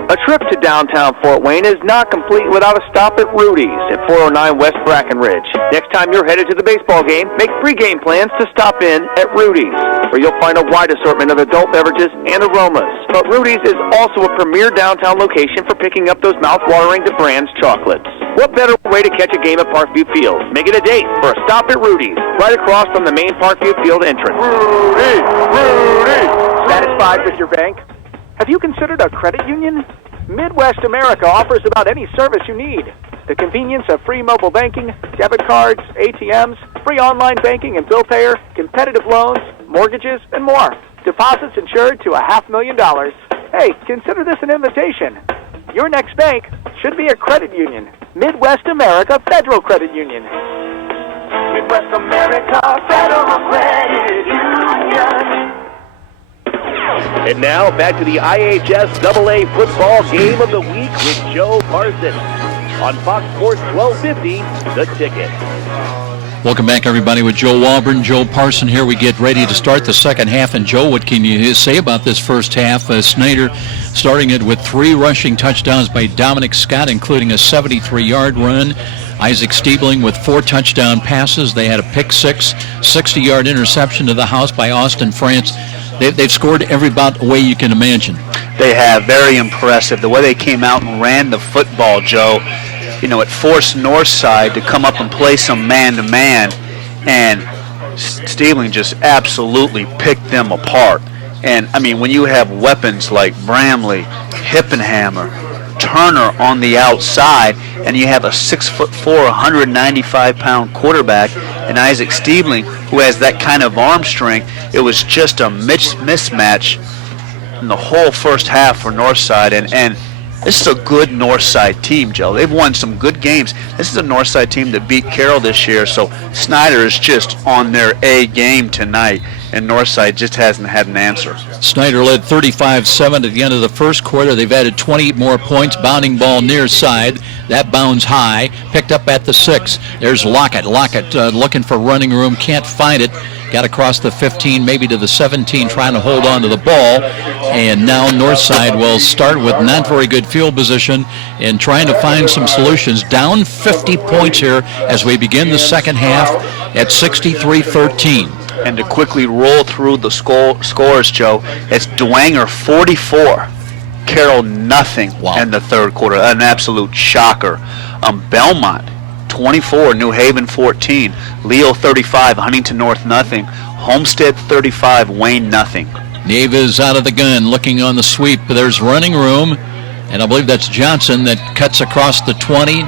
A trip to downtown Fort Wayne is not complete without a stop at Rudy's at 409 West Brackenridge. Next time you're headed to the baseball game, make pre-game plans to stop in at Rudy's, where you'll find a wide assortment of adult beverages and aromas. But Rudy's is also a premier downtown location for picking up those mouth-watering DeBrand's chocolates. What better way to catch a game at Parkview Field? Make it a date for a stop at Rudy's, right across from the main Parkview Field entrance. Rudy! Satisfied with your bank? Have you considered a credit union? Midwest America offers about any service you need. The convenience of free mobile banking, debit cards, ATMs, free online banking and bill payer, competitive loans, mortgages, and more. Deposits insured to $500,000. Hey, consider this an invitation. Your next bank should be a credit union. Midwest America Federal Credit Union. Midwest America Federal Credit Union. And now back to the IHS AA football game of the week with Joe Parsons on Fox Sports 1250, The Ticket. Welcome back, everybody, with Joe Walburn, Joe Parson here. We get ready to start the second half. And, Joe, what can you say about this first half? Snider starting it with 3 rushing touchdowns by Dominic Scott, including a 73-yard run. Isaac Stiebling with 4 touchdown passes. They had a pick six, 60-yard interception to the house by Austin France. They've scored every way you can imagine. They have. Very impressive. The way they came out and ran the football, Joe. You know, it forced Northside to come up and play some man-to-man, and Stiebling just absolutely picked them apart. And, I mean, when you have weapons like Bramley, Hippenhammer, Turner on the outside, and you have a 6'4", 195-pound quarterback, and Isaac Stiebling, who has that kind of arm strength, it was just a mismatch in the whole first half for Northside, and this is a good Northside team, Joe. They've won some good games. This is a Northside team that beat Carroll this year, so Snider is just on their A game tonight, and Northside just hasn't had an answer. Snider led 35-7 at the end of the first quarter. They've added 28 more points. Bounding ball near side. That bounds high. Picked up at the 6. There's Lockett. Lockett looking for running room. Can't find it. Got across the 15, maybe to the 17, trying to hold on to the ball. And now Northside will start with not very good field position and trying to find some solutions. Down 50 points here as we begin the second half at 63-13. And to quickly roll through the scores, Joe, it's Dwenger 44, Carroll nothing in the third quarter. An absolute shocker. Belmont 24, New Haven 14, Leo 35, Huntington North nothing, Homestead 35, Wayne nothing. Neva's out of the gun, looking on the sweep. There's running room, and I believe that's Johnson that cuts across the 20.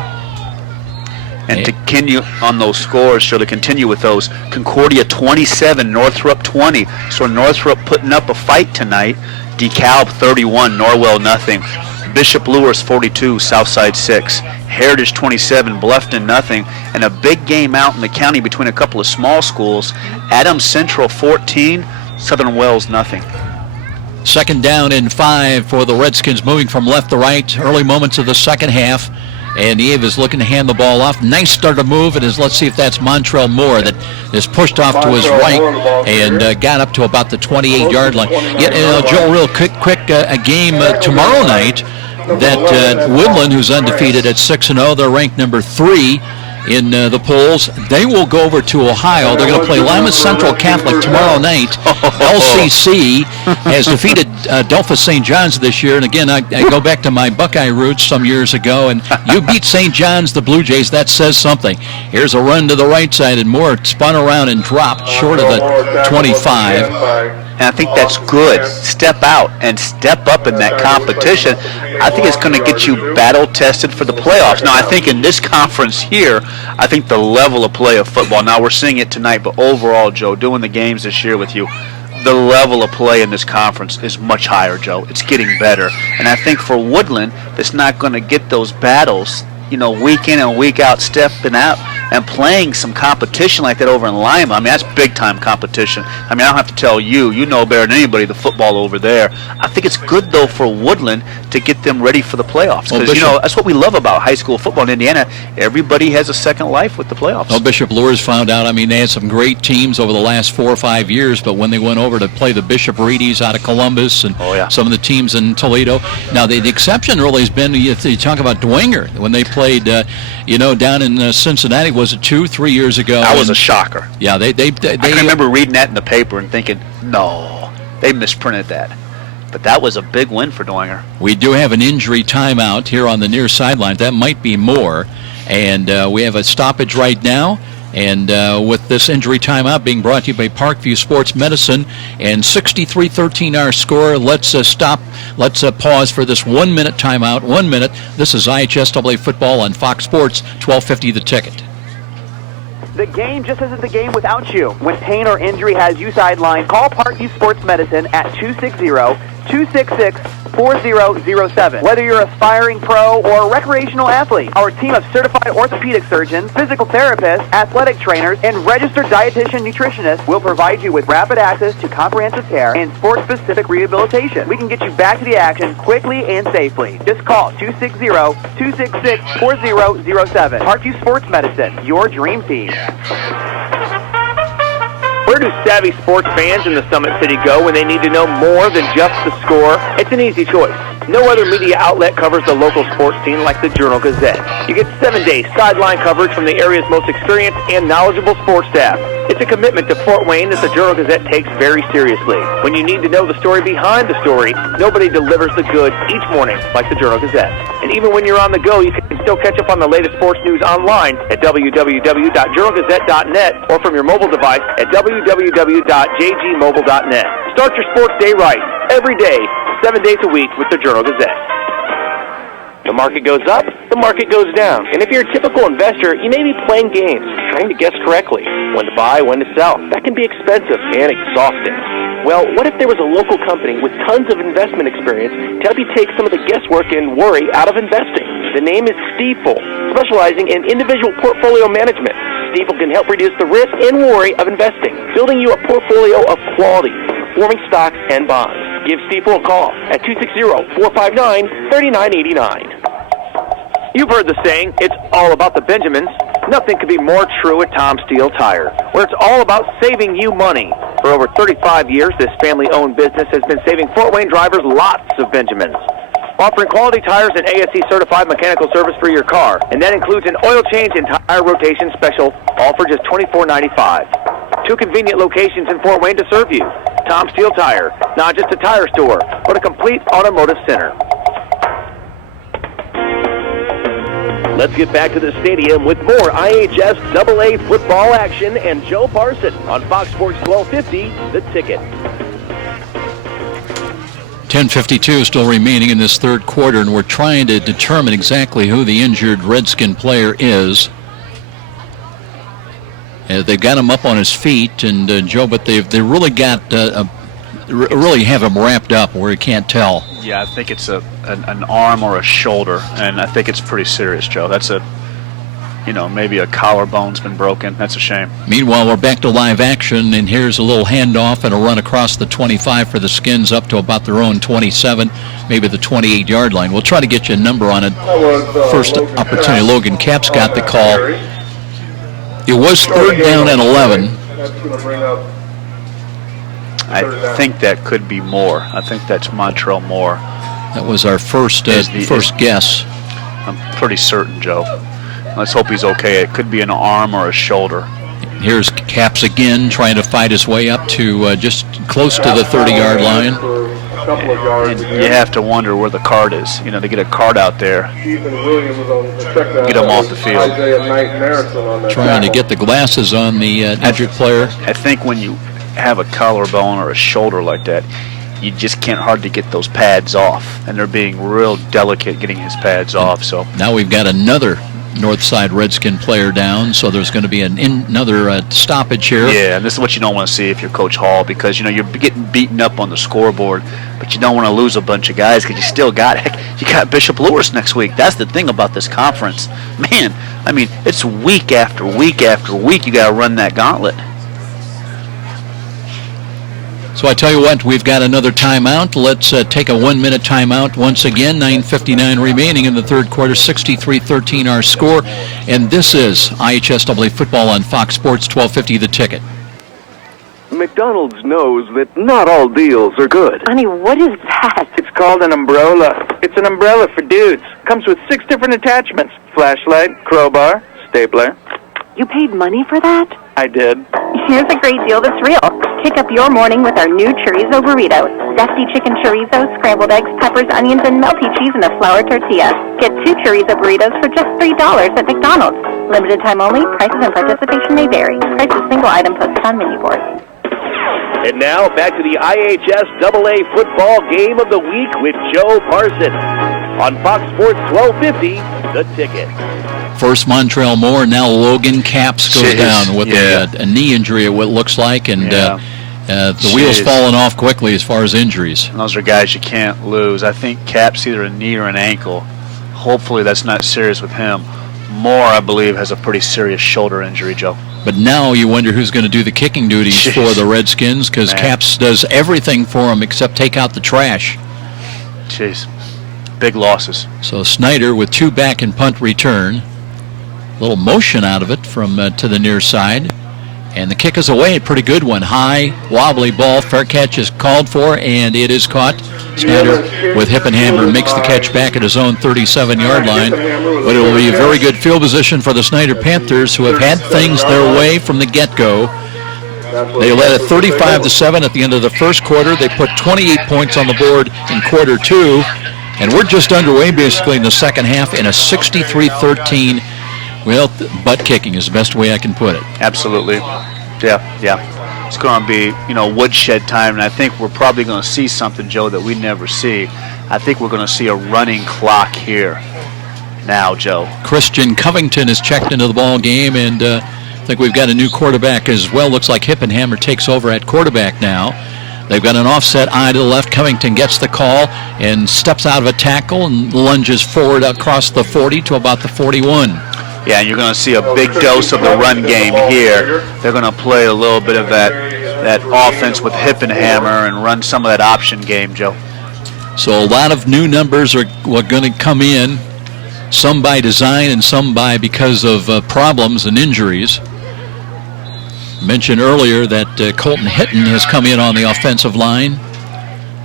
And to continue on those scores, so to continue with those, Concordia 27, Northrop 20. So Northrop putting up a fight tonight. DeKalb 31, Norwell nothing. Bishop Lewis 42, Southside 6. Heritage 27, Bluffton nothing. And a big game out in the county between a couple of small schools. Adams Central 14, Southern Wells nothing. Second down and 5 for the Redskins, moving from left to right. Early moments of the second half. And Eve is looking to hand the ball off. Nice start to move. It is, let's see if that's Montrell Moore that is pushed off to his right and got up to about the 28-yard line. Joe, real quick, a game tomorrow night that Woodland, who's undefeated at 6-0, they're ranked number 3 in the polls. They will go over to Ohio. They're going to play Lima Central Catholic tomorrow night. LCC has defeated Delphus St. John's this year. And again, I go back to my Buckeye roots some years ago. And you beat St. John's, the Blue Jays. That says something. Here's a run to the right side, and Moore spun around and dropped short of the 25. And I think that's good. Step out and step up in that competition. I think it's going to get you battle-tested for the playoffs. Now, I think in this conference here, I think the level of play of football, now we're seeing it tonight, but overall, Joe, doing the games this year with you, the level of play in this conference is much higher, Joe. It's getting better. And I think for Woodland, that's not going to get those battles, week in and week out, stepping out and playing some competition like that over in Lima. I mean, that's big-time competition. I mean, I don't have to tell you. You know better than anybody the football over there. I think it's good, though, for Woodland to get them ready for the playoffs. Because, that's what we love about high school football in Indiana. Everybody has a second life with the playoffs. Well, Bishop Luers found out, they had some great teams over the last 4 or 5 years, but when they went over to play the Bishop Reedies out of Columbus and some of the teams in Toledo. Now, the exception really has been, you talk about Dwenger, when they played, down in Cincinnati, was it 2-3 years ago? That was a shocker. Yeah, I can remember reading that in the paper and thinking, no, they misprinted that. But that was a big win for Dwenger. We do have an injury timeout here on the near sideline. That might be more. And we have a stoppage right now. And with this injury timeout being brought to you by Parkview Sports Medicine and 63-13 our score, let's stop. Let's pause for this 1 minute timeout. 1 minute. This is IHSAA football on Fox Sports 1250 The Ticket. The game just isn't the game without you. When pain or injury has you sidelined, call Parkview Sports Medicine at 260-266-4007. Whether you're an aspiring pro or a recreational athlete, our team of certified orthopedic surgeons, physical therapists, athletic trainers, and registered dietitian nutritionists will provide you with rapid access to comprehensive care and sport-specific rehabilitation. We can get you back to the action quickly and safely. Just call 260-266-4007. Parkview Sports Medicine, your dream team. Where do savvy sports fans in the Summit City go when they need to know more than just the score? It's an easy choice. No other media outlet covers the local sports scene like the Journal-Gazette. You get 7-day sideline coverage from the area's most experienced and knowledgeable sports staff. It's a commitment to Fort Wayne that the Journal-Gazette takes very seriously. When you need to know the story behind the story, nobody delivers the good each morning like the Journal-Gazette. And even when you're on the go, you can still catch up on the latest sports news online at www.journalgazette.net or from your mobile device at www.jgmobile.net. Start your sports day right, every day, 7 days a week with the Journal-Gazette. The market goes up, the market goes down. And if you're a typical investor, you may be playing games, trying to guess correctly when to buy, when to sell. That can be expensive and exhausting. Well, what if there was a local company with tons of investment experience to help you take some of the guesswork and worry out of investing? The name is Stifel, specializing in individual portfolio management. Stifel can help reduce the risk and worry of investing, building you a portfolio of quality, performing stocks and bonds. Give Stifel a call at 260-459-3989. You've heard the saying, it's all about the Benjamins. Nothing could be more true at Tom Steele Tire, where it's all about saving you money. For over 35 years, this family-owned business has been saving Fort Wayne drivers lots of Benjamins. Offering quality tires and ASE-certified mechanical service for your car, and that includes an oil change and tire rotation special, all for just $24.95. 2 convenient locations in Fort Wayne to serve you. Tom Steele Tire, not just a tire store, but a complete automotive center. Let's get back to the stadium with more IHS AA football action and Joe Parson on Fox Sports 1250, The Ticket. 10:52 still remaining in this third quarter, and we're trying to determine exactly who the injured Redskin player is. They've got him up on his feet, and Joe, but they really got really have him wrapped up where you can't tell. Yeah, I think it's an arm or a shoulder, and I think it's pretty serious, Joe. That's maybe a collarbone's been broken. That's a shame. Meanwhile, we're back to live action, and here's a little handoff and a run across the 25 for the Skins up to about their own 27, maybe the 28-yard line. We'll try to get you a number on it. First opportunity, Logan Capps got the call. It was 3rd down and 11. I think that could be Moore. I think that's Montrell Moore. That was our first guess. I'm pretty certain, Joe. Let's hope he's okay. It could be an arm or a shoulder. Here's Capps again, trying to fight his way up to just close to the 30-yard line. And you have to wonder where the card is. They get a card out there. Get him off the field. Trying to get the glasses on the injured player. I think when you have a collarbone or a shoulder like that, you just can't hardly get those pads off. And they're being real delicate getting his pads off. So now we've got another Northside Redskin player down, so there's going to be another stoppage here. Yeah, and this is what you don't want to see if you're Coach Hall, because you're getting beaten up on the scoreboard, but you don't want to lose a bunch of guys because you still got Bishop Lewis next week. That's the thing about this conference, man. I mean, it's week after week after week. You got to run that gauntlet. So I tell you what, we've got another timeout. Let's take a 1-minute timeout once again. 9:59 remaining in the third quarter, 63-13 our score. And this is IHSAA football on Fox Sports 1250 The Ticket. McDonald's knows that not all deals are good. Honey, what is that? It's called an umbrella. It's an umbrella for dudes. Comes with 6 different attachments. Flashlight, crowbar, stapler. You paid money for that? I did. Here's a great deal that's real. Kick up your morning with our new chorizo burrito. Zesty chicken chorizo, scrambled eggs, peppers, onions, and melty cheese in a flour tortilla. Get 2 chorizo burritos for just $3 at McDonald's. Limited time only. Prices and participation may vary. Price is single item posted on menu board. And now back to the IHSAA football game of the week with Joe Parson on Fox Sports 1250, The Ticket. First Montrell Moore, now Logan Capps goes down with a knee injury, what looks like, and the wheels falling off quickly as far as injuries. And those are guys you can't lose. I think Capps either a knee or an ankle. Hopefully that's not serious with him. Moore, I believe, has a pretty serious shoulder injury, Joe. But now you wonder who's going to do the kicking duties for the Redskins, because Capps does everything for them except take out the trash. Jeez. Big losses. So Snider with 2 back and punt return. A little motion out of it from to the near side. And the kick is away, a pretty good one. High, wobbly ball. Fair catch is called for, and it is caught. Snider with hip and hammer makes the catch back at his own 37-yard line. But it will be a very good field position for the Snider Panthers, who have had things their way from the get-go. They led at 35-7 at the end of the first quarter. They put 28 points on the board in quarter 2. And we're just underway basically in the second half in a 63-13. Well, butt kicking is the best way I can put it. Absolutely. Yeah. It's going to be, woodshed time, and I think we're probably going to see something, Joe, that we never see. I think we're going to see a running clock here now, Joe. Christian Covington is checked into the ball game, and I think we've got a new quarterback as well. Looks like Hippenhammer takes over at quarterback now. They've got an offset eye to the left. Covington gets the call and steps out of a tackle and lunges forward across the 40 to about the 41. Yeah, and you're going to see a big dose of the run game here. They're going to play a little bit of that offense with Hippenhammer and run some of that option game, Joe. So a lot of new numbers are going to come in, some by design and some by because of problems and injuries. Mentioned earlier that Colton Hitton has come in on the offensive line.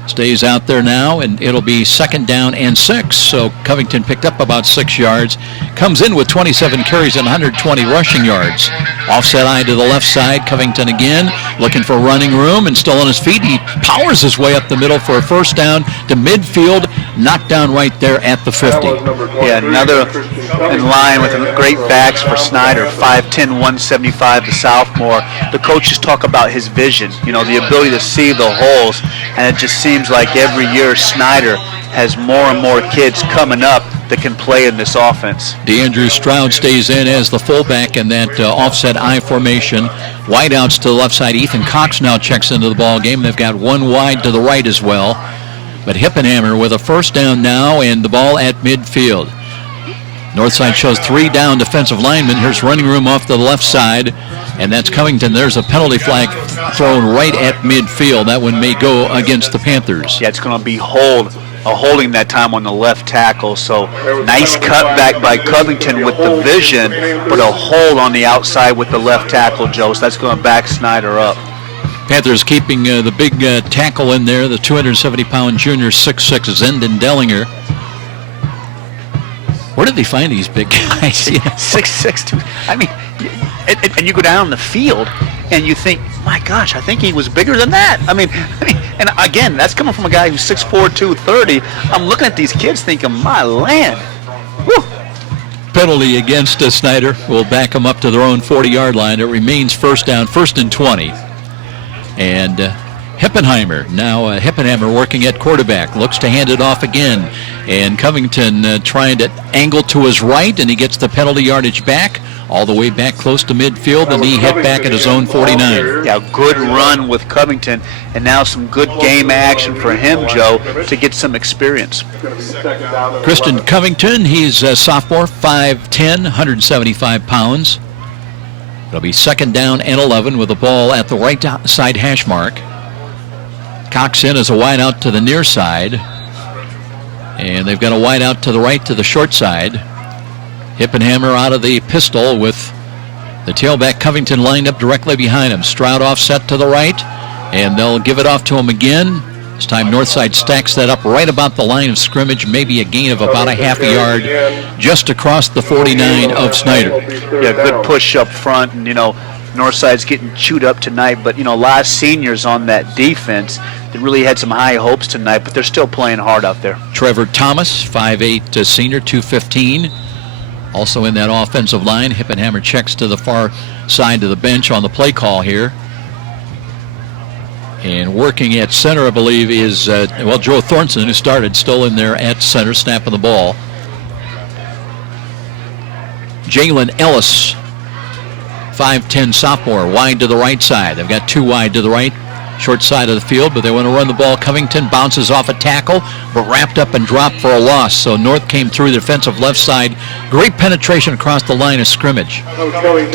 Stays out there now, and it'll be 2nd down and 6. So Covington picked up about 6 yards. Comes in with 27 carries and 120 rushing yards. Offset eye to the left side. Covington again looking for running room and still on his feet. He powers his way up the middle for a first down to midfield. Knocked down right there at the 50. Yeah, another in line with great backs for Snider. 5'10", 175, the sophomore. The coaches talk about his vision, the ability to see the holes, and it just seems like every year Snider has more and more kids coming up that can play in this offense. DeAndrew Stroud stays in as the fullback in that offset I formation. Wideouts to the left side. Ethan Cox now checks into the ball game. They've got one wide to the right as well. But Hippenhammer with a first down now and the ball at midfield. Northside shows 3 down defensive linemen. Here's running room off to the left side, and that's Covington. There's a penalty flag thrown right at midfield. That one may go against the Panthers. Yeah, it's going to be holding that time on the left tackle. So nice cutback by Covington with the vision, but a hold on the outside with the left tackle, Joe. So that's going to back Snider up. Panthers keeping the big tackle in there, the 270-pound junior 6'6" Zendon Dellinger. Where did they find these big guys? 6'6". I mean, and you go down the field and you think, my gosh, I think he was bigger than that. I mean, and again, that's coming from a guy who's 6'4", 230. I'm looking at these kids thinking, my land. Woo. Penalty against Snider will back them up to their own 40-yard line. It remains first down, 1st and 20. And Hippenhammer, now Hippenhammer working at quarterback, looks to hand it off again. And Covington trying to angle to his right, and he gets the penalty yardage back, all the way back close to midfield, and he hit back at his own 49. Yeah, good run with Covington, and now some good game action for him, Joe, to get some experience. Christian Covington, he's a sophomore, 5'10", 175 pounds. It'll be 2nd down and 11 with the ball at the right side hash mark. Cox in as a wide out to the near side. And they've got a wide out to the right to the short side. Hippenhammer out of the pistol with the tailback Covington lined up directly behind him. Stroud offset to the right, and they'll give it off to him again. This time Northside stacks that up right about the line of scrimmage, maybe a gain of about a half a yard just across the 49 of Snider. Yeah, good push up front, and Northside's getting chewed up tonight, but a lot of seniors on that defense that really had some high hopes tonight, but they're still playing hard out there. Trevor Thomas, 5'8" senior, 215. Also in that offensive line. Hippenhammer checks to the far side of the bench on the play call here. And working at center, I believe, is, Joe Thornton, who started, still in there at center, snapping the ball. Jalen Ellis, 5'10 sophomore, wide to the right side. They've got two wide to the right, short side of the field, but they want to run the ball. Covington bounces off a tackle, but wrapped up and dropped for a loss. So North came through the defensive left side. Great penetration across the line of scrimmage.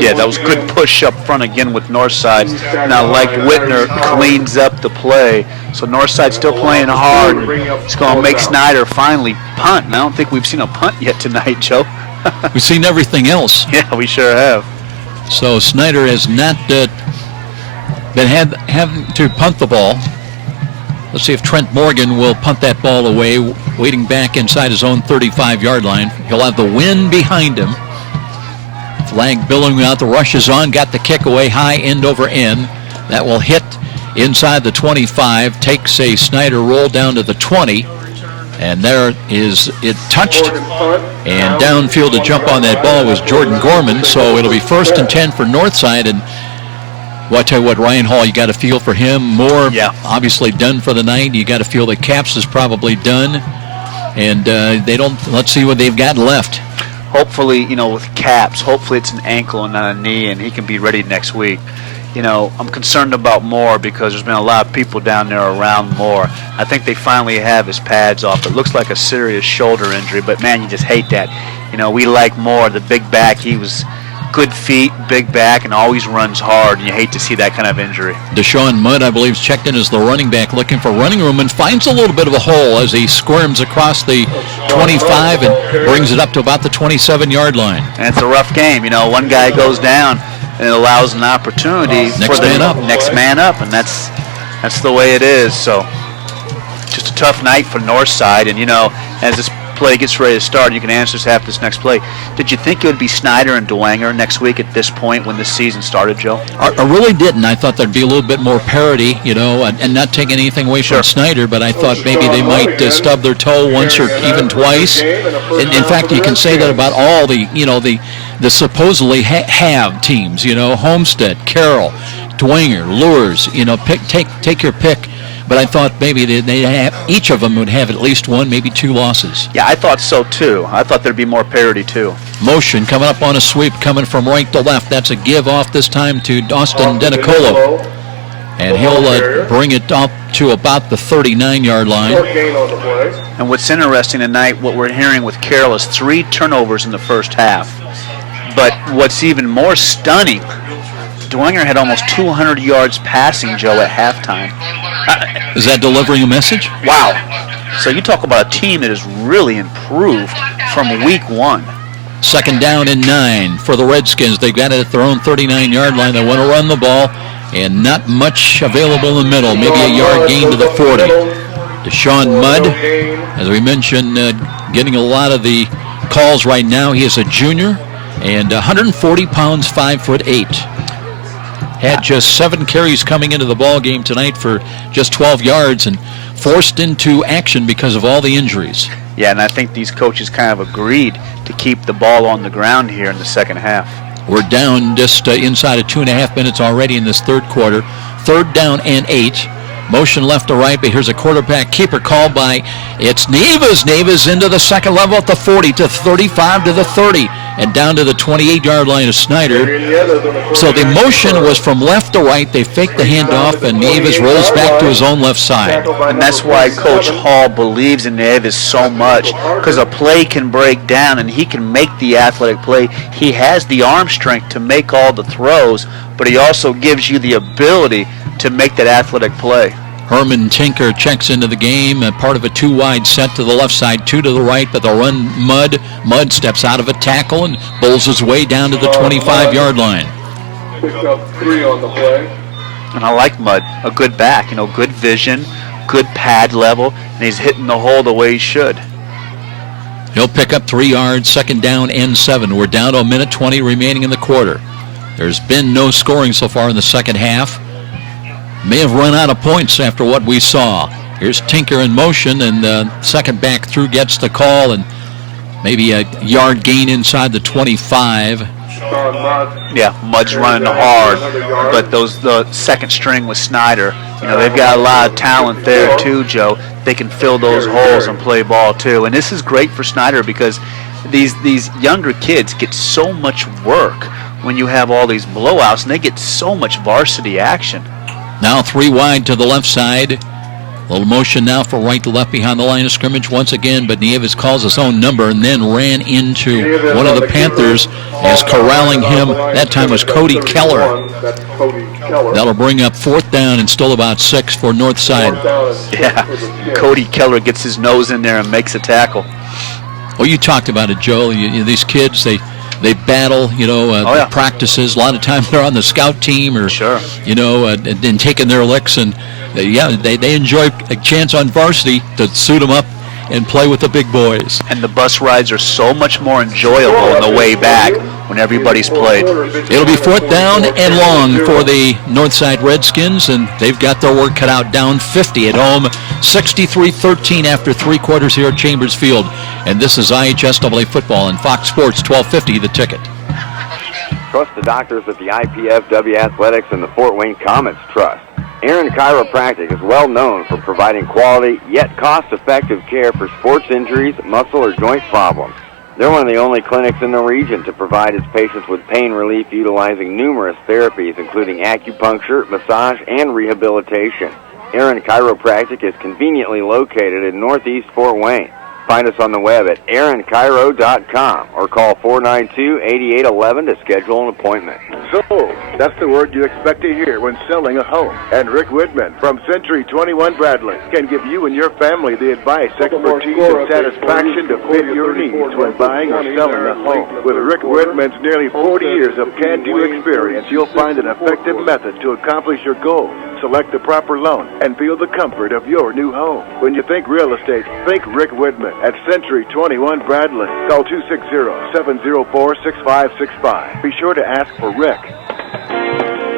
Yeah, that was good push up front again with Northside. Now, like Whitner cleans up the play. So Northside's still playing hard. It's going to make Snider finally punt. And I don't think we've seen a punt yet tonight, Joe. We've seen everything else. Yeah, we sure have. So Snider has not been having to punt the ball. Let's see if Trent Morgan will punt that ball away, waiting back inside his own 35-yard line. He'll have the wind behind him. Flag billowing out, the rush is on, got the kick away high, end over end. That will hit inside the 25, takes a Snider roll down to the 20, and there is it touched, and downfield to jump on that ball was Jordan Gorman, so it'll be 1st and 10 for Northside. And well, I tell you what, Ryan Hall, you got to feel for him. Moore, obviously done for the night. You got to feel that Caps is probably done, and they don't. Let's see what they've got left. Hopefully, with Caps, hopefully it's an ankle and not a knee, and he can be ready next week. I'm concerned about Moore because there's been a lot of people down there around Moore. I think they finally have his pads off. It looks like a serious shoulder injury, but man, you just hate that. We like Moore, the big back. He was good feet, big back, and always runs hard, and you hate to see that kind of injury. Deshaun Mudd, I believe, is checked in as the running back, looking for running room, and finds a little bit of a hole as he squirms across the 25 and brings it up to about the 27-yard line. And it's a rough game. One guy goes down, and it allows an opportunity for the next man up, and that's the way it is. So just a tough night for Northside, and as this play gets ready to start, you can answer us after this next play. Did you think it would be Snider and Dwanger next week at this point when this season started, Joe? I really didn't. I thought there'd be a little bit more parity, and not taking anything away from Snider, but I thought maybe they might stub their toe once or even twice. In fact, you can say that about all the supposedly have teams, Homestead, Carroll, Dwanger, Lures, take your pick. But I thought maybe each of them would have at least one, maybe two losses. Yeah, I thought so too. I thought there'd be more parity too. Motion coming up on a sweep, coming from right to left. That's a give off this time to Austin Denicolo. And he'll bring it up to about the 39-yard line. And what's interesting tonight, what we're hearing with Carroll is 3 turnovers in the first half. But what's even more stunning, Dwanger had almost 200 yards passing, Joe, at halftime. Is that delivering a message? Wow. So you talk about a team that has really improved from week 1. 2nd down and 9 for the Redskins. They've got it at their own 39-yard line. They want to run the ball, and not much available in the middle. Maybe a yard gain to the 40. Deshaun Mudd, as we mentioned, getting a lot of the calls right now. He is a junior and 140 pounds, 5'8". Had just 7 carries coming into the ball game tonight for just 12 yards and forced into action because of all the injuries. Yeah, and I think these coaches kind of agreed to keep the ball on the ground here in the second half. We're down just inside of 2.5 minutes already in this third quarter. 3rd down and 8. Motion left to right, but here's a quarterback keeper called by, it's Neves. Neves into the second level at the 40 to 35 to the 30 and down to the 28-yard line of Snider. So the motion was from left to right. They faked the handoff, and Neves rolls back to his own left side. And that's why Coach Hall believes in Neves so much, because a play can break down, and he can make the athletic play. He has the arm strength to make all the throws, but he also gives you the ability to make that athletic play. Herman Tinker checks into the game, part of a 2-wide set to the left side, 2 to the right, but they'll run Mudd. Mudd steps out of a tackle and bowls his way down to the 25-yard line. Picks up 3 on the play. And I like Mudd, a good back, good vision, good pad level, and he's hitting the hole the way he should. He'll pick up 3 yards, 2nd down and 7. We're down to 1:20 remaining in the quarter. There's been no scoring so far in the second half. May have run out of points after what we saw. Here's Tinker in motion, and the second back through gets the call, and maybe a yard gain inside the 25. Yeah, Mudd's running hard, but the second string with Snider, they've got a lot of talent there too, Joe. They can fill those holes and play ball too. And this is great for Snider because these younger kids get so much work when you have all these blowouts, and they get so much varsity action. Now 3 wide to the left side. A little motion now from right to left behind the line of scrimmage once again, but Nieves calls his own number and then ran into one of the Panthers as corralling him. That time was Cody Keller. That'll bring up 4th down and still about 6 for Northside. Yeah, Cody Keller gets his nose in there and makes a tackle. Well, you talked about it, Joe. These kids, they battle, practices. A lot of times they're on the scout team or, and taking their licks. And, they enjoy a chance on varsity to suit them up and play with the big boys. And the bus rides are so much more enjoyable on the way back when everybody's played. It'll be 4th down and long for the Northside Redskins, and they've got their work cut out, down 50 at home, 63-13 after 3 quarters here at Chambers Field. And this is IHSAA football and Fox Sports 1250, The Ticket. Trust the doctors at the IPFW Athletics and the Fort Wayne Comets Trust. Aaron Chiropractic is well known for providing quality yet cost-effective care for sports injuries, muscle, or joint problems. They're one of the only clinics in the region to provide its patients with pain relief utilizing numerous therapies, including acupuncture, massage, and rehabilitation. Aaron Chiropractic is conveniently located in Northeast Fort Wayne. Find us on the web at aaronchiro.com or call 492-8811 to schedule an appointment. Sold. That's the word you expect to hear when selling a home. And Rick Whitman from Century 21 Bradley can give you and your family the advice, expertise, and satisfaction to fit your needs when buying or selling a home. With Rick Whitman's nearly 40 years of can-do experience, you'll find an effective method to accomplish your goals. Select the proper loan and feel the comfort of your new home. When you think real estate, think Rick Whitman at Century 21 Bradley. Call 260-704-6565. Be sure to ask for Rick.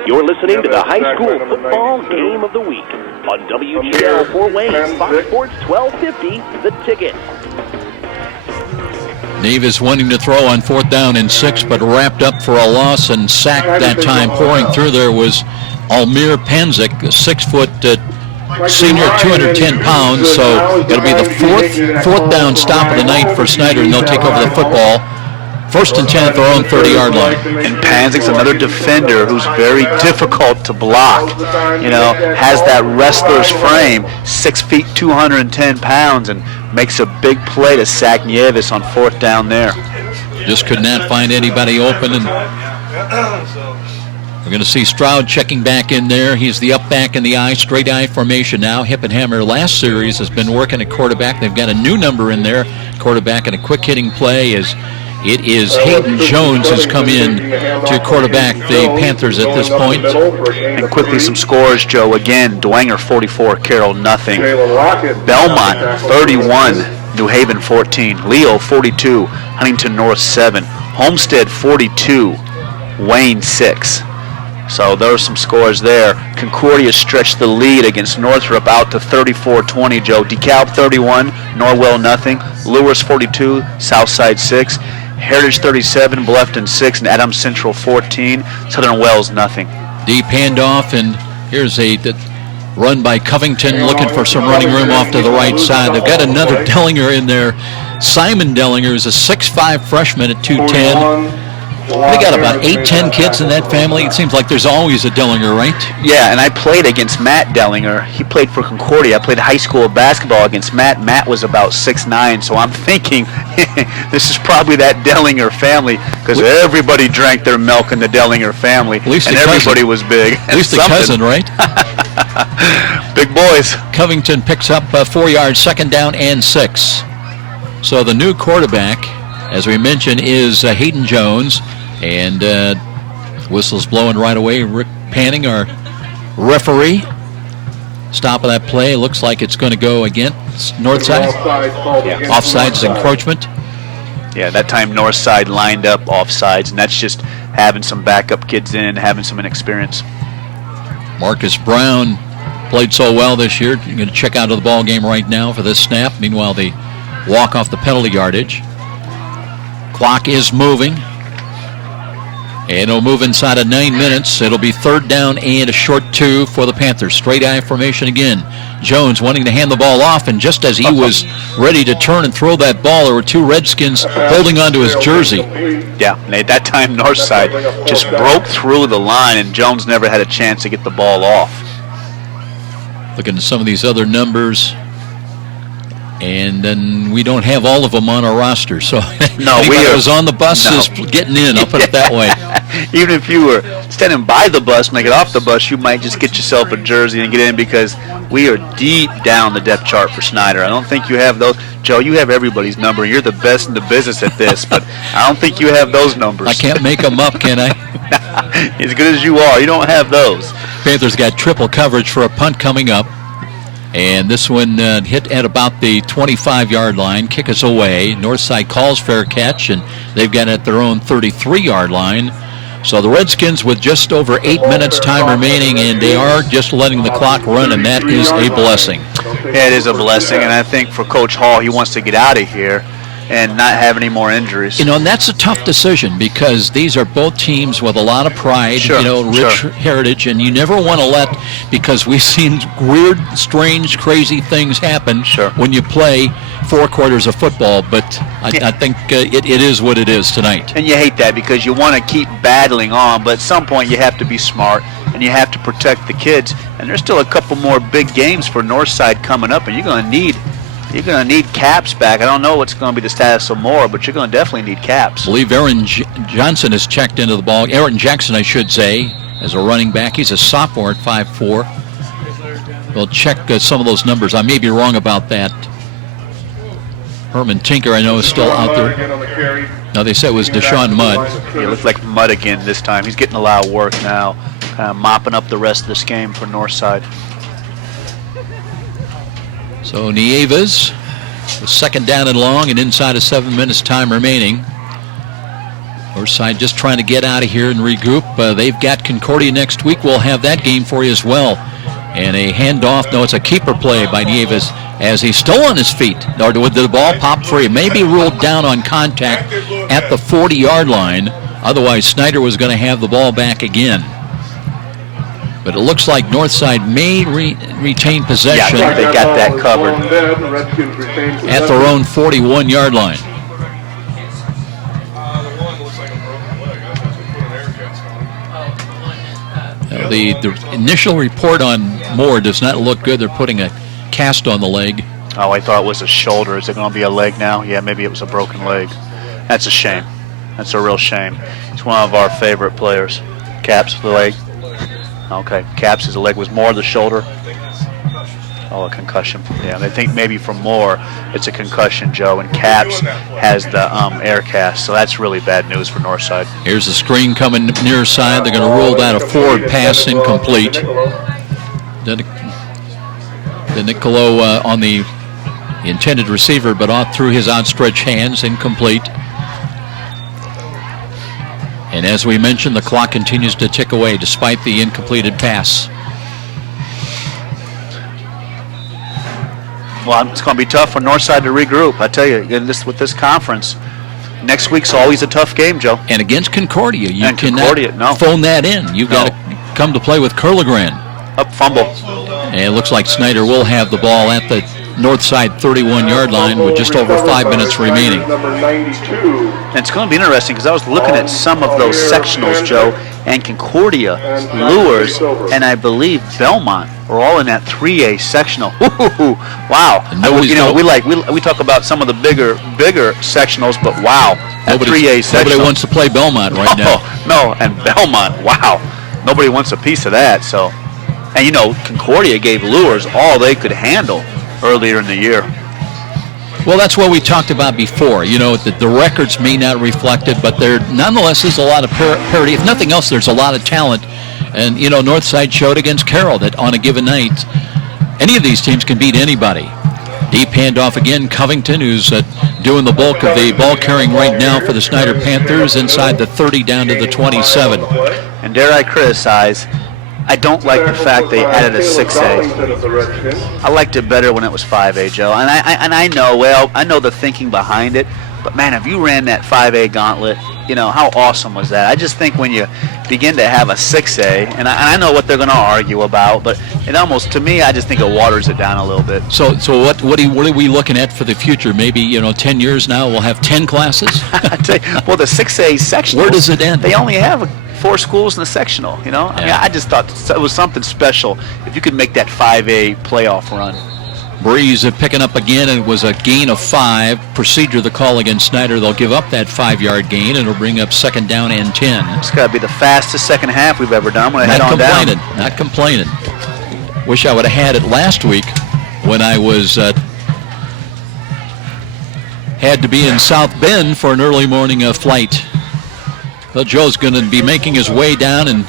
You're listening to the high school football game of the week on WGL Fort Wayne, Fox Sports 1250, The Ticket. Nieves wanting to throw on 4th down and 6, but wrapped up for a loss and sacked that time. Pouring through there was Almir Panzik, a 6-foot senior, 210 pounds. So it'll be the fourth down stop of the night for Snider, and they'll take over the football. 1st and 10 at their own 30-yard line. And Panzik's another defender who's very difficult to block. Has that wrestler's frame, 6 feet, 210 pounds, and makes a big play to sack Nieves on 4th down there. Just could not find anybody open, and we're going to see Stroud checking back in there. He's the up back in the I, straight I formation now. Hippenhammer last series has been working at quarterback. They've got a new number in there, quarterback, and a quick-hitting play is it is Hayden Jones who's come in to quarterback the Panthers at this point. And quickly some scores, Joe. Again, Dwenger 44, Carroll nothing. Belmont 31, New Haven 14. Leo 42, Huntington North 7. Homestead 42, Wayne 6. So there are some scores there. Concordia stretched the lead against Northrop out to 34-20, Joe. DeKalb 31, Norwell nothing. Lewis 42, Southside 6. Heritage 37, Bluffton 6, and Adams Central 14. Southern Wells nothing. Deep handoff, and here's a run by Covington, looking for some running room off to the right side. They've got another Dellinger in there. Simon Dellinger is a 6'5 freshman at 210. They got about 8-10 kids in that family. It seems like there's always a Dellinger, right? Yeah, and I played against Matt Dellinger. He played for Concordia. I played high school basketball against Matt. Matt was about 6'9", so I'm thinking this is probably that Dellinger family because everybody drank their milk in the Dellinger family, and everybody was big. At least the cousin, right? Big boys. Covington picks up 4 yards, 2nd down and 6. So the new quarterback, as we mentioned, is Hayden Jones. And whistle's blowing right away. Rick Panning, our referee. Stop of that play. Looks like it's going to go against Northside. Offsides encroachment. Yeah, that time Northside lined up offsides, and that's just having some backup kids in, having some inexperience. Marcus Brown played so well this year. You're going to check out of the ball game right now for this snap. Meanwhile, they walk off the penalty yardage. Clock is moving. And it'll move inside of 9 minutes. It'll be 3rd down and a short 2 for the Panthers. Straight eye formation again. Jones wanting to hand the ball off, and just as he was ready to turn and throw that ball, there were 2 Redskins holding onto his jersey. Yeah, and at that time, Northside just broke through the line, and Jones never had a chance to get the ball off. Looking at some of these other numbers, and then we don't have all of them on our roster. So no, anybody that was on the bus is getting in. I'll put it that way. Even if you were standing by the bus, when they get off the bus, you might just get yourself a jersey and get in, because we are deep down the depth chart for Snider. I don't think you have those. Joe, you have everybody's number. You're the best in the business at this, but I don't think you have those numbers. I can't make them up, can I? As good as you are, you don't have those. Panthers got triple coverage for a punt coming up. And this one hit at about the 25-yard line. Kick us away. Northside calls fair catch, and they've got it at their own 33-yard line. So the Redskins with just over 8 minutes time remaining, and they are just letting the clock run, and that is a blessing. Yeah, it is a blessing, and I think for Coach Hall, he wants to get out of here and not have any more injuries. You know, and that's a tough decision, because these are both teams with a lot of pride, rich heritage, and you never want to let, because we've seen weird, strange, crazy things happen when you play 4 quarters of football, but I think it is what it is tonight. And you hate that, because you want to keep battling on, but at some point you have to be smart, and you have to protect the kids, and there's still a couple more big games for Northside coming up, and you're going to need Caps back. I don't know what's going to be the status of Moore, but you're going to definitely need Caps. I believe Aaron Johnson has checked into the ball. Aaron Jackson, I should say, as a running back. He's a sophomore at 5'4". We'll check some of those numbers. I may be wrong about that. Herman Tinker, I know, is still out there. No, they said it was Deshaun Mudd. He looked like Mudd again this time. He's getting a lot of work now, kind of mopping up the rest of this game for Northside. So Nieves, with 2nd down and long, and inside of 7 minutes time remaining. Northside just trying to get out of here and regroup. They've got Concordia next week. We'll have that game for you as well. And a handoff. No, it's a keeper play by Nieves as he's still on his feet. Or did the ball pop free? Maybe ruled down on contact at the 40-yard line. Otherwise, Snider was going to have the ball back again. But it looks like Northside may retain possession. Yeah, I think they got that covered. At their own 41-yard line. The initial report on Moore does not look good. They're putting a cast on the leg. Oh, I thought it was a shoulder. Is it going to be a leg now? Yeah, maybe it was a broken leg. That's a shame. That's a real shame. He's one of our favorite players. Caps the leg. Okay, Caps' his leg was more the shoulder. Oh, a concussion. Yeah, they think maybe from Moore it's a concussion, Joe, and Caps has the air cast, so that's really bad news for Northside. Here's the screen coming near side. They're going to rule that a forward pass incomplete. The Nicolo on the intended receiver, but off through his outstretched hands, incomplete. And as we mentioned, the clock continues to tick away despite the incompleted pass. Well, it's going to be tough for Northside to regroup. I tell you, with this conference, next week's always a tough game, Joe. And against Concordia, you cannot phone that in. You've got to come to play with Curligran. Up fumble. And it looks like Snider will have the ball at the Northside 31-yard line with just over 5 minutes remaining. And it's going to be interesting because I was looking at some of those sectionals, Joe, and Concordia, Lures, and I believe Belmont are all in that 3A sectional. Wow! We talk about some of the bigger sectionals, but wow, that 3A sectional. Nobody wants to play Belmont right now. No, and Belmont, wow, nobody wants a piece of that. So, and Concordia gave Lures all they could handle earlier in the year. Well, that's what we talked about before. The records may not reflect it, but there nonetheless is a lot of parity. If nothing else, there's a lot of talent. And, Northside showed against Carroll that on a given night, any of these teams can beat anybody. Deep handoff again, Covington, who's doing the bulk of the ball carrying right now for the Snider Panthers, inside the 30 down to the 27. And dare I criticize, I don't like the fact they added a 6A. I liked it better when it was 5A, Joe. And I know the thinking behind it. But, man, if you ran that 5A gauntlet, how awesome was that? I just think when you begin to have a 6A, and I know what they're going to argue about, but it almost, to me, I just think it waters it down a little bit. So what are we looking at for the future? Maybe 10 years now we'll have 10 classes. Well, the 6A sectional. Where does it end? They only have 4 schools in the sectional. I mean, I just thought it was something special if you could make that 5A playoff run. Breeze picking up again, and it was a gain of 5. Procedure the call against Snider. They'll give up that 5-yard gain, and it'll bring up 2nd down and 10. It's got to be the fastest second half we've ever done. I'm going to head on down. Not complaining. Wish I would have had it last week when I was had to be in South Bend for an early morning flight. Well, Joe's going to be making his way down and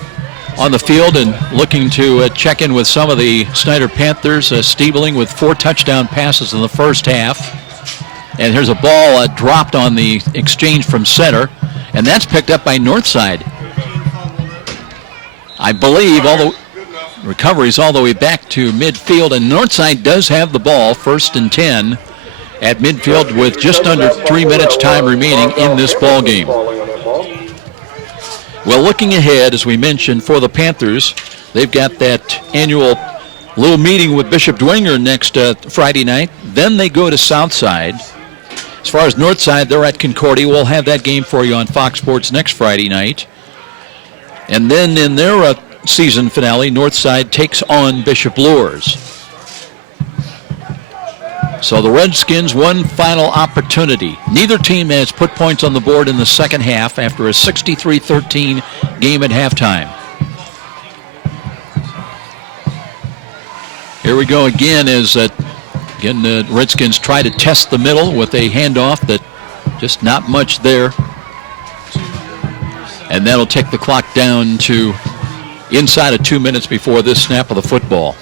on the field and looking to check in with some of the Snider Panthers. Stiebling with 4 touchdown passes in the first half. And here's a ball dropped on the exchange from center, and that's picked up by Northside. I believe all the recoveries all the way back to midfield, and Northside does have the ball, 1st and 10 at midfield with just under 3 minutes time remaining in this ball game. Well, looking ahead, as we mentioned, for the Panthers, they've got that annual little meeting with Bishop Dwenger next Friday night. Then they go to Southside. As far as Northside, they're at Concordia. We'll have that game for you on Fox Sports next Friday night. And then in their season finale, Northside takes on Bishop Luers. So the Redskins, one final opportunity. Neither team has put points on the board in the second half after a 63-13 game at halftime. Here we go again as the Redskins try to test the middle with a handoff that just not much there. And that'll take the clock down to inside of 2 minutes before this snap of the football.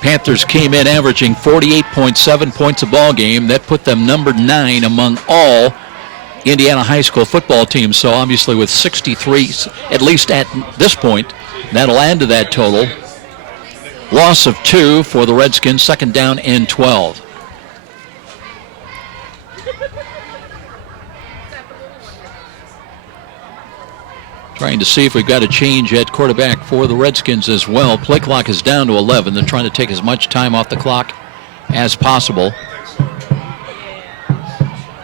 Panthers came in averaging 48.7 points a ball game. That put them number 9 among all Indiana high school football teams. So obviously with 63, at least at this point, that'll add to that total. Loss of 2 for the Redskins, 2nd down and 12. Trying to see if we've got a change at quarterback for the Redskins as well. Play clock is down to 11. They're trying to take as much time off the clock as possible.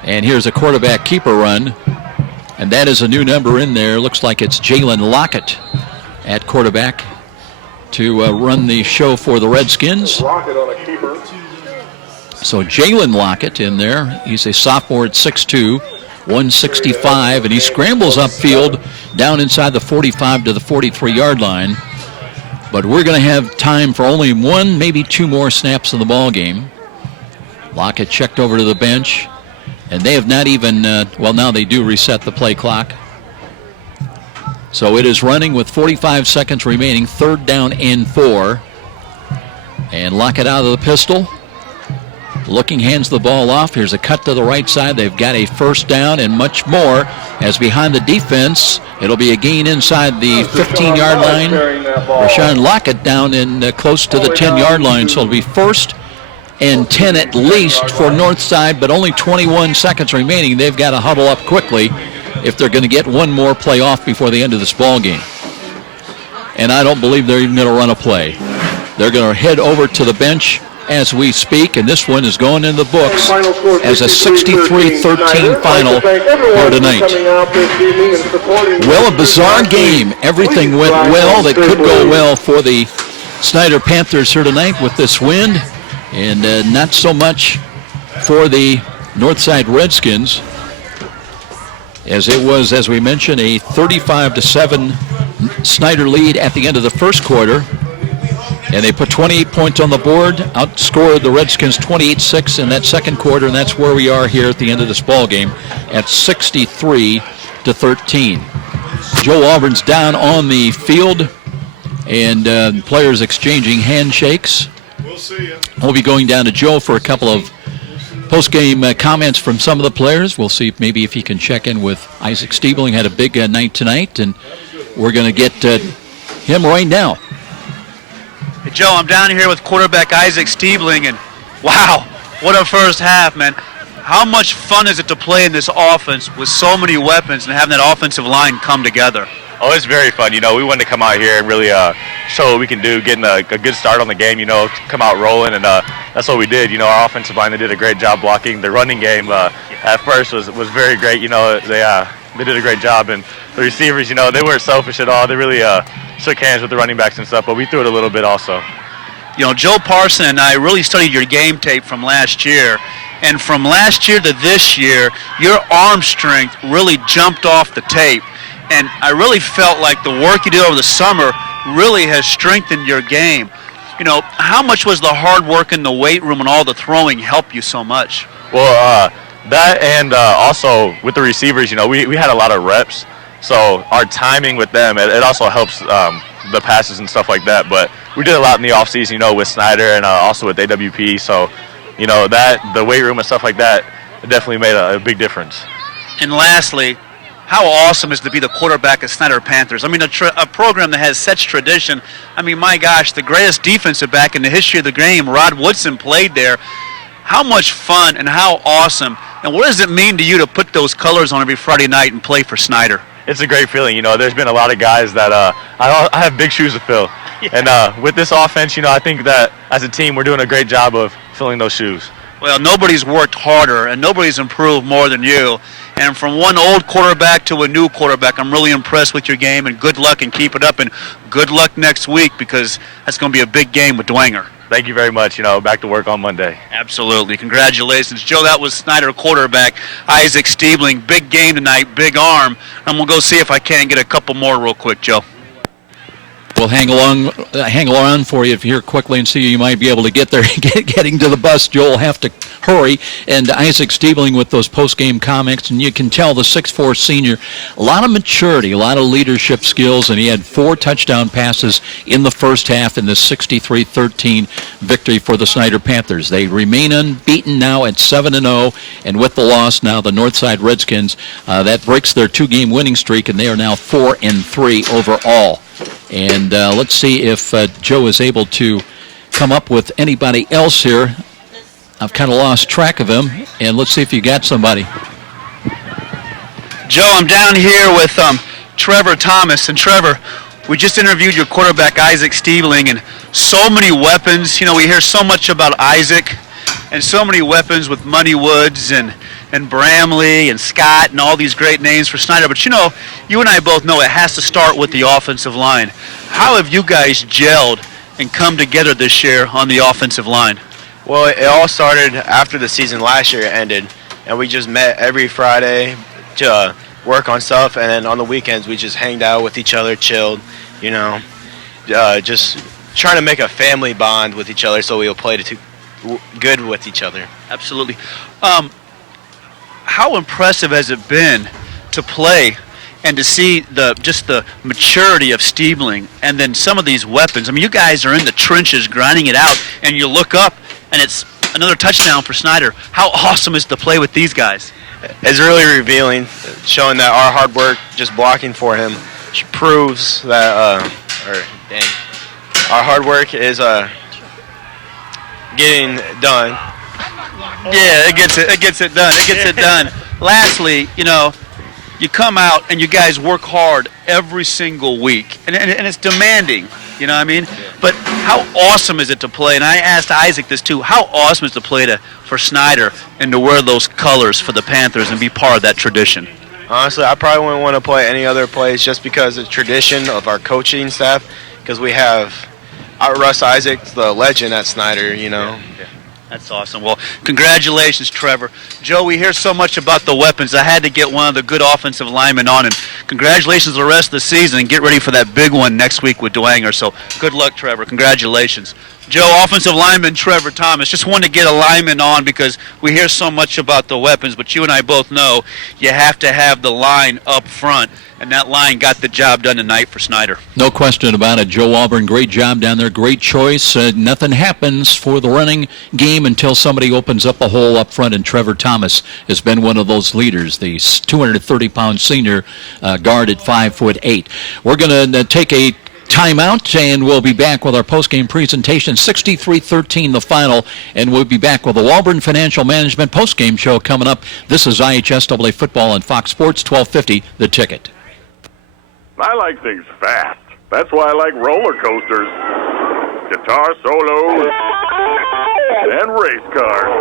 And here's a quarterback keeper run. And that is a new number in there. Looks like it's Jalen Lockett at quarterback to run the show for the Redskins. Lockett on a keeper. So Jalen Lockett in there. He's a sophomore at 6'2". 165, and he scrambles upfield down inside the 45 to the 43-yard line. But we're going to have time for only 1, maybe 2 more snaps in the ball game. Lockett checked over to the bench, and they have not even, well, now they do reset the play clock. So it is running with 45 seconds remaining, 3rd down and 4. And Lockett out of the pistol. Looking, hands the ball off. Here's a cut to the right side. They've got a 1st down and much more as behind the defense. It'll be a gain inside the 15-yard line. Rashawn Lockett down in close to the 10-yard line. So it'll be 1st and 10 at least for Northside, but only 21 seconds remaining. They've got to huddle up quickly if they're going to get one more play off before the end of this ball game. And I don't believe they're even going to run a play. They're going to head over to the bench as we speak, and this one is going in the books as a 63-13 final here tonight. Well, a bizarre game. Everything went well that could go well for the Snider Panthers here tonight with this win, and not so much for the Northside Redskins, as it was, as we mentioned, a 35-7 Snider lead at the end of the first quarter. And they put 28 points on the board, outscored the Redskins 28-6 in that second quarter, and that's where we are here at the end of this ball game at 63-13. Joe Auburn's down on the field, and players exchanging handshakes. We'll be going down to Joe for a couple of post-game comments from some of the players. We'll see maybe if he can check in with Isaac Stiebling. Had a big night tonight, and we're going to get him right now. Hey, Joe, I'm down here with quarterback Isaac Stiebling, and wow, what a first half, man. how much fun is it to play in this offense with so many weapons and having that offensive line come together? Oh, it's very fun. We wanted to come out here and really show what we can do, getting a good start on the game, come out rolling, and that's what we did. Our offensive line, they did a great job blocking. The running game at first was very great. They did a great job, and the receivers, they weren't selfish at all. They really shook hands with the running backs and stuff, but we threw it a little bit also. Joe Parson and I really studied your game tape from last year, and from last year to this year, your arm strength really jumped off the tape. And I really felt like the work you did over the summer really has strengthened your game. How much was the hard work in the weight room and all the throwing help you so much? Well, that and also with the receivers, we had a lot of reps. So our timing with them, it also helps the passes and stuff like that. But we did a lot in the offseason, with Snider and also with AWP. So, that the weight room and stuff like that, it definitely made a big difference. And lastly, how awesome is to be the quarterback of Snider Panthers? I mean, a program that has such tradition. I mean, my gosh, the greatest defensive back in the history of the game, Rod Woodson, played there. How much fun and how awesome. And what does it mean to you to put those colors on every Friday night and play for Snider? It's a great feeling. There's been a lot of guys that I have big shoes to fill. Yeah. And with this offense, I think that as a team, we're doing a great job of filling those shoes. Well, nobody's worked harder and nobody's improved more than you. And from one old quarterback to a new quarterback, I'm really impressed with your game, and good luck and keep it up, and good luck next week because that's going to be a big game with Dwenger. Thank you very much. Back to work on Monday. Absolutely. Congratulations. Joe, that was Snider quarterback Isaac Stiebling. Big game tonight, big arm. I'm going to go see if I can get a couple more real quick, Joe. We'll hang along for you here quickly and see you might be able to get there. Getting to the bus, Joel will have to hurry. And Isaac Stiebling with those post-game comments, and you can tell the 6'4 senior, a lot of maturity, a lot of leadership skills, and he had 4 touchdown passes in the first half in the 63-13 victory for the Snider Panthers. They remain unbeaten now at 7-0, and with the loss now, the Northside Redskins, that breaks their 2-game winning streak, and they are now 4-3 overall. And let's see if Joe is able to come up with anybody else here. I've kind of lost track of him, and let's see if you got somebody. Joe, I'm down here with Trevor Thomas. And Trevor, we just interviewed your quarterback, Isaac Stiebling, and so many weapons. We hear so much about Isaac and so many weapons with Money Woods and Bramley and Scott and all these great names for Snider. But you and I both know it has to start with the offensive line. How have you guys gelled and come together this year on the offensive line? Well, it all started after the season last year ended, and we just met every Friday to work on stuff, and then on the weekends we just hanged out with each other, chilled, just trying to make a family bond with each other so we'll play good with each other. Absolutely. How impressive has it been to play and to see the maturity of Stiebling and then some of these weapons? I mean, you guys are in the trenches grinding it out, and you look up, and it's another touchdown for Snider. How awesome is to play with these guys? It's really revealing, showing that our hard work just blocking for him proves that our hard work is getting done. Yeah, it gets it done. Lastly, you come out and you guys work hard every single week, and it's demanding, you know what I mean? But how awesome is it to play? And I asked Isaac this too. How awesome is it to play for Snider and to wear those colors for the Panthers and be part of that tradition? Honestly, I probably wouldn't want to play any other place just because of the tradition of our coaching staff, because we have Russ Isaac, the legend at Snider, That's awesome. Well, congratulations, Trevor. Joe, we hear so much about the weapons. I had to get one of the good offensive linemen on, and congratulations the rest of the season, and get ready for that big one next week with Dwenger. So good luck, Trevor. Congratulations. Joe, offensive lineman Trevor Thomas. Just wanted to get a lineman on because we hear so much about the weapons, but you and I both know you have to have the line up front, and that line got the job done tonight for Snider. No question about it. Joe Auburn, great job down there. Great choice. Nothing happens for the running game until somebody opens up a hole up front, and Trevor Thomas has been one of those leaders, the 230-pound senior guard at 5'8". We're going to take a timeout, and we'll be back with our postgame presentation. 63-13 the final, and we'll be back with the Walburn Financial Management postgame show coming up. This is IHSAA Football on Fox Sports 1250, The Ticket. I like things fast. That's why I like roller coasters, guitar solos, and race cars.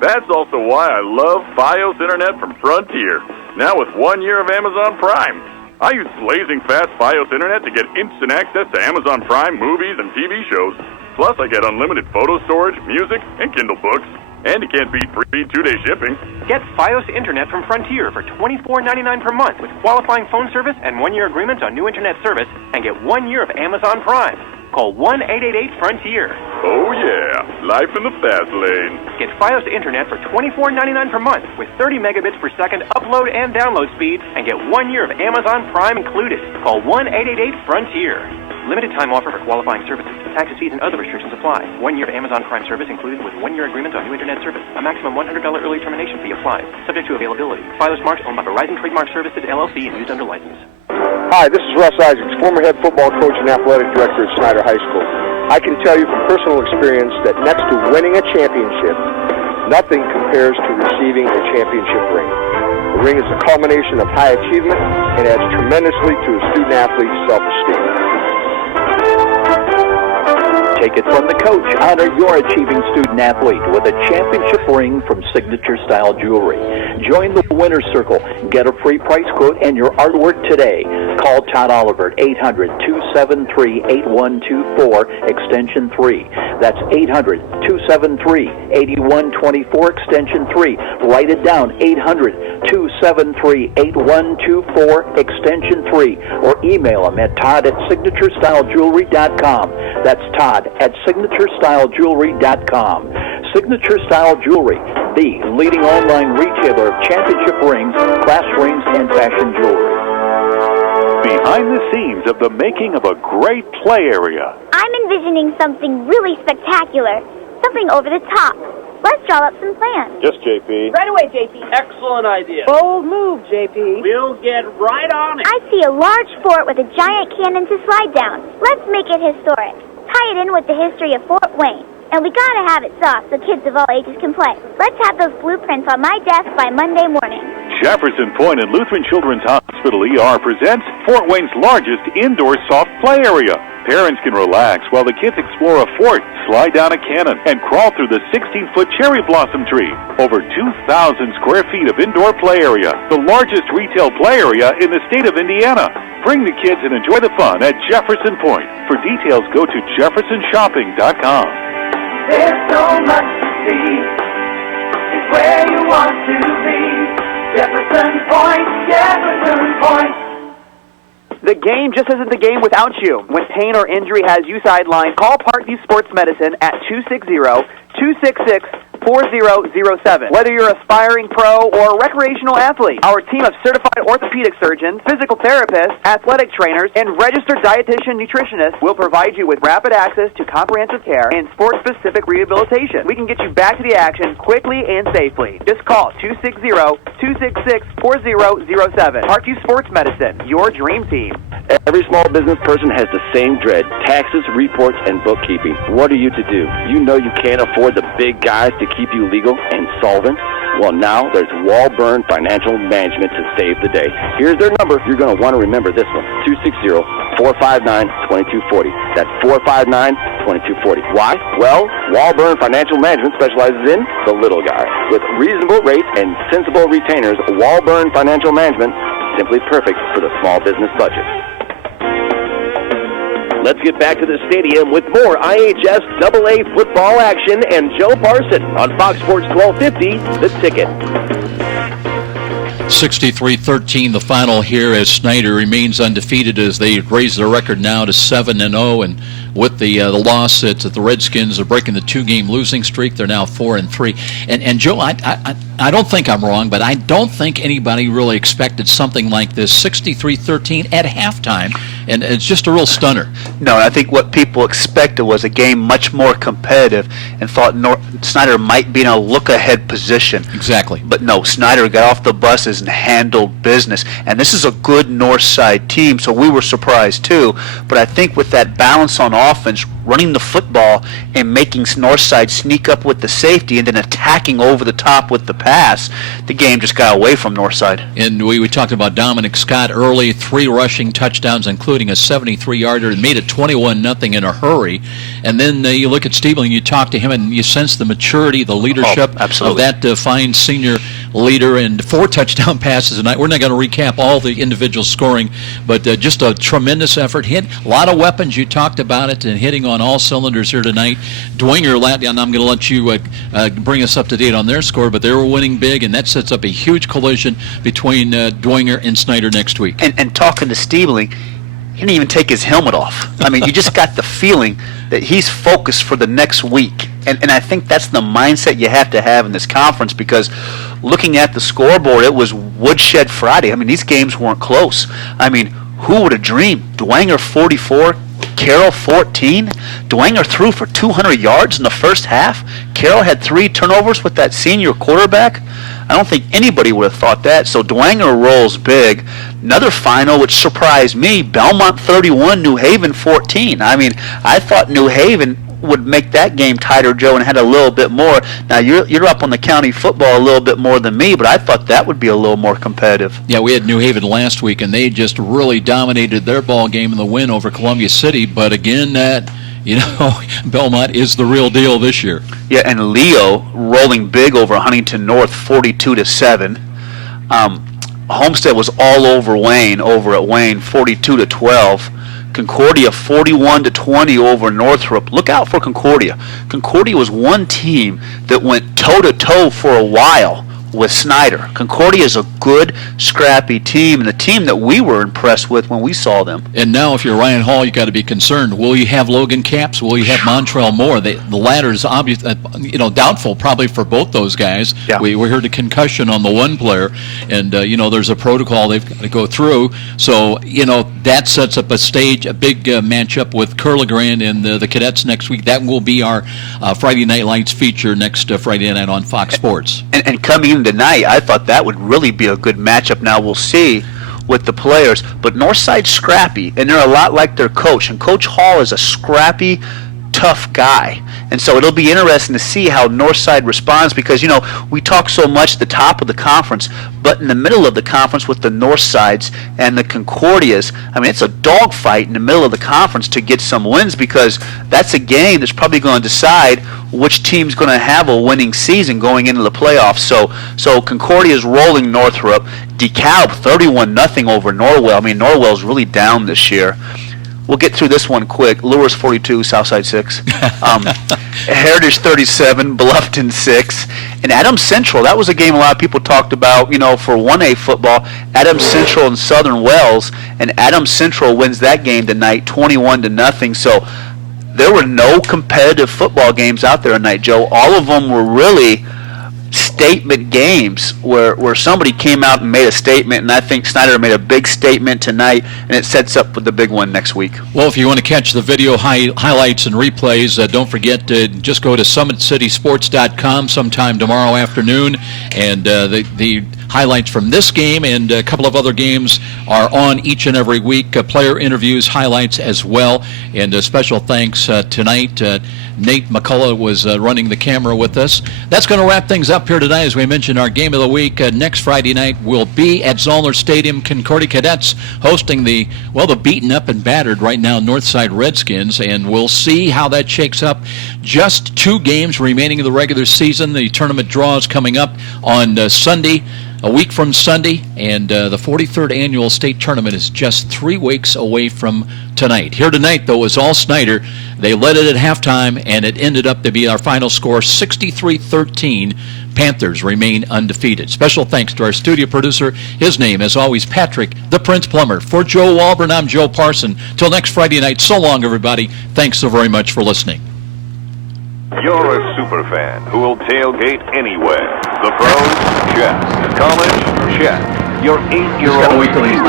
That's also why I love Fios Internet from Frontier. Now with 1 year of Amazon Prime. I use blazing fast Fios Internet to get instant access to Amazon Prime movies and TV shows. Plus, I get unlimited photo storage, music, and Kindle books. And you can't beat free 2-day shipping. Get Fios Internet from Frontier for $24.99 per month with qualifying phone service and 1 year agreements on new Internet service, and get 1 year of Amazon Prime. Call 1-888-FRONTIER. Oh, yeah. Life in the fast lane. Get Fios Internet for $24.99 per month with 30 megabits per second upload and download speeds, and get 1 year of Amazon Prime included. Call 1-888-FRONTIER. Limited time offer for qualifying services. Taxes, fees, and other restrictions apply. 1 year of Amazon Prime service included with 1 year agreement on new Internet service. A maximum $100 early termination fee applies. Subject to availability. Fios Marks owned by Verizon Trademark Services, LLC, and used under license. Hi, this is Russ Isaacs, former head football coach and athletic director at Snider High School. I can tell you from personal experience that next to winning a championship, nothing compares to receiving a championship ring. The ring is a culmination of high achievement and adds tremendously to a student-athlete's self-esteem. Take it from the coach. Honor your achieving student-athlete with a championship ring from Signature Style Jewelry. Join the winner's circle. Get a free price quote and your artwork today. Call Todd Oliver at 800-273-8124, extension 3. That's 800-273-8124, extension 3. Write it down, 800-273-8124, extension 3. Or email him at todd@signaturestylegewelry.com. That's Todd at signaturestylegewelry.com. Signature Style Jewelry, the leading online retailer of championship rings, class rings, and fashion jewelry. Behind the scenes of the making of a great play area. I'm envisioning something really spectacular, something over the top. Let's draw up some plans. Yes, JP. Right away, JP. Excellent idea. Bold move, JP. We'll get right on it. I see a large fort with a giant cannon to slide down. Let's make it historic. Tie it in with the history of Fort Wayne. And we gotta have it soft so kids of all ages can play. Let's have those blueprints on my desk by Monday morning. Jefferson Point and Lutheran Children's Hospital ER presents Fort Wayne's largest indoor soft play area. Parents can relax while the kids explore a fort, slide down a cannon, and crawl through the 16-foot cherry blossom tree. Over 2,000 square feet of indoor play area, the largest retail play area in the state of Indiana. Bring the kids and enjoy the fun at Jefferson Point. For details, go to jeffersonshopping.com. There's so much to see. It's where you want to be. Jefferson Point, Jefferson Point. The game just isn't the game without you. When pain or injury has you sidelined, call Parkview Sports Medicine at 260-266-4007. Whether you're aspiring pro or recreational athlete, our team of certified orthopedic surgeons, physical therapists, athletic trainers, and registered dietitian nutritionists will provide you with rapid access to comprehensive care and sport-specific rehabilitation. We can get you back to the action quickly and safely. Just call 260-266-4007. Parkview Sports Medicine, your dream team. Every small business person has the same dread: taxes, reports, and bookkeeping. What are you to do? You know you can't afford the big guys to keep you legal and solvent. Well, now there's Walburn Financial Management to save the day. Here's their number. You're going to want to remember this one: 260-459-2240. That's 459-2240. Why? Well, Walburn Financial Management specializes in the little guy. With reasonable rates and sensible retainers, Walburn Financial Management, simply perfect for the small business budget. Let's get back to the stadium with more IHSAA football action and Joe Parson on Fox Sports 1250, The Ticket. 63-13 the final here as Snider remains undefeated as they raise their record now to 7-0, and with the loss that the Redskins are breaking the two-game losing streak, they're now 4-3. And Joe, I don't think I'm wrong, but I don't think anybody really expected something like this, 63-13 at halftime, and it's just a real stunner. No, I think what people expected was a game much more competitive and thought Snider might be in a look-ahead position. Exactly. But no, Snider got off the buses and handled business. And this is a good Northside team, so we were surprised too. But I think with that balance on offense, running the football and making Northside sneak up with the safety and then attacking over the top with the pass, the game just got away from Northside. And we talked about Dominic Scott early, 3 rushing touchdowns, including a 73-yarder, and made it 21-0 in a hurry. And then you look at Steebling, you talk to him, and you sense the maturity, the leadership of that fine senior leader, and 4 touchdown passes tonight. We're not going to recap all the individual scoring, but just a tremendous effort. Hit a lot of weapons. You talked about it, and hitting on all cylinders here tonight. Dwenger, and I'm going to let you bring us up to date on their score, but they were winning big, and that sets up a huge collision between Dwenger and Snider next week. And talking to Steebling, he didn't even take his helmet off. I mean, you just got the feeling that he's focused for the next week. And I think that's the mindset you have to have in this conference, because looking at the scoreboard, it was Woodshed Friday. I mean, these games weren't close. I mean, who would have dreamed? Dwenger 44, Carroll 14. Dwenger threw for 200 yards in the first half. Carroll had 3 turnovers with that senior quarterback. I don't think anybody would have thought that. So Dwenger rolls big. Another final which surprised me, Belmont 31, New Haven 14. I mean, I thought New Haven would make that game tighter, Joe, and had a little bit more. Now, you're up on the county football a little bit more than me, but I thought that would be a little more competitive. Yeah, we had New Haven last week, and they just really dominated their ball game in the win over Columbia City. But again, Belmont is the real deal this year. Yeah, and Leo rolling big over Huntington North, 42-7. Homestead was all over Wayne, over at Wayne, 42-12. Concordia 41-20 over Northrop. Look out for Concordia. Concordia was one team that went toe-to-toe for a while with Snider. Concordia is a good, scrappy team, and the team that we were impressed with when we saw them. And now, if you're Ryan Hall, you got to be concerned. Will you have Logan Capps? Will you have Montrell Moore? The latter is obvious, doubtful probably for both those guys. Yeah. We heard a concussion on the one player, and there's a protocol they've got to go through. So that sets up a big matchup with Curlegrand and the Cadets next week. That will be our Friday Night Lights feature next Friday night on Fox Sports. And coming in tonight, I thought that would really be a good matchup. Now we'll see with the players, but Northside's scrappy, and they're a lot like their coach. And Coach Hall is a scrappy, tough guy. And so it'll be interesting to see how Northside responds, because, we talk so much at the top of the conference, but in the middle of the conference with the Northsides and the Concordias, I mean, it's a dogfight in the middle of the conference to get some wins, because that's a game that's probably going to decide which team's going to have a winning season going into the playoffs. So Concordia's rolling Northrop. DeKalb 31-0 over Norwell. I mean, Norwell's really down this year. We'll get through this one quick. Lewis 42, Southside 6. Heritage 37, Bluffton 6. And Adams Central, that was a game a lot of people talked about, for 1A football. Adams Central and Southern Wells. And Adams Central wins that game tonight, 21-0. So there were no competitive football games out there tonight, Joe. All of them were really statement games where somebody came out and made a statement, and I think Snider made a big statement tonight, and it sets up for the big one next week. Well, if you want to catch the video highlights and replays, don't forget to just go to SummitCitySports.com sometime tomorrow afternoon, and the highlights from this game and a couple of other games are on each and every week. Player interviews, highlights as well, and special thanks tonight. Nate McCullough was running the camera with us. That's going to wrap things up here tonight. As we mentioned, our game of the week next Friday night will be at Zollner Stadium. Concordia Cadets hosting the beaten up and battered right now Northside Redskins, and we'll see how that shakes up. Just 2 games remaining of the regular season. The tournament draw is coming up on Sunday, a week from Sunday, and the 43rd annual state tournament is just 3 weeks away from tonight. Here tonight, though, is all Snider. They led it at halftime, and it ended up to be our final score, 63-13. Panthers remain undefeated. Special thanks to our studio producer. His name, as always, Patrick, the Prince Plumber. For Joe Walburn, I'm Joe Parson. Till next Friday night, so long, everybody. Thanks so very much for listening. You're a super fan who will tailgate anywhere. The pros, check. College, check. Your 8-year-old game,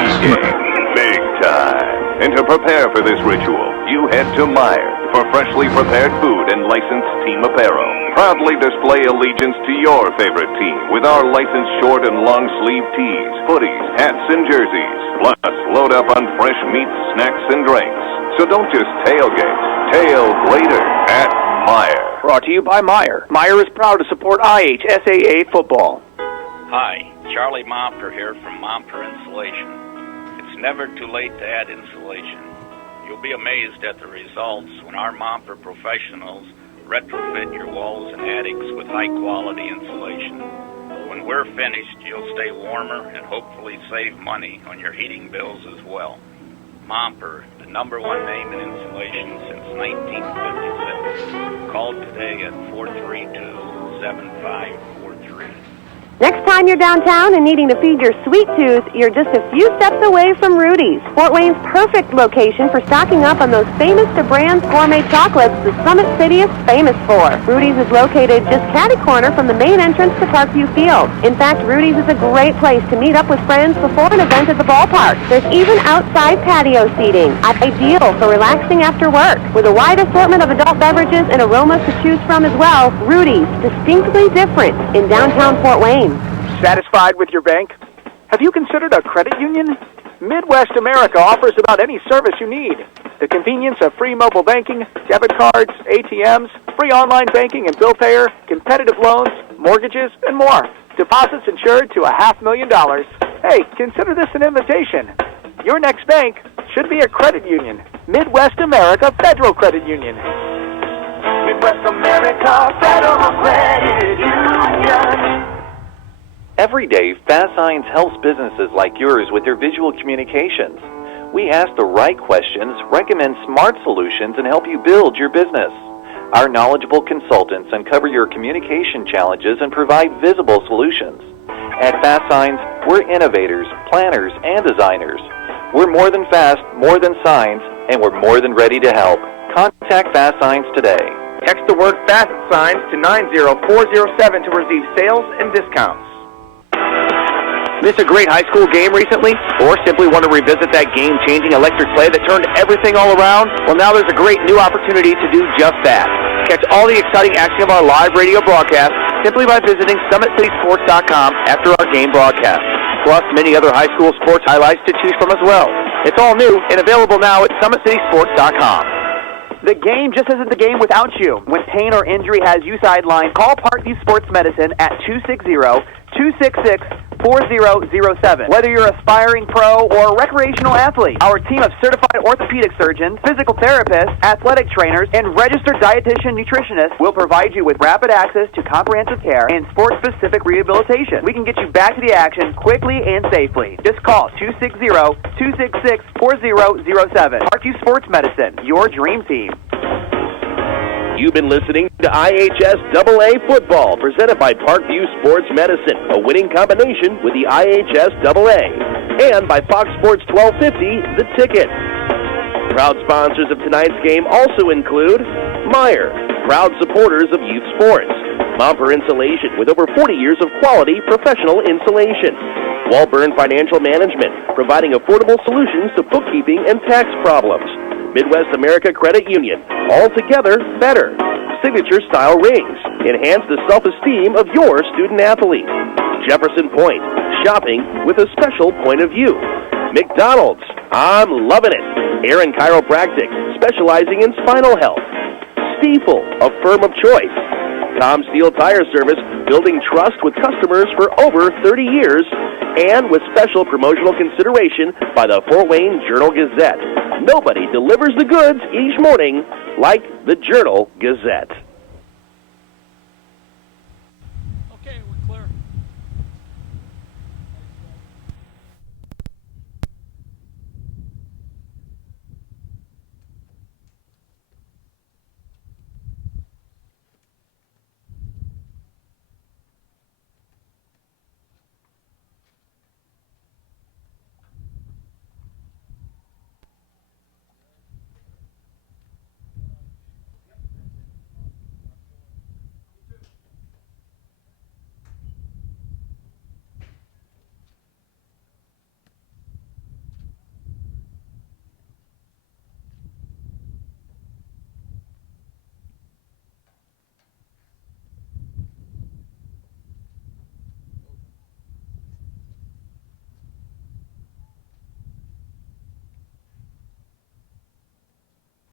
big time. And to prepare for this ritual, you head to Meijer for freshly prepared food and licensed team apparel. Proudly display allegiance to your favorite team with our licensed short and long sleeve tees, hoodies, hats, and jerseys. Plus, load up on fresh meats, snacks, and drinks. So don't just tailgate. Tail later at Meijer. Brought to you by Meijer. Meijer is proud to support IHSAA football. Hi, Charlie Momper here from Momper Insulation. It's never too late to add insulation. You'll be amazed at the results when our Momper professionals retrofit your walls and attics with high-quality insulation. When we're finished, you'll stay warmer and hopefully save money on your heating bills as well. Momper, the #1 name in insulation since 1956. Call today at 432-7543. Next time you're downtown and needing to feed your sweet tooth, you're just a few steps away from Rudy's, Fort Wayne's perfect location for stocking up on those famous to brands gourmet chocolates the Summit City is famous for. Rudy's is located just catty-corner from the main entrance to Parkview Field. In fact, Rudy's is a great place to meet up with friends before an event at the ballpark. There's even outside patio seating, ideal for relaxing after work. With a wide assortment of adult beverages and aromas to choose from as well, Rudy's, distinctly different in downtown Fort Wayne. Satisfied with your bank? Have you considered a credit union? Midwest America offers about any service you need. The convenience of free mobile banking, debit cards, ATMs, free online banking and bill payer, competitive loans, mortgages, and more. Deposits insured to $500,000. Hey, consider this an invitation. Your next bank should be a credit union. Midwest America Federal Credit Union. Midwest America Federal Credit Union. Every day, Fast Signs helps businesses like yours with their visual communications. We ask the right questions, recommend smart solutions, and help you build your business. Our knowledgeable consultants uncover your communication challenges and provide visible solutions. At Fast Signs, we're innovators, planners, and designers. We're more than fast, more than signs, and we're more than ready to help. Contact Fast Signs today. Text the word Fast Signs to 90407 to receive sales and discounts. Miss a great high school game recently? Or simply want to revisit that game-changing electric play that turned everything all around? Well, now there's a great new opportunity to do just that. Catch all the exciting action of our live radio broadcast simply by visiting SummitCitySports.com after our game broadcast. Plus, many other high school sports highlights to choose from as well. It's all new and available now at SummitCitySports.com. The game just isn't the game without you. When pain or injury has you sidelined, call Parkview Sports Medicine at 260-266-4007. Whether you're an aspiring pro or recreational athlete, our team of certified orthopedic surgeons, physical therapists, athletic trainers, and registered dietitian nutritionists will provide you with rapid access to comprehensive care and sport-specific rehabilitation. We can get you back to the action quickly and safely. Just call 260-266-4007. Parkview Sports Medicine, your dream team. You've been listening to IHSAA Football, presented by Parkview Sports Medicine, a winning combination with the IHSAA, and by Fox Sports 1250, The Ticket. Proud sponsors of tonight's game also include Meijer, proud supporters of youth sports, Momper Insulation with over 40 years of quality professional insulation, Walburn Financial Management, providing affordable solutions to bookkeeping and tax problems, Midwest America Credit Union, altogether better. Signature style rings, enhance the self-esteem of your student athlete. Jefferson Point, shopping with a special point of view. McDonald's, I'm loving it. Aaron Chiropractic, specializing in spinal health. Stiefel, a firm of choice. Tom Steel Tire Service, building trust with customers for over 30 years. And with special promotional consideration by the Fort Wayne Journal-Gazette. Nobody delivers the goods each morning like the Journal-Gazette.